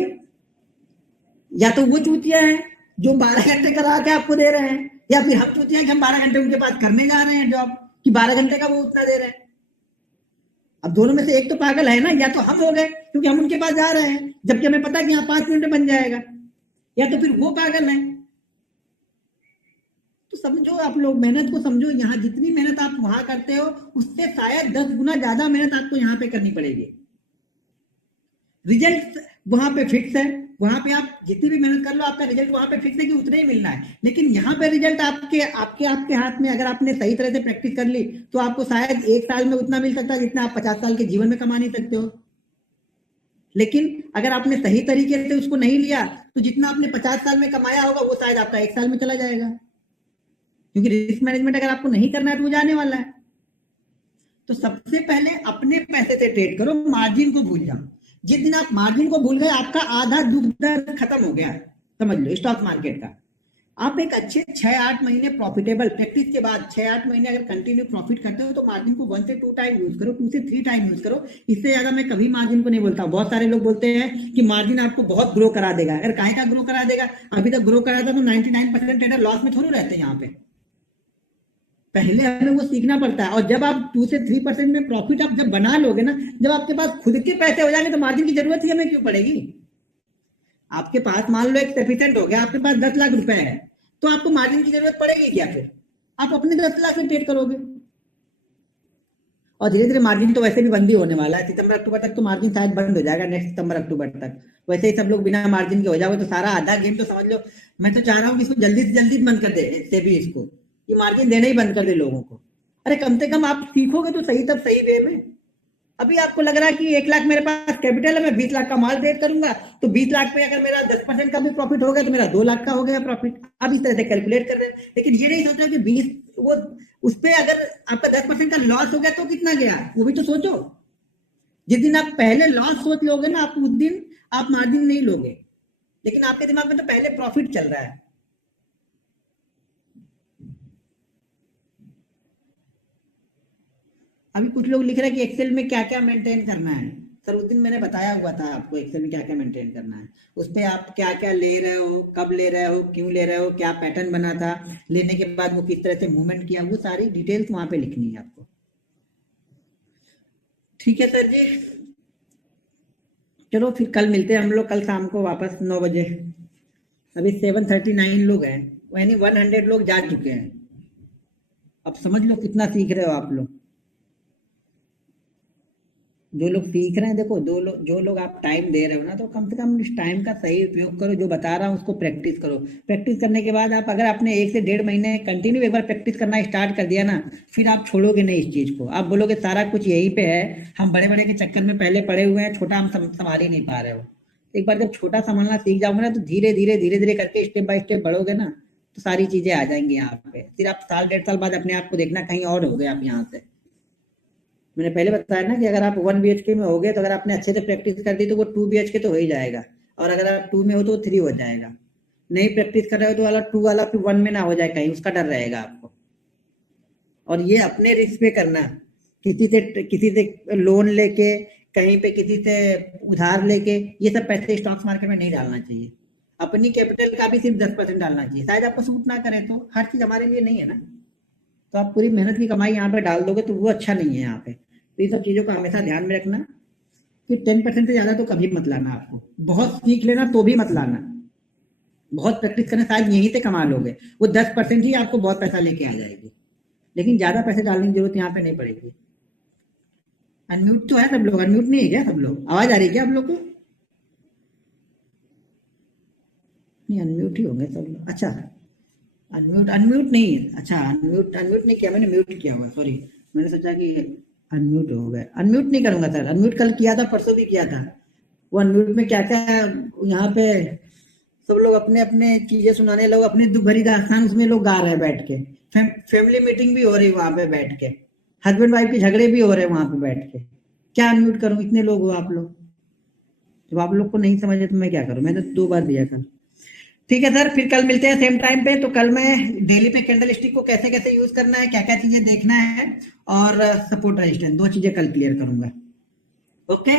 या तो वो चूतिया है जो 12 घंटे करा के आपको दे रहे हैं, या फिर हम चूतिया कि हम 12 घंटे उनके पास करने जा रहे हैं जॉब, कि 12 घंटे का वो उतना दे रहे हैं। अब दोनों में से एक तो पागल है ना, या तो हम हो गए क्योंकि हम उनके पास जा रहे हैं जबकि हमें पता है कि यहाँ 5 मिनट में बन जाएगा, या तो फिर वो पागल है। तो समझो आप लोग, मेहनत को समझो, यहाँ जितनी मेहनत आप वहां करते हो उससे शायद 10 गुना ज्यादा मेहनत आपको यहाँ पे करनी पड़ेगी। रिजल्ट वहां पे फिक्स है, वहां पे आप जितनी भी मेहनत कर लो आपका रिजल्ट वहां पे फिक्स है कि उतना ही मिलना है। लेकिन यहाँ पे रिजल्ट आपके आपके आपके हाथ में, अगर आपने सही तरह से प्रैक्टिस कर ली तो आपको शायद 1 साल में उतना मिल सकता है जितना आप 50 साल के जीवन में कमा नहीं सकते हो। लेकिन अगर आपने सही तरीके से उसको नहीं लिया तो जितना आपने 50 साल में कमाया होगा वो शायद आपका 1 साल में चला जाएगा, क्योंकि रिस्क मैनेजमेंट अगर आपको नहीं करना है तो वो जाने वाला है। तो सबसे पहले अपने पैसे से ट्रेड करो, मार्जिन को भूल जाओ। जिस दिन आप मार्जिन को भूल गए आपका आधा दुख दर्द खत्म हो गया, समझ लो स्टॉक मार्केट का। आप एक अच्छे 6-8 महीने प्रॉफिटेबल प्रैक्टिस के बाद 6-8 महीने अगर कंटिन्यू प्रॉफिट करते हो तो मार्जिन को 1 से 2 टाइम यूज करो, 2 से 3 टाइम यूज करो। इससे ज्यादा मैं कभी मार्जिन को नहीं बोलता। बहुत सारे लोग बोलते हैं कि मार्जिन आपको बहुत ग्रो करा देगा, अगर काहे का ग्रो करा देगा, अभी तक ग्रो करा था तो 99% ट्रेडर लॉस में थोड़ी रहते हैं यहाँ पे। पहले हमें वो सीखना पड़ता है। और जब आप 2 से 3% में प्रॉफिट आप जब बना लोगे ना, जब आपके पास खुद के पैसे हो जाएंगे तो मार्जिन की जरूरत ही हमें क्यों पड़ेगी। आपके पास मान लो एक सफिशिएंट हो गया, आपके पास 10 लाख रुपए है, तो आपको मार्जिन की जरूरत पड़ेगी क्या? फिर आप अपने 10 लाख से ट्रेड करोगे। और धीरे धीरे मार्जिन तो वैसे भी बंद ही होने वाला है, सितंबर अक्टूबर तक तो मार्जिन शायद बंद हो जाएगा, नेक्स्ट सितंबर अक्टूबर तक। वैसे ही सब लोग बिना मार्जिन के हो जाओगे तो सारा आधा गेम तो समझ लो। मैं तो चाह रहा हूँ कि इसको जल्दी से जल्दी बंद कर दे, सेबी इसको, ये मार्जिन देना ही बंद कर दे लोगों को। अरे कम से कम आप सीखोगे तो सही, तब सही वे में। अभी आपको लग रहा है कि 1 लाख मेरे पास कैपिटल है, मैं 20 लाख का माल ट्रेड करूंगा, तो 20 लाख पे अगर मेरा 10% का भी प्रॉफिट हो गया तो मेरा 2 लाख का हो गया प्रॉफिट। आप इस तरह से कैलकुलेट कर रहे हैं, लेकिन ये नहीं सोच रहे कि 20 वो उस पे अगर आपका 10% का लॉस हो गया तो कितना गया, वो भी तो सोचो। जिस दिन आप पहले लॉस सोच लोगे ना, आप उस दिन आप मार्जिन नहीं लोगे, लेकिन आपके दिमाग में तो पहले प्रॉफिट चल रहा है। अभी कुछ लोग लिख रहे हैं कि एक्सेल में क्या क्या मेंटेन करना है। सर उस दिन मैंने बताया हुआ था आपको एक्सेल में क्या क्या मेंटेन करना है। उस पे आप क्या क्या ले रहे हो, कब ले रहे हो, क्यों ले रहे हो, क्या पैटर्न बना था, लेने के बाद वो किस तरह से मूवमेंट किया, वो सारी डिटेल्स वहां पे लिखनी है आपको। ठीक है सर जी, चलो फिर कल मिलते हैं हम लोग, कल शाम को वापस 9 बजे। अभी 739 लोग हैं, यानी 100 लोग जा चुके हैं। अब समझ लो कितना सीख रहे हो आप लोग। जो लोग सीख रहे हैं, देखो जो लोग आप टाइम दे रहे हो ना, तो कम से कम इस टाइम का सही उपयोग करो। जो बता रहा हूँ उसको प्रैक्टिस करो। प्रैक्टिस करने के बाद आप अगर आपने 1 से 1.5 महीने कंटिन्यू एक बार प्रैक्टिस करना स्टार्ट कर दिया ना, फिर आप छोड़ोगे नहीं इस चीज को। आप बोलोगे सारा कुछ यहीं पे है, हम बड़े बड़े के चक्कर में पहले पड़े हुए हैं, छोटा हम संभाल ही नहीं पा रहे हो। एक बार जब छोटा संभालना सीख जाओगे ना, तो धीरे धीरे धीरे धीरे करके स्टेप बाय स्टेप बढ़ोगे ना, तो सारी चीजें आ जाएंगी यहाँ पे। फिर आप साल 1.5 साल बाद अपने आप को देखना कहीं और हो गए आप यहाँ से। मैंने पहले बताया ना कि अगर आप 1 BHK में हो गए, तो अगर आपने अच्छे से प्रैक्टिस कर दी तो वो 2 BHK तो हो ही जाएगा, और अगर आप 2 में हो तो 3 हो जाएगा। नहीं प्रैक्टिस कर रहे हो तो वाला 2 वाला फिर 1 में ना हो जाए कहीं, उसका डर रहेगा आपको। और ये अपने रिस्क पे करना, किसी से लोन लेके, कहीं पे किसी से उधार लेके, ये सब पैसे स्टॉक मार्केट में नहीं डालना चाहिए। अपनी कैपिटल का भी सिर्फ 10% डालना चाहिए। शायद आपको सूट ना करे तो, हर चीज हमारे लिए नहीं है ना, तो आप पूरी मेहनत की कमाई यहाँ पे डाल दोगे तो वो अच्छा नहीं है यहाँ पे। तो ये सब चीजों का हमेशा ध्यान में रखना कि 10% से ज्यादा तो कभी मत लाना। आपको बहुत सीख लेना तो भी मत लाना, बहुत प्रैक्टिस करना, शायद यहीं से कमा लोगे। वो 10% ही आपको बहुत पैसा लेके आ जाएगी, लेकिन ज्यादा पैसे डालने की जरूरत यहाँ पे नहीं पड़ेगी। अनम्यूट तो है सब लोग, अनम्यूट नहीं है क्या सब लोग? आवाज आ रही है क्या आप लोग को? नहीं, अनम्यूट ही होंगे सब लोग। अच्छा, अनम्यूट अनम्यूट नहीं है। अच्छा, अनम्यूट अनम्यूट नहीं किया मैंने, म्यूट किया हुआ, सॉरी। मैंने सोचा कि अनम्यूट हो गए। अनम्यूट नहीं करूंगा सर, अनम्यूट कल किया था, परसों भी किया था। वो अनम्यूट में क्या क्या यहाँ पे सब लोग अपने अपने चीजें सुनाने, लोग अपनी दुख भरी दास्तान उसमें लोग गा रहे हैं बैठ के। फैमिली मीटिंग भी हो रही है वहां पे बैठ के, हस्बैंड वाइफ के झगड़े भी हो रहे हैं वहां पे बैठ के। क्या अनम्यूट करूं, इतने लोग हो आप लोग। जब आप लोग को नहीं समझे तो मैं क्या करूं, मैंने तो 2 बार दिया कल। ठीक है सर, फिर कल मिलते हैं सेम टाइम पे। तो कल मैं डेली पे कैंडल स्टिक को कैसे कैसे यूज करना है, क्या क्या चीजें देखना है, और सपोर्ट रेजिस्टेंस, 2 चीजें कल क्लियर करूंगा। ओके,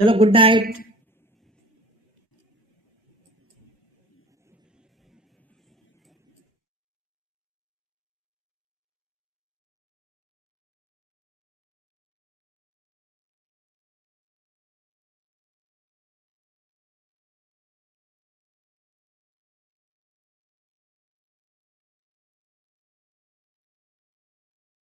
चलो गुड नाइट।